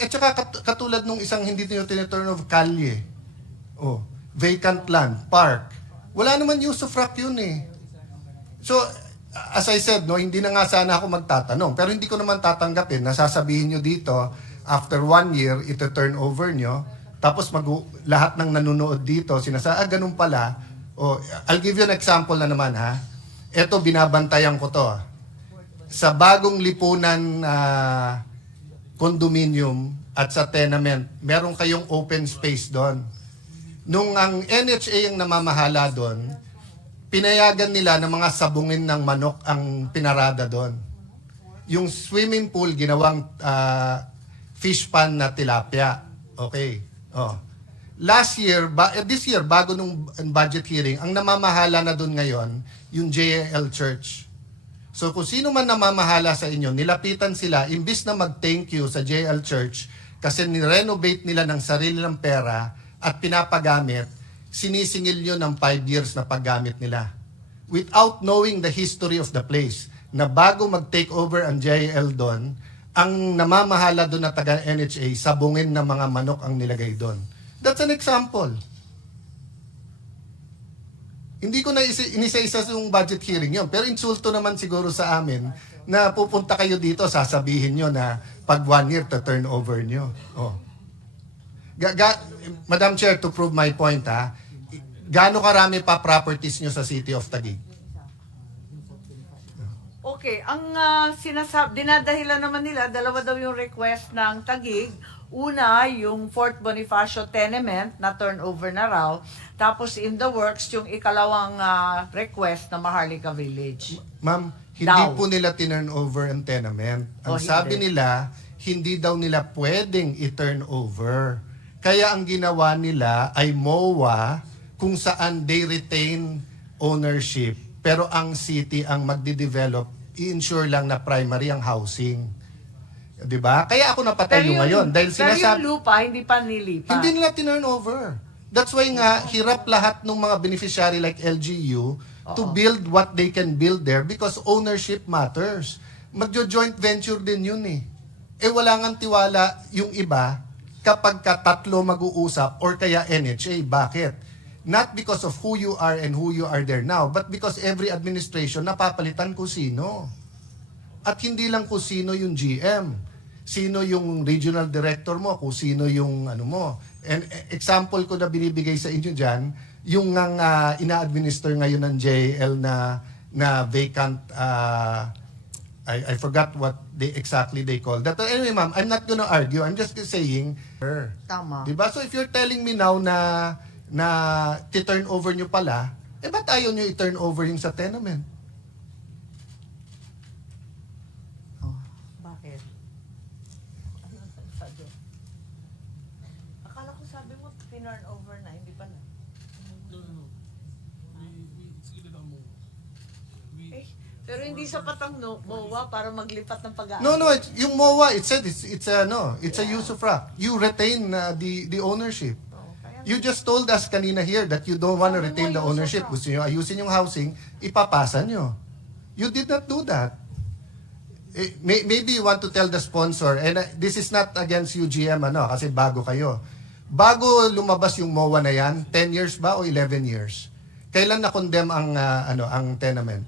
At saka katulad nung isang hindi nyo tiniturn of kalye, vacant land, park. Wala naman usufruct yun eh. So, as I said, hindi na nga sana ako magtatanong. Pero hindi ko naman tatanggapin na sasabihin nyo dito, after 1 year, ito turn over nyo, tapos lahat ng nanonood dito, ganun pala. I'll give you an example na naman ha. Ito, binabantayan ko to. Sa bagong lipunan condominium at sa tenement, meron kayong open space doon. Nung ang NHA ang namamahala doon, pinayagan nila ng mga sabungin ng manok ang pinarada doon. Yung swimming pool, ginawang fish pan na tilapia. Okay. This year, bago nung budget hearing, ang namamahala na doon ngayon, yung JL Church. So kung sino man namamahala sa inyo, nilapitan sila, imbis na mag-thank you sa JL Church, kasi ni-renovate nila ng sarili ng pera at pinapagamit, sinisingil nyo ng 5 years na paggamit nila. Without knowing the history of the place, na bago mag-take over ang JL doon, ang namamahala doon na taga-NHA, sabungin ng mga manok ang nilagay doon. That's an example. Hindi ko na inisa-isa yung budget hearing yun. Pero insulto naman siguro sa amin na pupunta kayo dito, sasabihin nyo na pag 1 year to turn over nyo. Madam Chair, to prove my point gaano karami pa properties nyo sa City of Taguig? Okay, ang dinadahilan naman nila, dalawa daw yung request ng Taguig. Una, yung Fort Bonifacio tenement na turnover na raw. Tapos in the works, yung ikalawang request na Maharlika Village. Ma'am, hindi po nila tinurn over ang tenement. Ang sabi nila, hindi daw nila pwedeng i-turn over. Kaya ang ginawa nila ay MOA kung saan they retain ownership. Pero ang city ang magde-develop, i-ensure lang na primary ang housing. 'Di ba? Kaya ako napatayo ngayon dahil sinasabi yung lupa hindi pa nilipat. Hindi nila tinurn over. That's why nga hirap lahat ng mga beneficiary like LGU to build what they can build there because ownership matters. Magjo-joint venture din yun eh. Wala ngang tiwala yung iba kapag tatlo mag-uusap or kaya NHA. Bakit? Not because of who you are and who you are there now, but because every administration napapalitan kung sino. At hindi lang kung sino yung GM. Sino yung regional director mo, kung sino yung ano mo. And example ko na binibigay sa inyo dyan, yung ina-administer ngayon ng JL na vacant I forgot what exactly they call that. Anyway, ma'am, I'm not gonna argue. I'm just saying, Tama. diba? So if you're telling me now na ti-turn over nyo pala, ba't ayaw nyo i-turn over yung sa tenement? Oh, bakit? Akala ko sabi mo, tinurn over na, hindi pa na. Eh, pero hindi sapat ang MOA para maglipat ng pag-aari. No, yung MOA, it said it's a use of rock. You retain the ownership. You just told us kanina here that you don't want to retain the ownership. Gusto nyo ayusin yung housing, ipapasa nyo. You did not do that. Maybe you want to tell the sponsor, and this is not against UGM, kasi bago kayo. Bago lumabas yung MOA na yan, 10 years ba o 11 years? Kailan na-condemn ang tenement?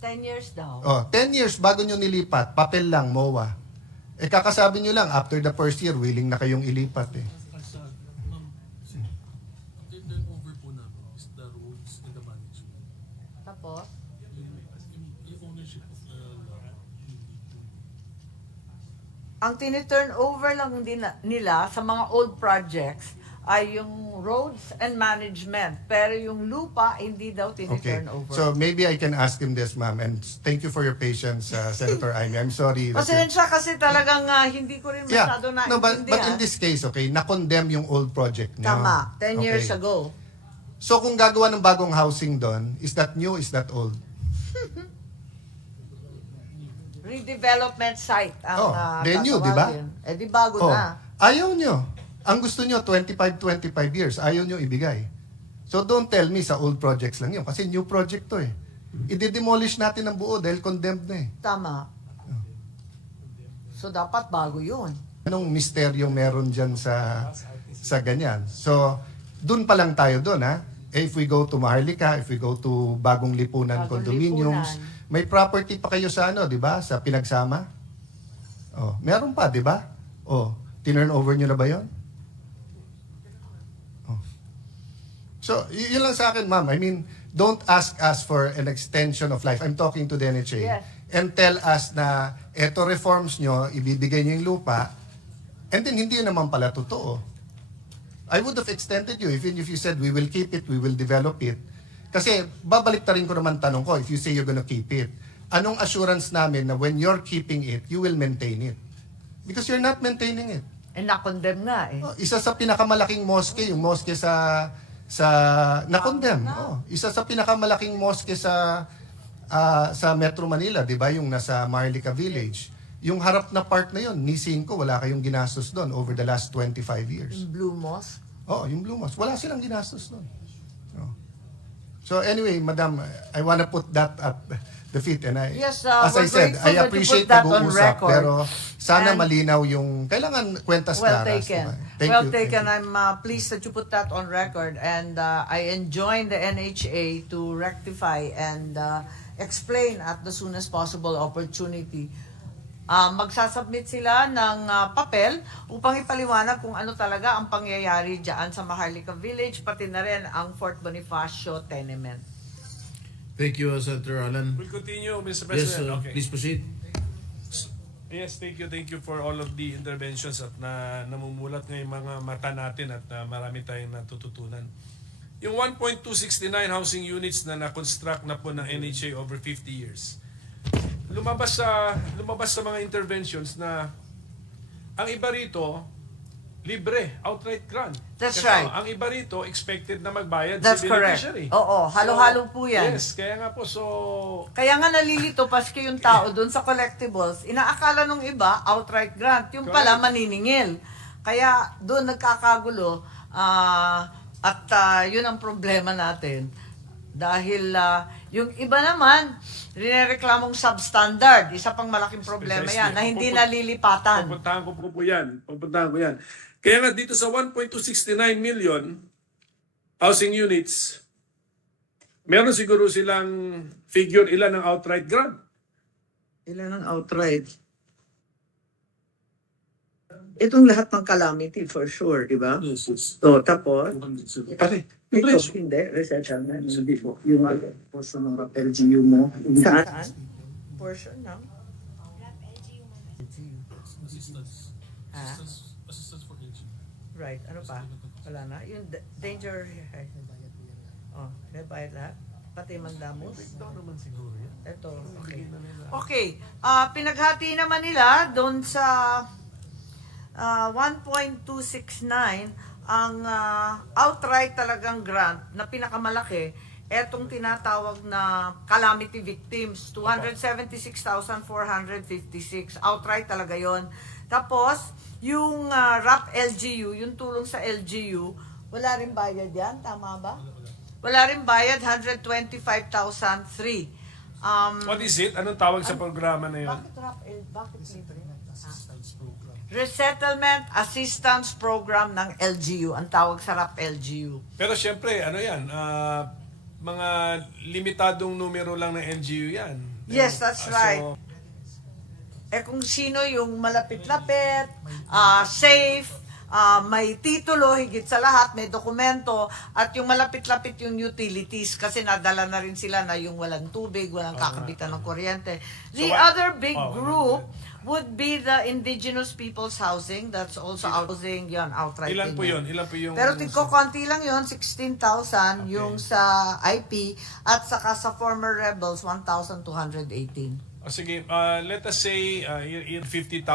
10 years daw. 10 years bago nyo nilipat, papel lang, MOA. Kakasabi nyo lang, after the first year, willing na kayong ilipat eh. Tapos? Ang tiniturn over lang nila sa mga old projects ay yung roads and management. Pero yung lupa, hindi daw Okay. tiniturn over. So maybe I can ask him this, ma'am. And thank you for your patience, Senator Amy. I'm sorry. that you- Pasensya kasi talagang hindi ko rin Yeah. masyado na No, but in this case, okay, na-condemn yung old project niyo. Tama, 10 years Okay. ago. So kung gagawa ng bagong housing doon, is that new, is that old? Redevelopment site ang then new, di ba? tatawagin. Eh di bago na. Ayaw nyo. Ang gusto nyo, 25 years, ayaw nyo ibigay. So don't tell me sa old projects lang yun, kasi new project to eh. I-demolish natin ang buo dahil condemned na eh. Tama. So dapat bago yun. Anong misteryo meron dyan sa ganyan? So, dun pa lang tayo dun, ha? If we go to Maharlika, if we go to Bagong Lipunan Bagong condominiums, Lipunan. may property pa kayo sa di ba? Sa Pinagsama? Meron pa, di ba? Tinurn over nyo na ba yon? So, yun lang sa akin, ma'am. I mean, don't ask us for an extension of life. I'm talking to the NHA. Yes. And tell us na eto reforms nyo, ibibigay nyo yung lupa, and then hindi naman pala totoo. I would have extended you even if you said we will keep it, we will develop it. Kasi babalik ta rin ko naman tanong ko, if you say you're gonna keep it, anong assurance namin na when you're keeping it, you will maintain it? Because you're not maintaining it. Eh na-condemn nga eh. Isa sa pinakamalaking mosque, yung mosque sa na-condemn. Isa sa pinakamalaking mosque sa Metro Manila, 'di ba? Yung nasa Maharlika Village. Yung harap na part na yon, ni 5 wala kayong ginastos doon over the last 25 years. Yung Blue Mosque. Yung Blue Mosque, wala silang ginastos doon. So anyway, madam, I wanna put that at the feet, and Yes, as I we're said, grateful I that you appreciate put that on nag-uusap, record. pero sana And- malinaw yung kailangan kwentas Well claras. taken. diba? Thank Well you. taken. I'm pleased that you put that on record, and I enjoin the NHA to rectify and explain at the soonest possible opportunity. Magsasubmit sila ng papel upang ipaliwanag kung ano talaga ang pangyayari dyan sa Maharlika Village, pati na rin ang Fort Bonifacio tenement. Thank you, Senator Alan. We'll continue, Mr. Yes, President. Okay. please proceed. Yes, thank you for all of the interventions at namumulat ng mga mata natin at marami tayong natututunan. Yung 1.269 housing units na na-construct na po ng NHA over 50 years. Lumabas sa mga interventions na ang iba rito libre, outright grant. That's Kasi right. ang iba rito expected na magbayad That's si correct. beneficiary. Oo, halo-halo po yan. Yes, kaya nga po Kaya nga nalilito paski yung tao doon sa collectibles. Inaakala nung iba, outright grant. Yung pala, maniningil. Kaya doon nagkakagulo. At yun ang problema natin. Dahil yung iba naman, rinereklamong substandard. Isa pang malaking problema yan, na hindi nalilipatan. Pupuntahan ko po yan. Kaya nga dito sa 1.269 million housing units, meron siguro silang figure ilan ang outright grant. Ilan ang outright? Itong lahat ng calamity for sure, di ba? So, tapos, ito, hindi, resettlement. Hindi po. Yung portion ng LGU mo. Saan? Portion ng? Right, ano pa? Wala na? Yung danger... Oh, nabayad lahat? Pati mandamos? Ito, okay. Okay, pinaghati naman nila doon sa 1.269 ang outright talagang grant na pinakamalaki, etong tinatawag na calamity victims, 276,456. Outright talaga yon. Tapos, yung RAP LGU, yung tulong sa LGU, wala rin bayad yan, tama ba? Wala rin bayad, 125,003. What is it? Anong tawag sa programa na yun? Bakit RAP bakit libre? Resettlement Assistance Program ng LGU, ang tawag sa RAP LGU. Pero syempre, ano yan? Mga limitadong numero lang ng LGU yan. Yes, that's right. So, Kung sino yung malapit-lapit, safe, may titulo, higit sa lahat, may dokumento, at yung malapit-lapit yung utilities kasi nadala na rin sila na yung walang tubig, walang kakabitan ng kuryente. The other big group would be the indigenous people's housing. That's also housing, yun, outright. ilan din po yun? Ilan po yung... Pero konti lang yun, 16,000 yung sa IP at saka sa former rebels, 1,218. Sige, let us say 50,000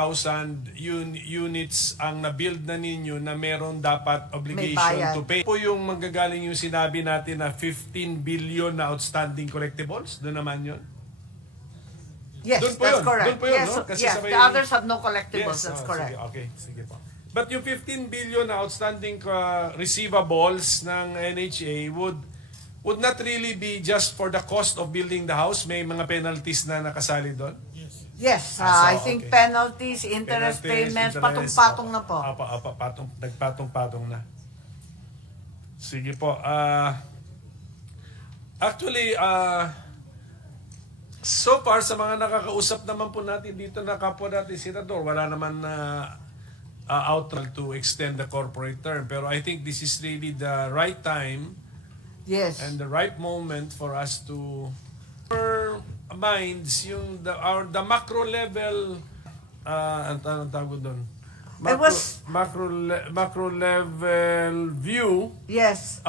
units ang na-build na ninyo na meron dapat obligation to pay. Po yung manggagaling yung sinabi natin na 15 billion na outstanding collectibles? Doon naman yun? Yes, Doon po that's yun. correct. Doon po yun, yes, no? Kasi yes, sabay- the others have no collectibles, that's correct. Sige, okay, sige po. But yung 15 billion na outstanding receivables ng NHA would not really be just for the cost of building the house. May mga penalties na nakasali doon? Yes, So, I think penalties, interest payments, patong-patong na po. Nagpatong-patong na. Sige po. Actually, so far, sa mga nakakausap naman po natin dito na kapwa natin, Senador, wala naman na outright to extend the corporate term. Pero I think this is really the right time Yes. and the right moment for us to our minds yung the macro level anong tawag doon? Macro level view Yes.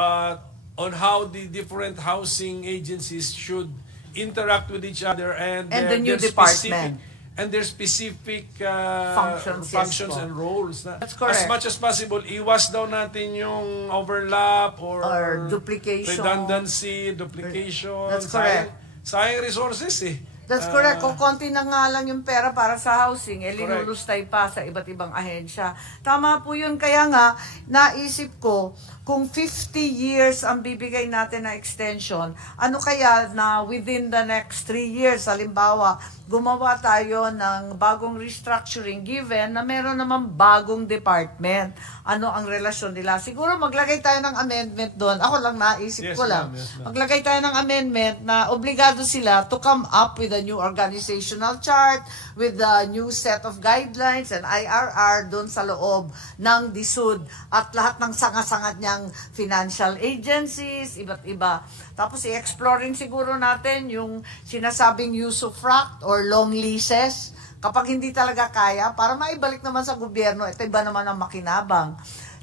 on how the different housing agencies should interact with each other and the new their department. their specific Functions, yes po. and roles. That's correct. As much as possible, iwas daw natin yung overlap or duplication. redundancy, duplication. That's correct. Sayang resources eh. That's correct. Kung konti na nga lang yung pera para sa housing, Correct. linulustay pa sa iba't ibang ahensya. Tama po yun. Kaya nga, naisip ko, kung 50 years ang bibigay natin na extension, ano kaya na within the next 3 years, halimbawa, gumawa tayo ng bagong restructuring given na meron naman bagong department. Ano ang relasyon nila? Siguro maglagay tayo ng amendment doon. Ako lang naisip Yes, ko lang. ma'am. Yes, ma'am. Maglagay tayo ng amendment na obligado sila to come up with a new organizational chart, with a new set of guidelines and IRR doon sa loob ng DSUD at lahat ng sanga-sanga niyang financial agencies, iba't iba. Tapos i-exploring siguro natin yung sinasabing usufruct or long leases. Kapag hindi talaga kaya, para maibalik naman sa gobyerno, ito iba naman ang makinabang.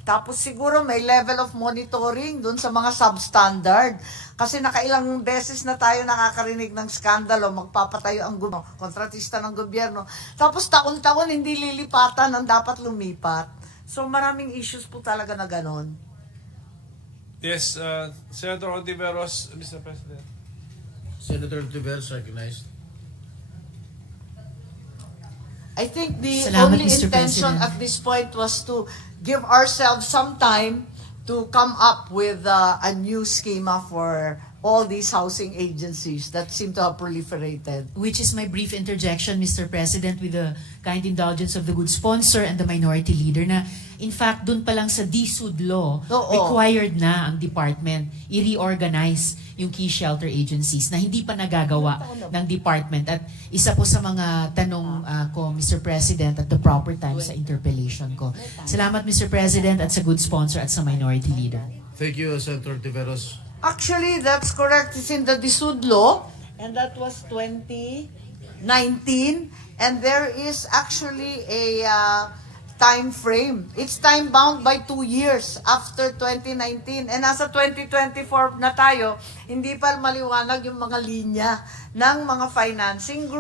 Tapos siguro may level of monitoring dun sa mga substandard. Kasi nakailang beses na tayo nakakarinig ng skandalo, magpapatayo ang kontratista ng gobyerno. Tapos taon-taon hindi lilipatan ang dapat lumipat. So maraming issues po talaga na ganon. Yes, Senator Ontiveros, Mr. President. Senator Tiveros recognized. I think the Salamat, only Mr. intention President. at this point was to give ourselves some time to come up with a new schema for all these housing agencies that seem to have proliferated. Which is my brief interjection, Mr. President, with the kind indulgence of the good sponsor and the minority leader na in fact, dun pa lang sa DSUD law, Oo. required na ang department i-reorganize yung key shelter agencies na hindi pa nagagawa ng department. At isa po sa mga tanong ko, Mr. President, at the proper time sa interpellation ko. Salamat, Mr. President, at sa good sponsor at sa minority leader. Thank you, Senator Tiveros. Actually, that's correct. It's in the DSUD law, and that was 2019. And there is actually a time frame. It's time bound by 2 years after 2019. And nasa 2024 na tayo, hindi pa maliwanag yung mga linya ng mga financing group.